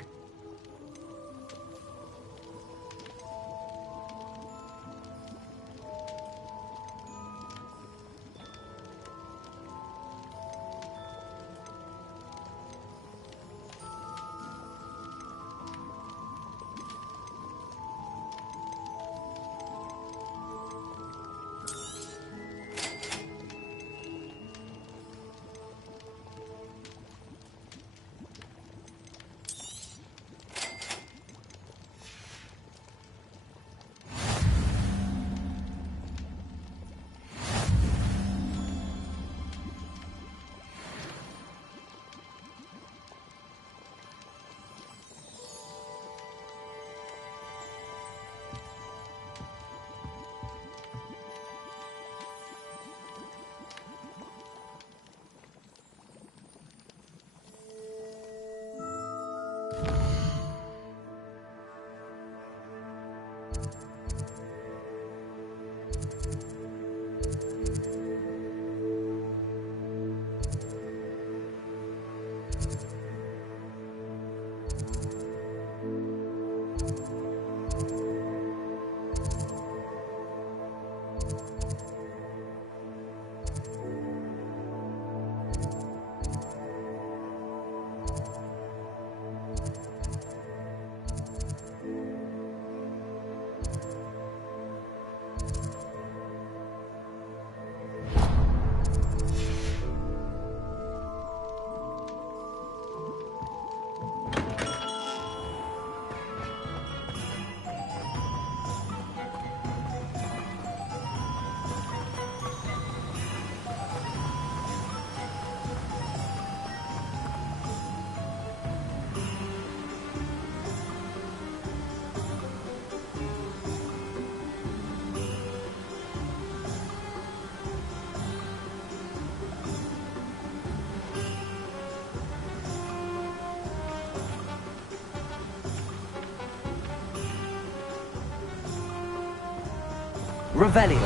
Revelio.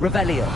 Revelio.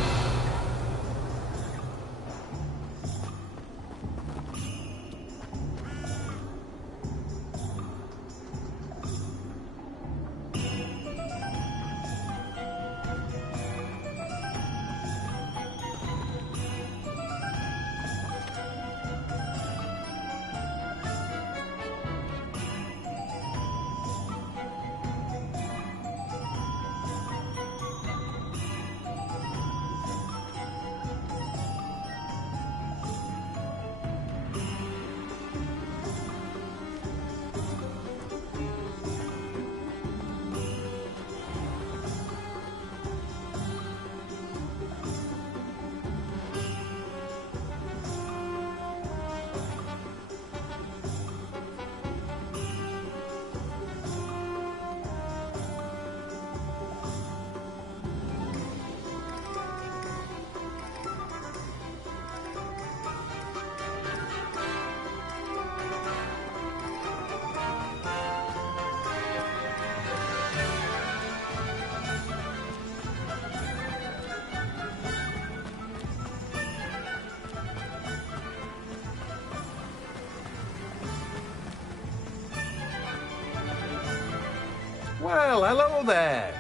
Well, hello there.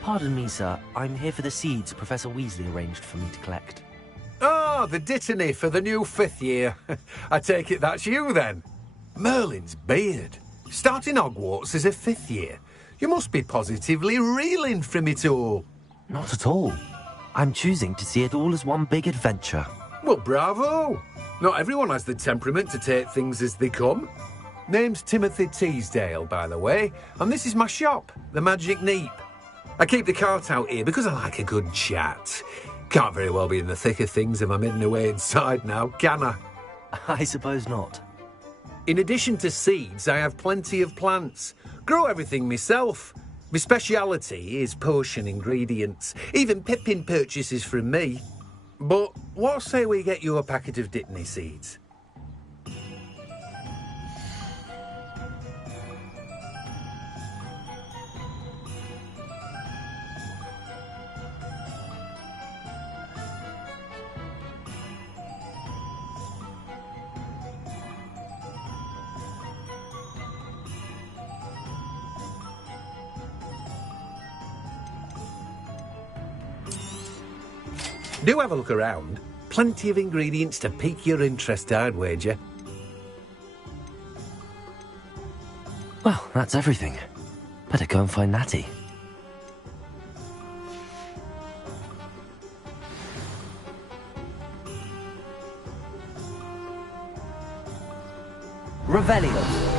Pardon me, sir. I'm here for the seeds Professor Weasley arranged for me to collect. Oh, the dittany for the new 5th year. I take it that's you, then. Merlin's beard. Starting Hogwarts as a 5th year. You must be positively reeling from it all. Not at all. I'm choosing to see it all as one big adventure. Well, bravo. Not everyone has the temperament to take things as they come. Name's Timothy Teasdale, by the way, and this is my shop, the Magic Neep. I keep the cart out here because I like a good chat. Can't very well be in the thick of things if I'm hidden away inside now, can I? I suppose not. In addition to seeds, I have plenty of plants. Grow everything myself. My speciality is potion ingredients. Even Pippin purchases from me. But what say we get you a packet of Dittany seeds? Do have a look around. Plenty of ingredients to pique your interest, I'd wager. Well, that's everything. Better go and find Natty. Revelio.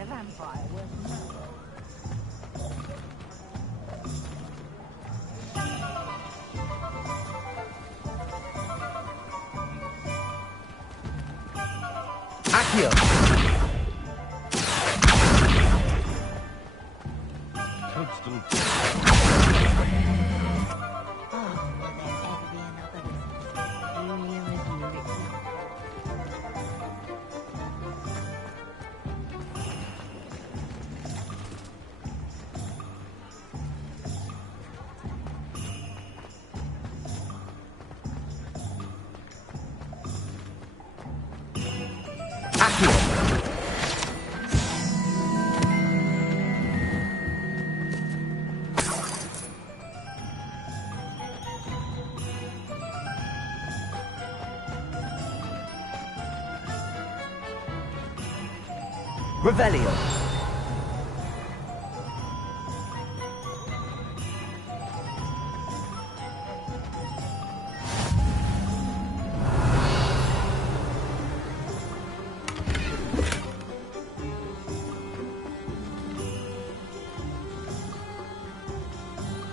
a vampire worth more. Accio! Revelio.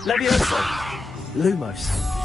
Levioso. Lumos.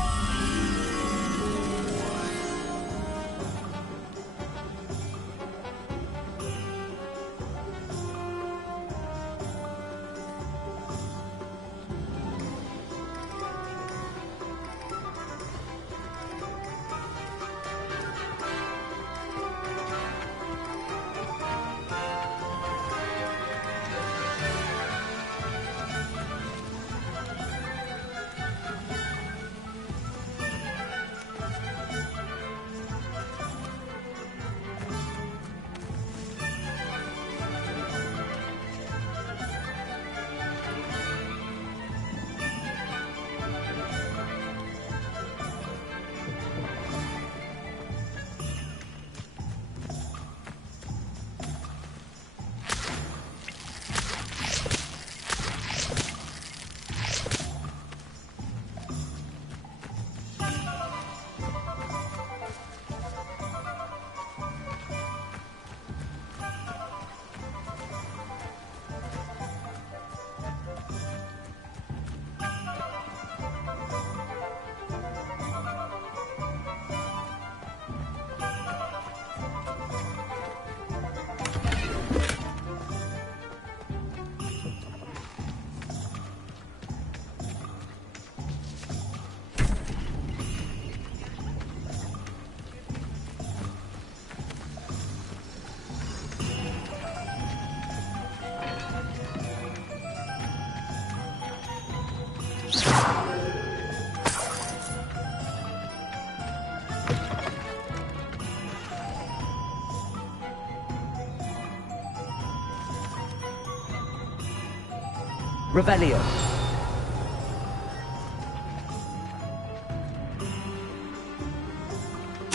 Revelio.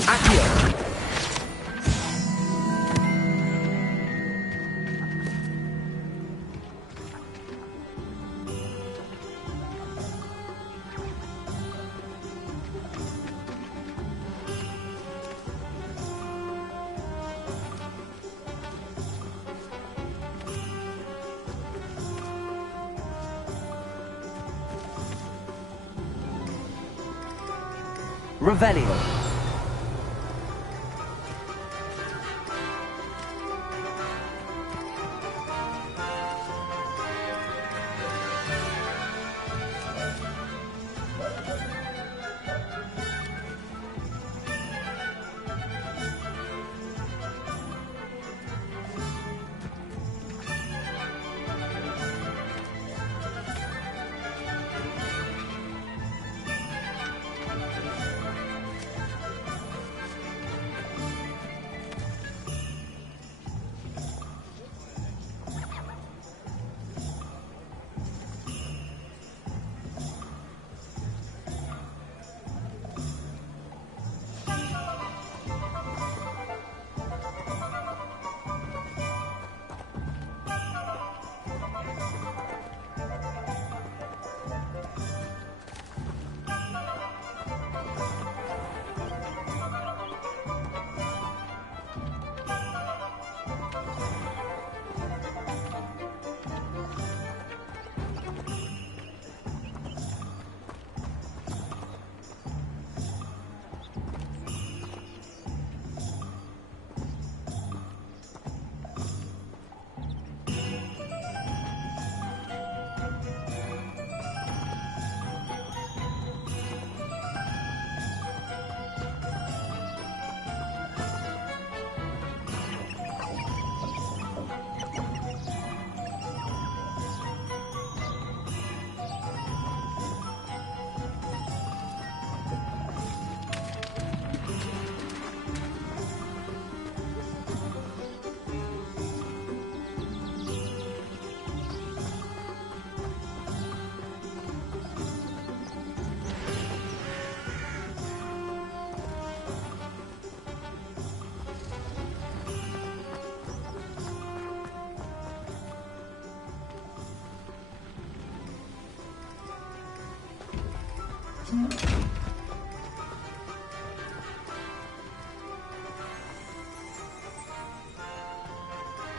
Accio. Revelio.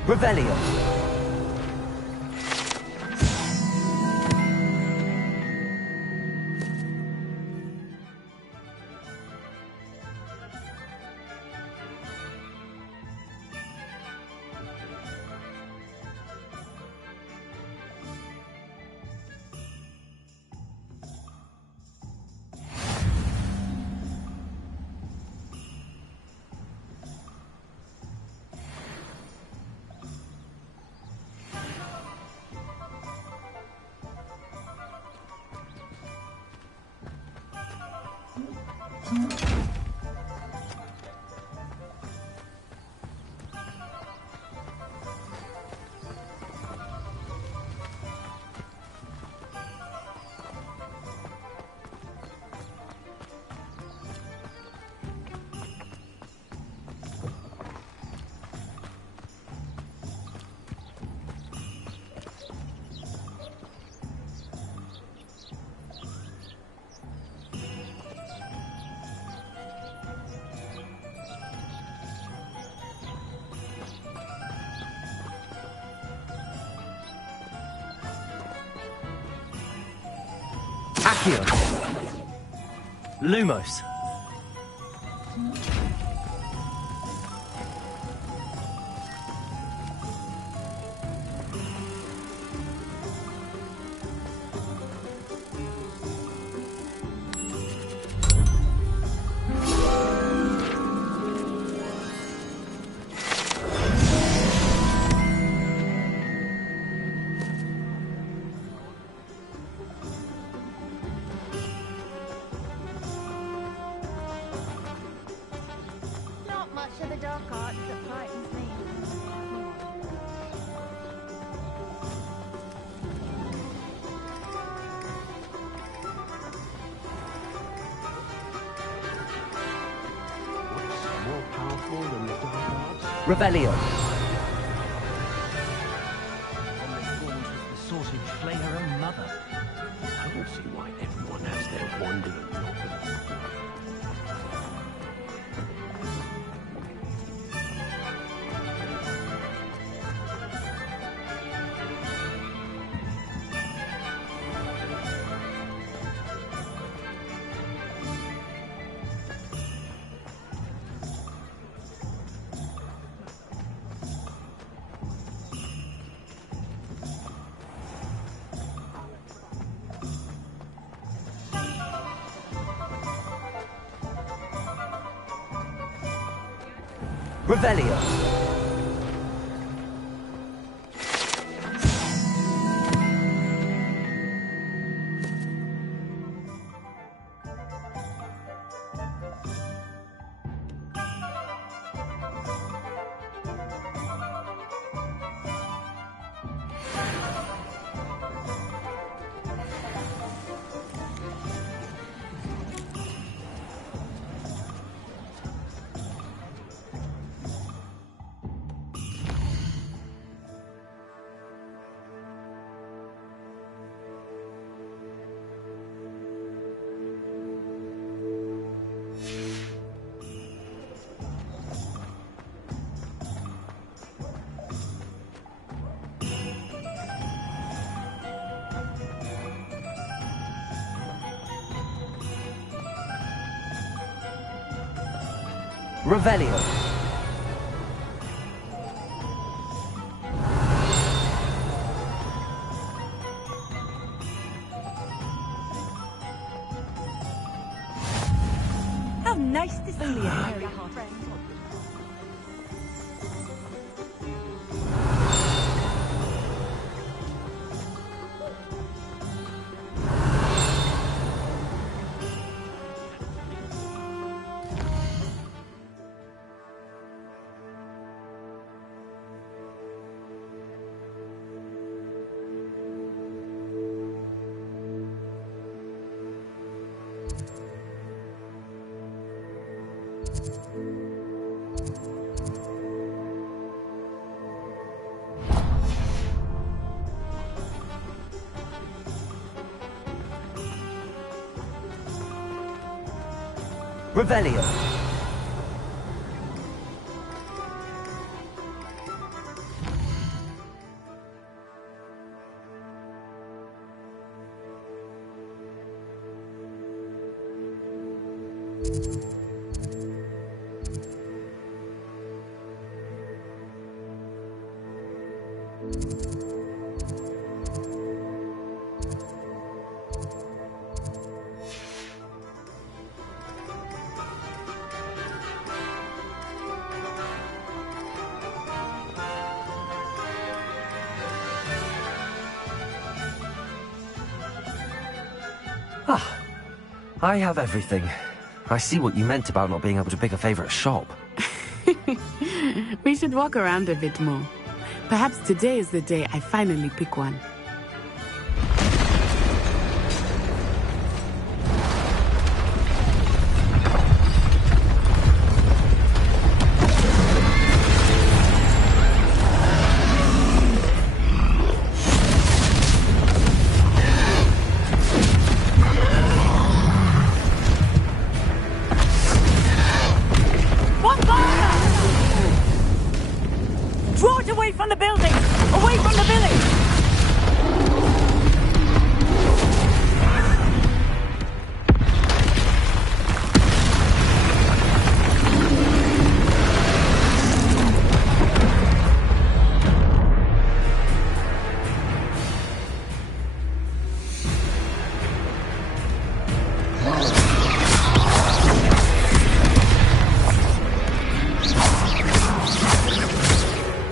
Revelio. Accio. Lumos. Revelio. The sort who'd flay her own mother. I don't see why everyone has their wandering novels. Revelio. Revelio. How nice to see you, Harry. Revelio. Ah, I have everything. I see what you meant about not being able to pick a favourite shop. We should walk around a bit more. Perhaps today is the day I finally pick one. Draw it away from the building! Away from the village!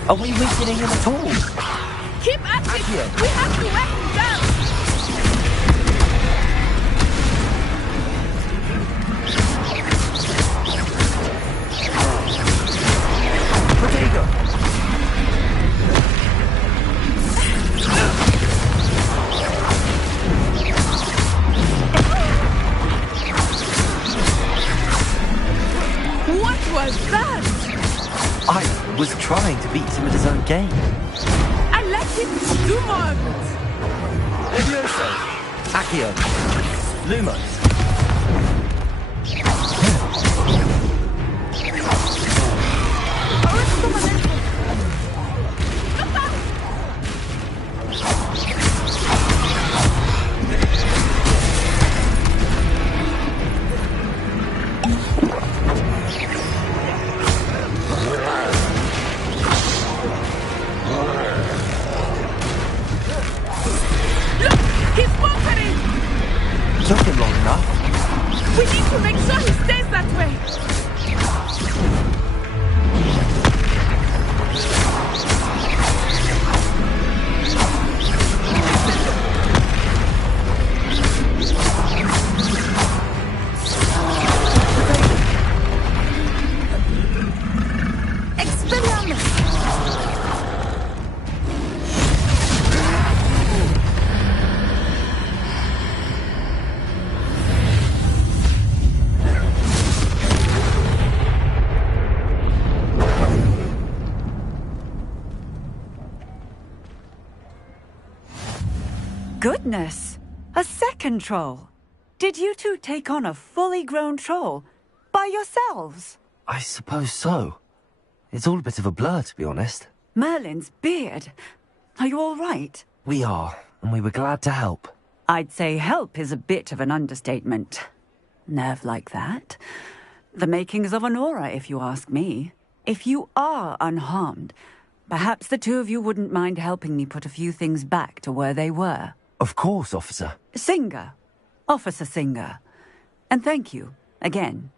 Are we weakening him at all? Keep at it! We have to whack him down! What was that? I was trying to beat him at his own game. I let him do more of it. Levioso. Accio. Lumos. He's bunkering! Took him long enough. We need to make sure he stays that way. Goodness! A second troll! Did you two take on a fully grown troll? By yourselves? I suppose so. It's all a bit of a blur, to be honest. Merlin's beard. Are you all right? We are, and we were glad to help. I'd say help is a bit of an understatement. Nerve like that. The makings of an aura, if you ask me. If you are unharmed, perhaps the two of you wouldn't mind helping me put a few things back to where they were. Of course, officer. Singer. Officer Singer. And thank you, again.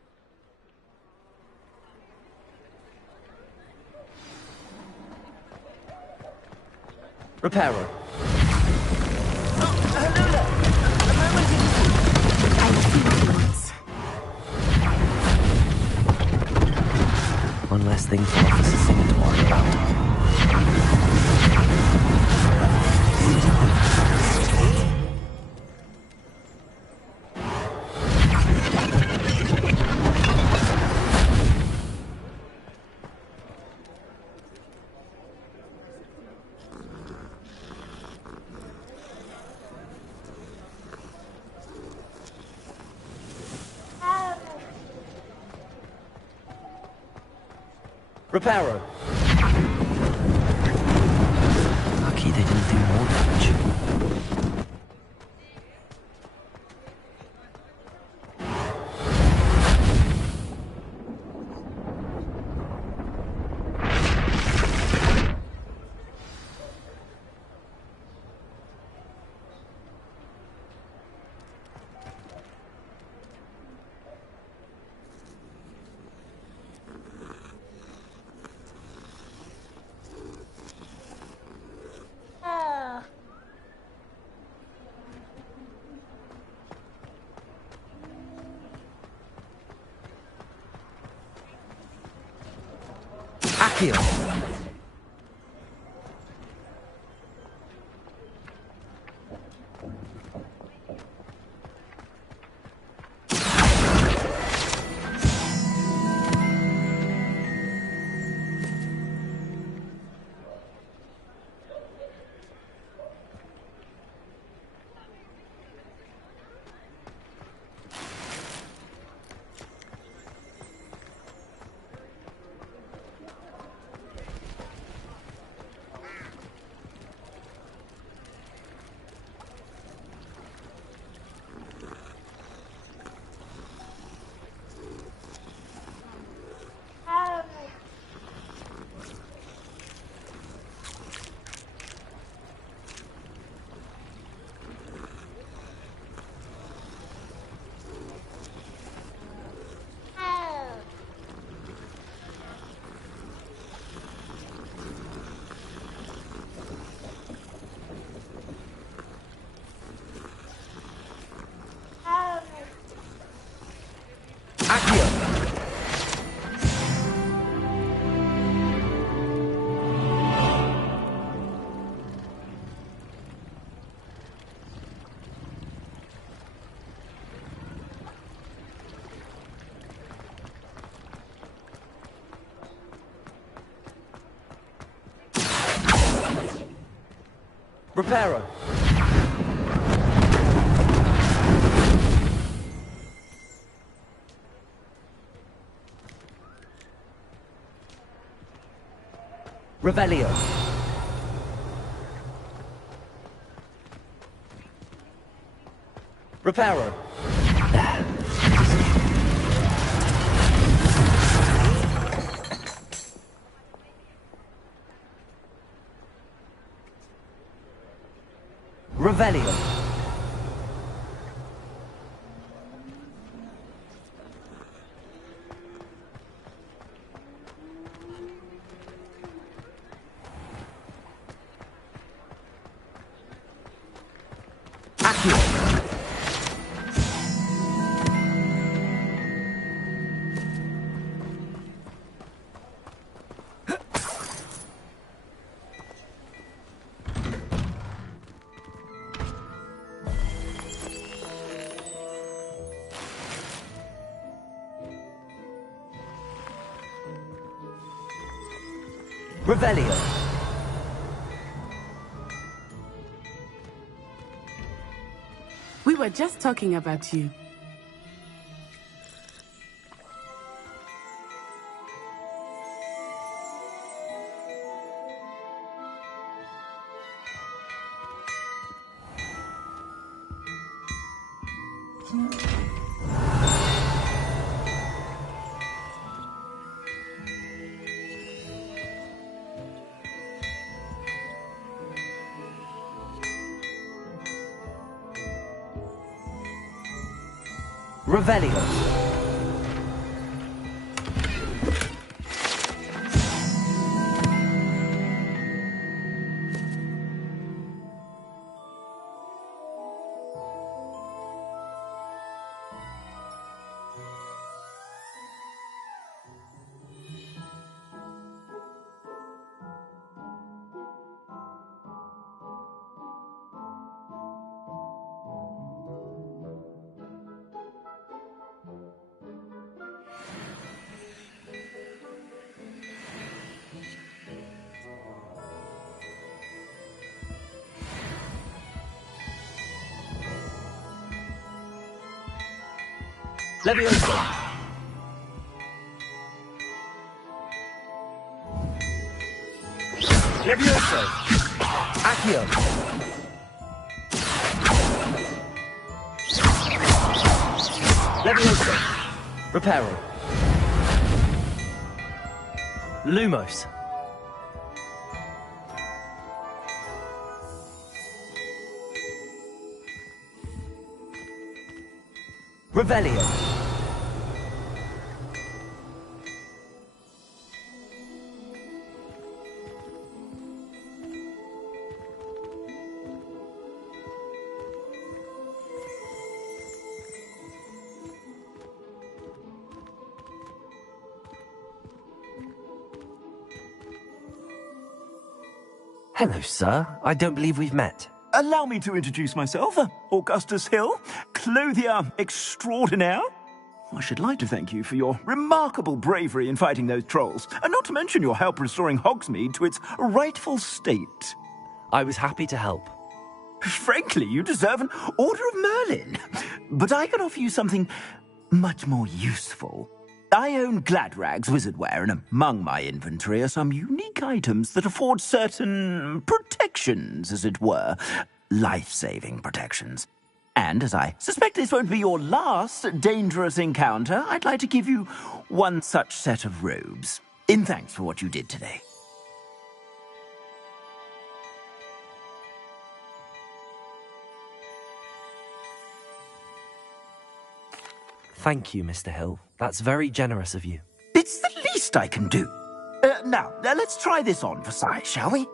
Reparo. One less thing for Officer Singer to worry about. Reparo. Lucky they didn't do more damage. Accio. Reparo. Revelio. Reparo. Revelio. Accio. Revelio. We were just talking about you. Revelio. Levioso. Levioso! Accio! Levioso. Reparo. Lumos. Revelio. Hello, sir. I don't believe we've met. Allow me to introduce myself, Augustus Hill, clothier extraordinaire. I should like to thank you for your remarkable bravery in fighting those trolls, and not to mention your help restoring Hogsmeade to its rightful state. I was happy to help. Frankly, you deserve an Order of Merlin. But I can offer you something much more useful. I own Gladrag's wizardware, and among my inventory are some unique items that afford certain protections, as it were. Life-saving protections. And as I suspect this won't be your last dangerous encounter, I'd like to give you one such set of robes, in thanks for what you did today. Thank you, Mr. Hill. That's very generous of you. It's the least I can do. Now, let's try this on for size, shall we?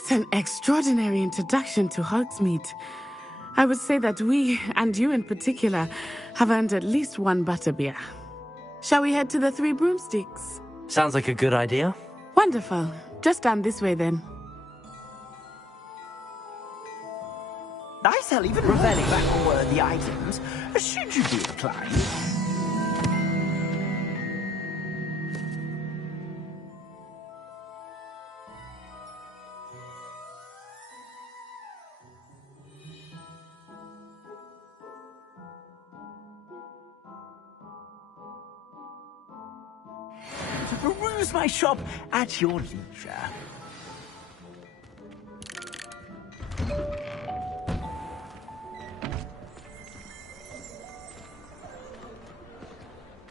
What an extraordinary introduction to Hogsmeade. I would say that we, and you in particular, have earned at least one butterbeer. Shall we head to the Three Broomsticks? Sounds like a good idea. Wonderful. Just down this way then. I sell even more battle-worthy items, should you be inclined. To peruse my shop at your leisure.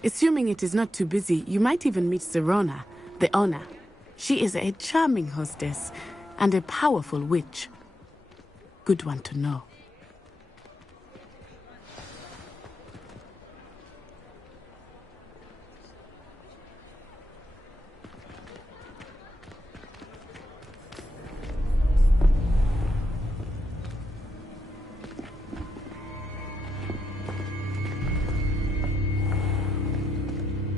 Assuming it is not too busy, you might even meet Sirona, the owner. She is a charming hostess and a powerful witch. Good one to know.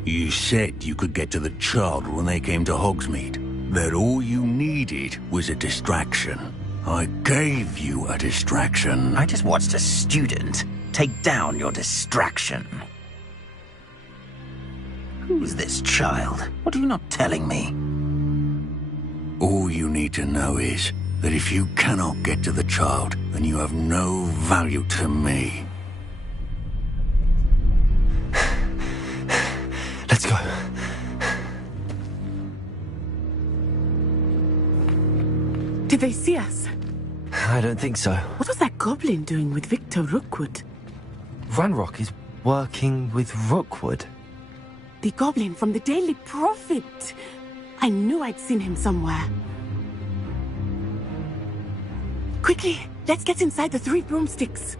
You said you could get to the child when they came to Hogsmeade. That all you needed was a distraction. I gave you a distraction. I just watched a student take down your distraction. Who's this child? What are you not telling me? All you need to know is that if you cannot get to the child, then you have no value to me. Let's go. Did they see us? I don't think so. What was that goblin doing with Victor Rookwood? Ranrock is working with Rookwood. The goblin from the Daily Prophet. I knew I'd seen him somewhere. Quickly, let's get inside the Three Broomsticks.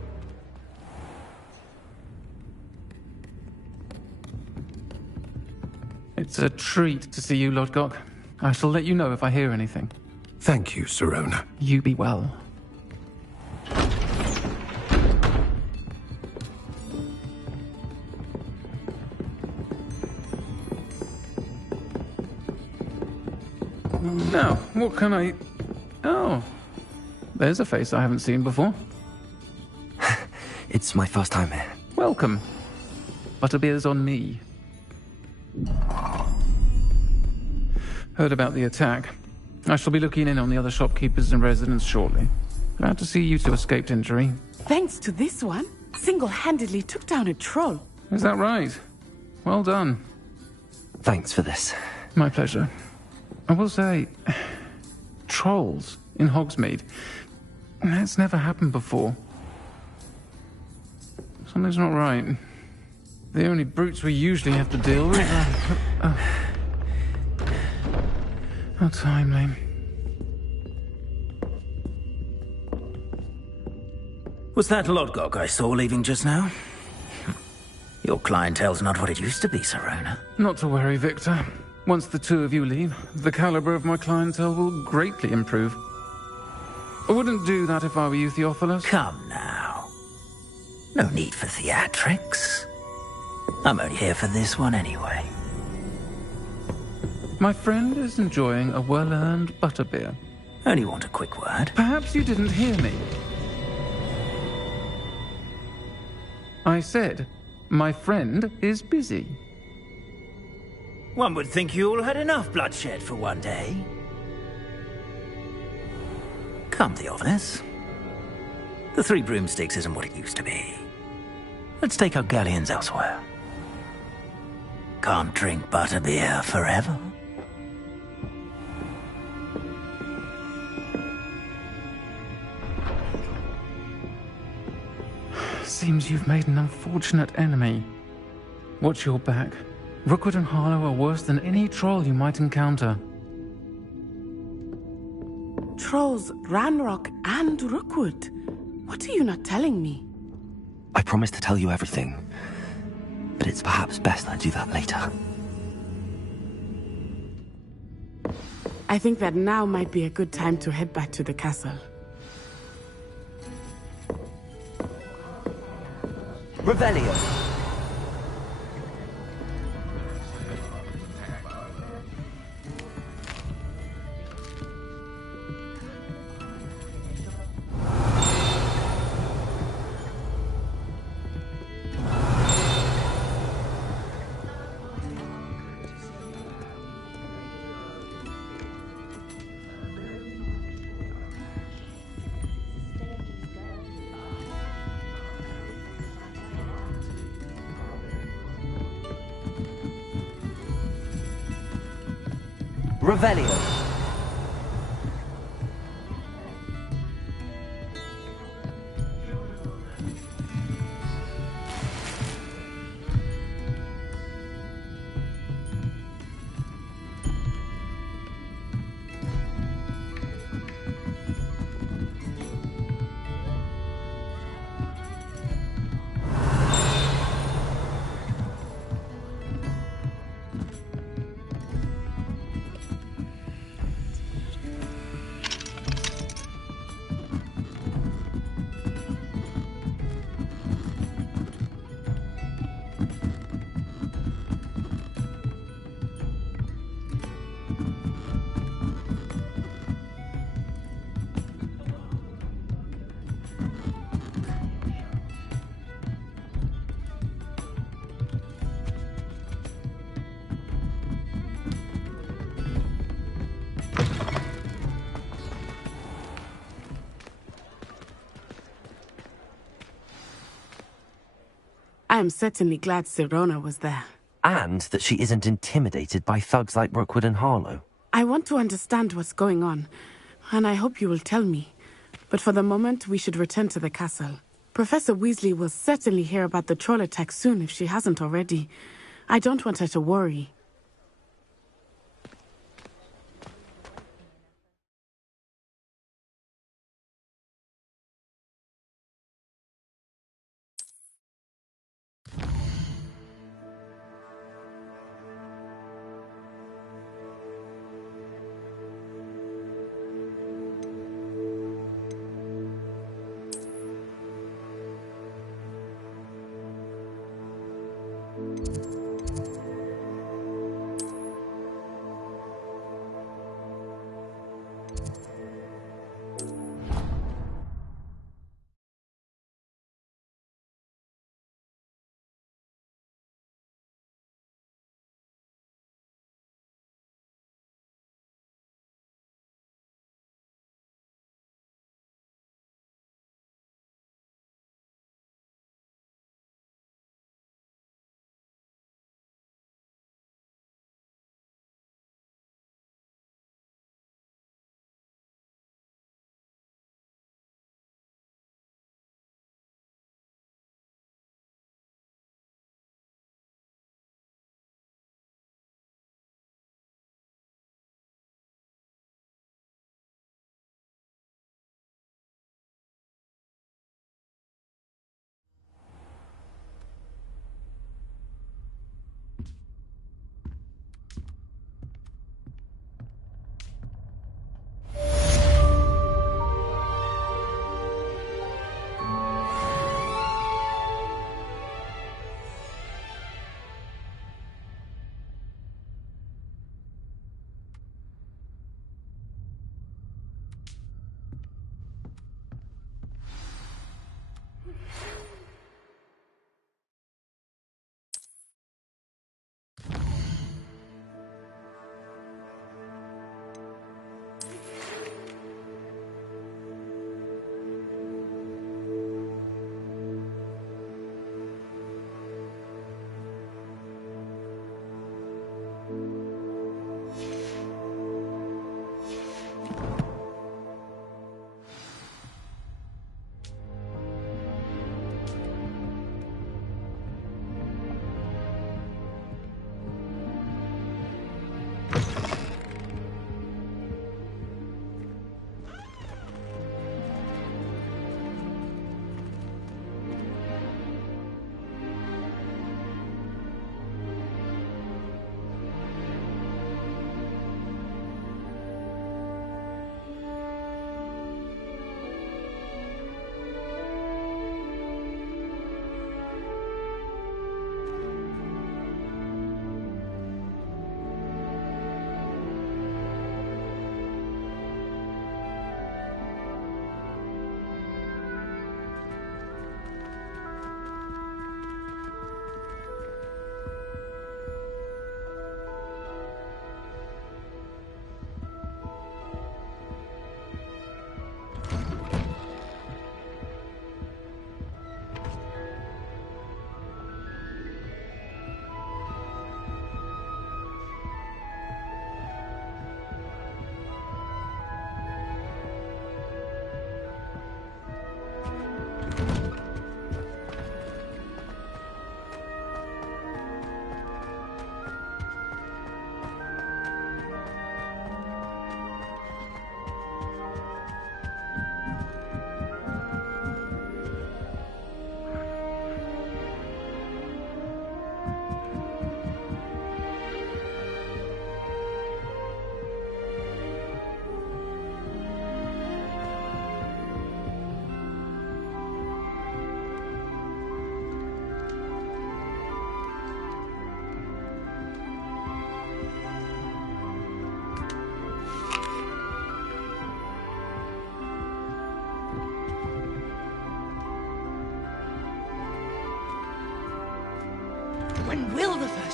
It's a treat to see you, Lodgok. I shall let you know if I hear anything. Thank you, Sirona. You be well. Now, what can I... Oh, there's a face I haven't seen before. It's my first time here. Welcome. Butterbeer's on me. Heard about the attack. I shall be looking in on the other shopkeepers and residents shortly. Glad to see you two escaped injury. Thanks to this one, single-handedly took down a troll. Is that right? Well done. Thanks for this. My pleasure. I will say, trolls in Hogsmeade. That's never happened before. Something's not right. The only brutes we usually have to deal with. How timely. Was that Lodgok I saw leaving just now? Your clientele's not what it used to be, Sirona. Not to worry, Victor. Once the two of you leave, the caliber of my clientele will greatly improve. I wouldn't do that if I were you, Theophilus. Come now. No need for theatrics. I'm only here for this one anyway. My friend is enjoying a well-earned butterbeer. Only want a quick word. Perhaps you didn't hear me. I said, my friend is busy. One would think you all had enough bloodshed for one day. Come, Theophilus. The Three Broomsticks isn't what it used to be. Let's take our galleons elsewhere. Can't drink butterbeer forever. Seems you've made an unfortunate enemy. Watch your back. Rookwood and Harlow are worse than any troll you might encounter. Trolls, Ranrock, and Rookwood. What are you not telling me? I promised to tell you everything, but it's perhaps best I do that later. I think that now might be a good time to head back to the castle. Revelio. Revelio. I am certainly glad Sirona was there. And that she isn't intimidated by thugs like Rookwood and Harlow. I want to understand what's going on, and I hope you will tell me. But for the moment, we should return to the castle. Professor Weasley will certainly hear about the troll attack soon if she hasn't already. I don't want her to worry.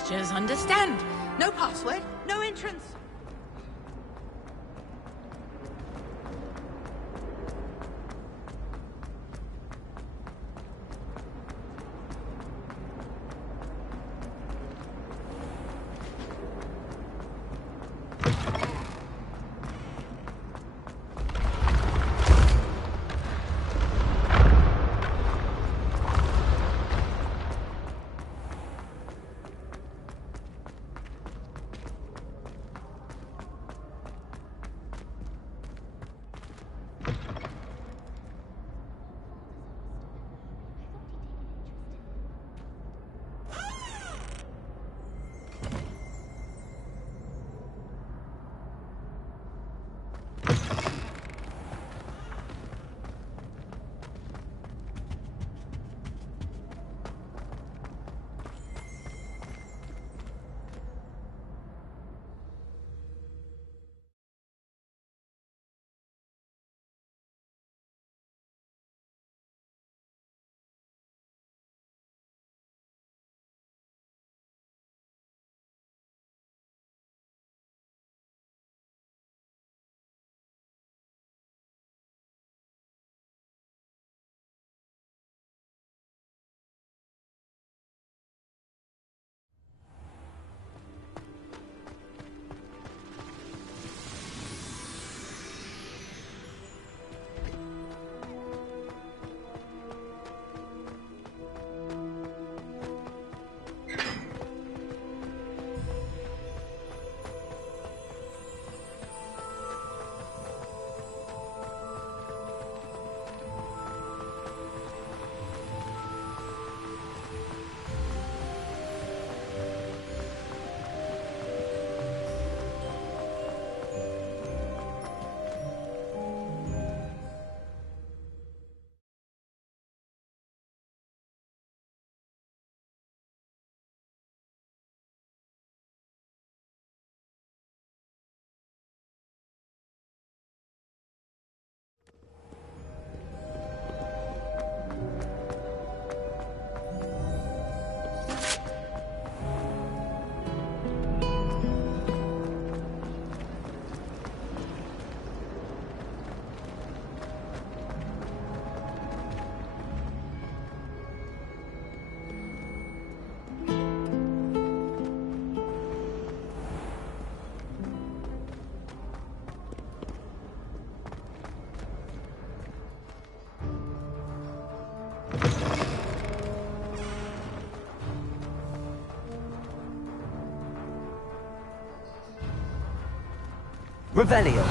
gestures, understand? No password, no entrance. Revelio.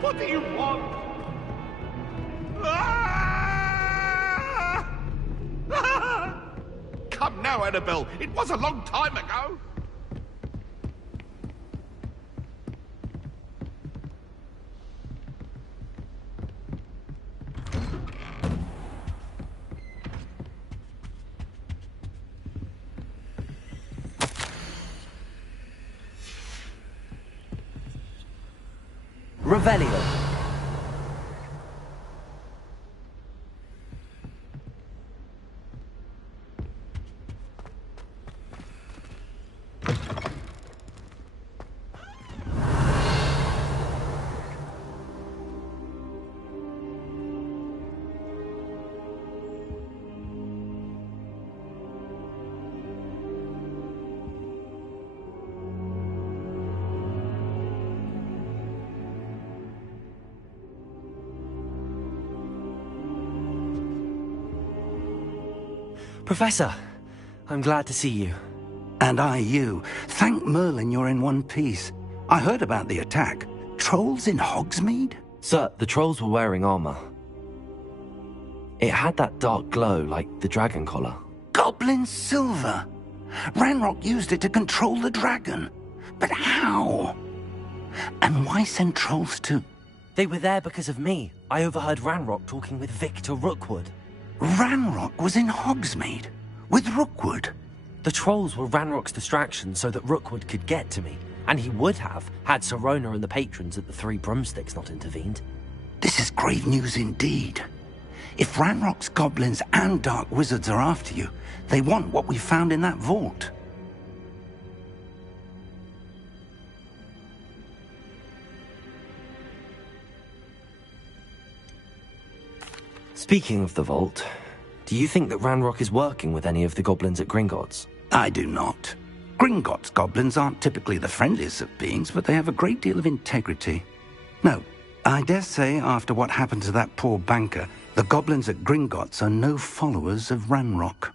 What do you want? Come now, Annabelle. It was a long time ago. Revelio. Professor, I'm glad to see you. And I you. Thank Merlin you're in one piece. I heard about the attack. Trolls in Hogsmeade? Sir, the trolls were wearing armor. It had that dark glow like the dragon collar. Goblin silver. Ranrock used it to control the dragon. But how? And why send trolls to... They were there because of me. I overheard Ranrock talking with Victor Rookwood. Ranrock was in Hogsmeade? With Rookwood? The trolls were Ranrock's distraction so that Rookwood could get to me. And he would have, had Sirona and the patrons at the Three Broomsticks not intervened. This is grave news indeed. If Ranrock's goblins and dark wizards are after you, they want what we found in that vault. Speaking of the vault, do you think that Ranrock is working with any of the goblins at Gringotts? I do not. Gringotts goblins aren't typically the friendliest of beings, but they have a great deal of integrity. No, I dare say after what happened to that poor banker, the goblins at Gringotts are no followers of Ranrock.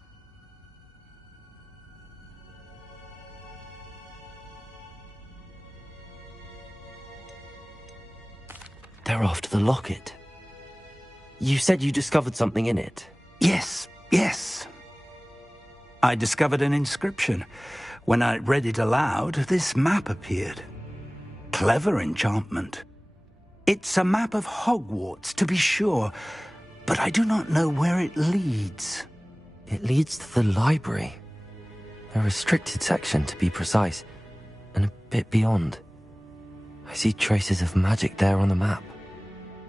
They're after the locket. You said you discovered something in it. Yes. I discovered an inscription. When I read it aloud, this map appeared. Clever enchantment. It's a map of Hogwarts, to be sure, but I do not know where it leads. It leads to the library. A restricted section, to be precise, and a bit beyond. I see traces of magic there on the map.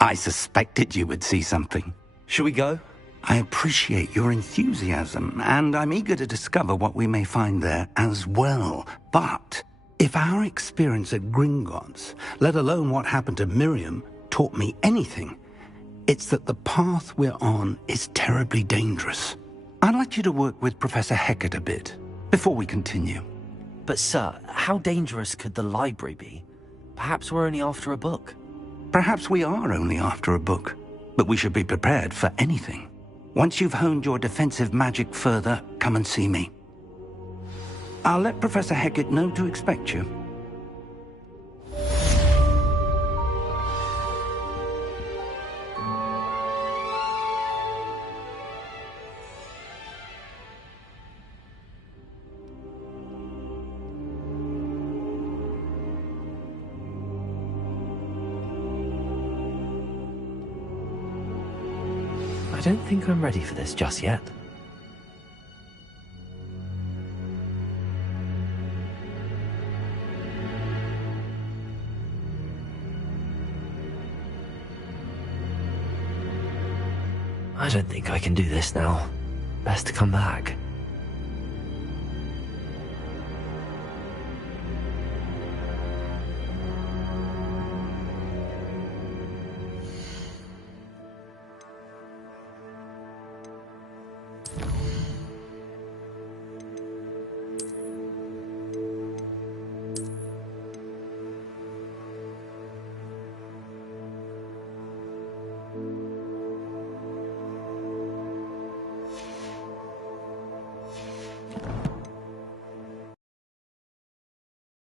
I suspected you would see something. Shall we go? I appreciate your enthusiasm, and I'm eager to discover what we may find there as well. But if our experience at Gringotts, let alone what happened to Miriam, taught me anything, it's that the path we're on is terribly dangerous. I'd like you to work with Professor Hecat a bit before we continue. But sir, how dangerous could the library be? Perhaps we're only after a book. Perhaps we are only after a book, but we should be prepared for anything. Once you've honed your defensive magic further, come and see me. I'll let Professor Hecat know to expect you. I don't think I'm ready for this just yet. I don't think I can do this now. Best to come back.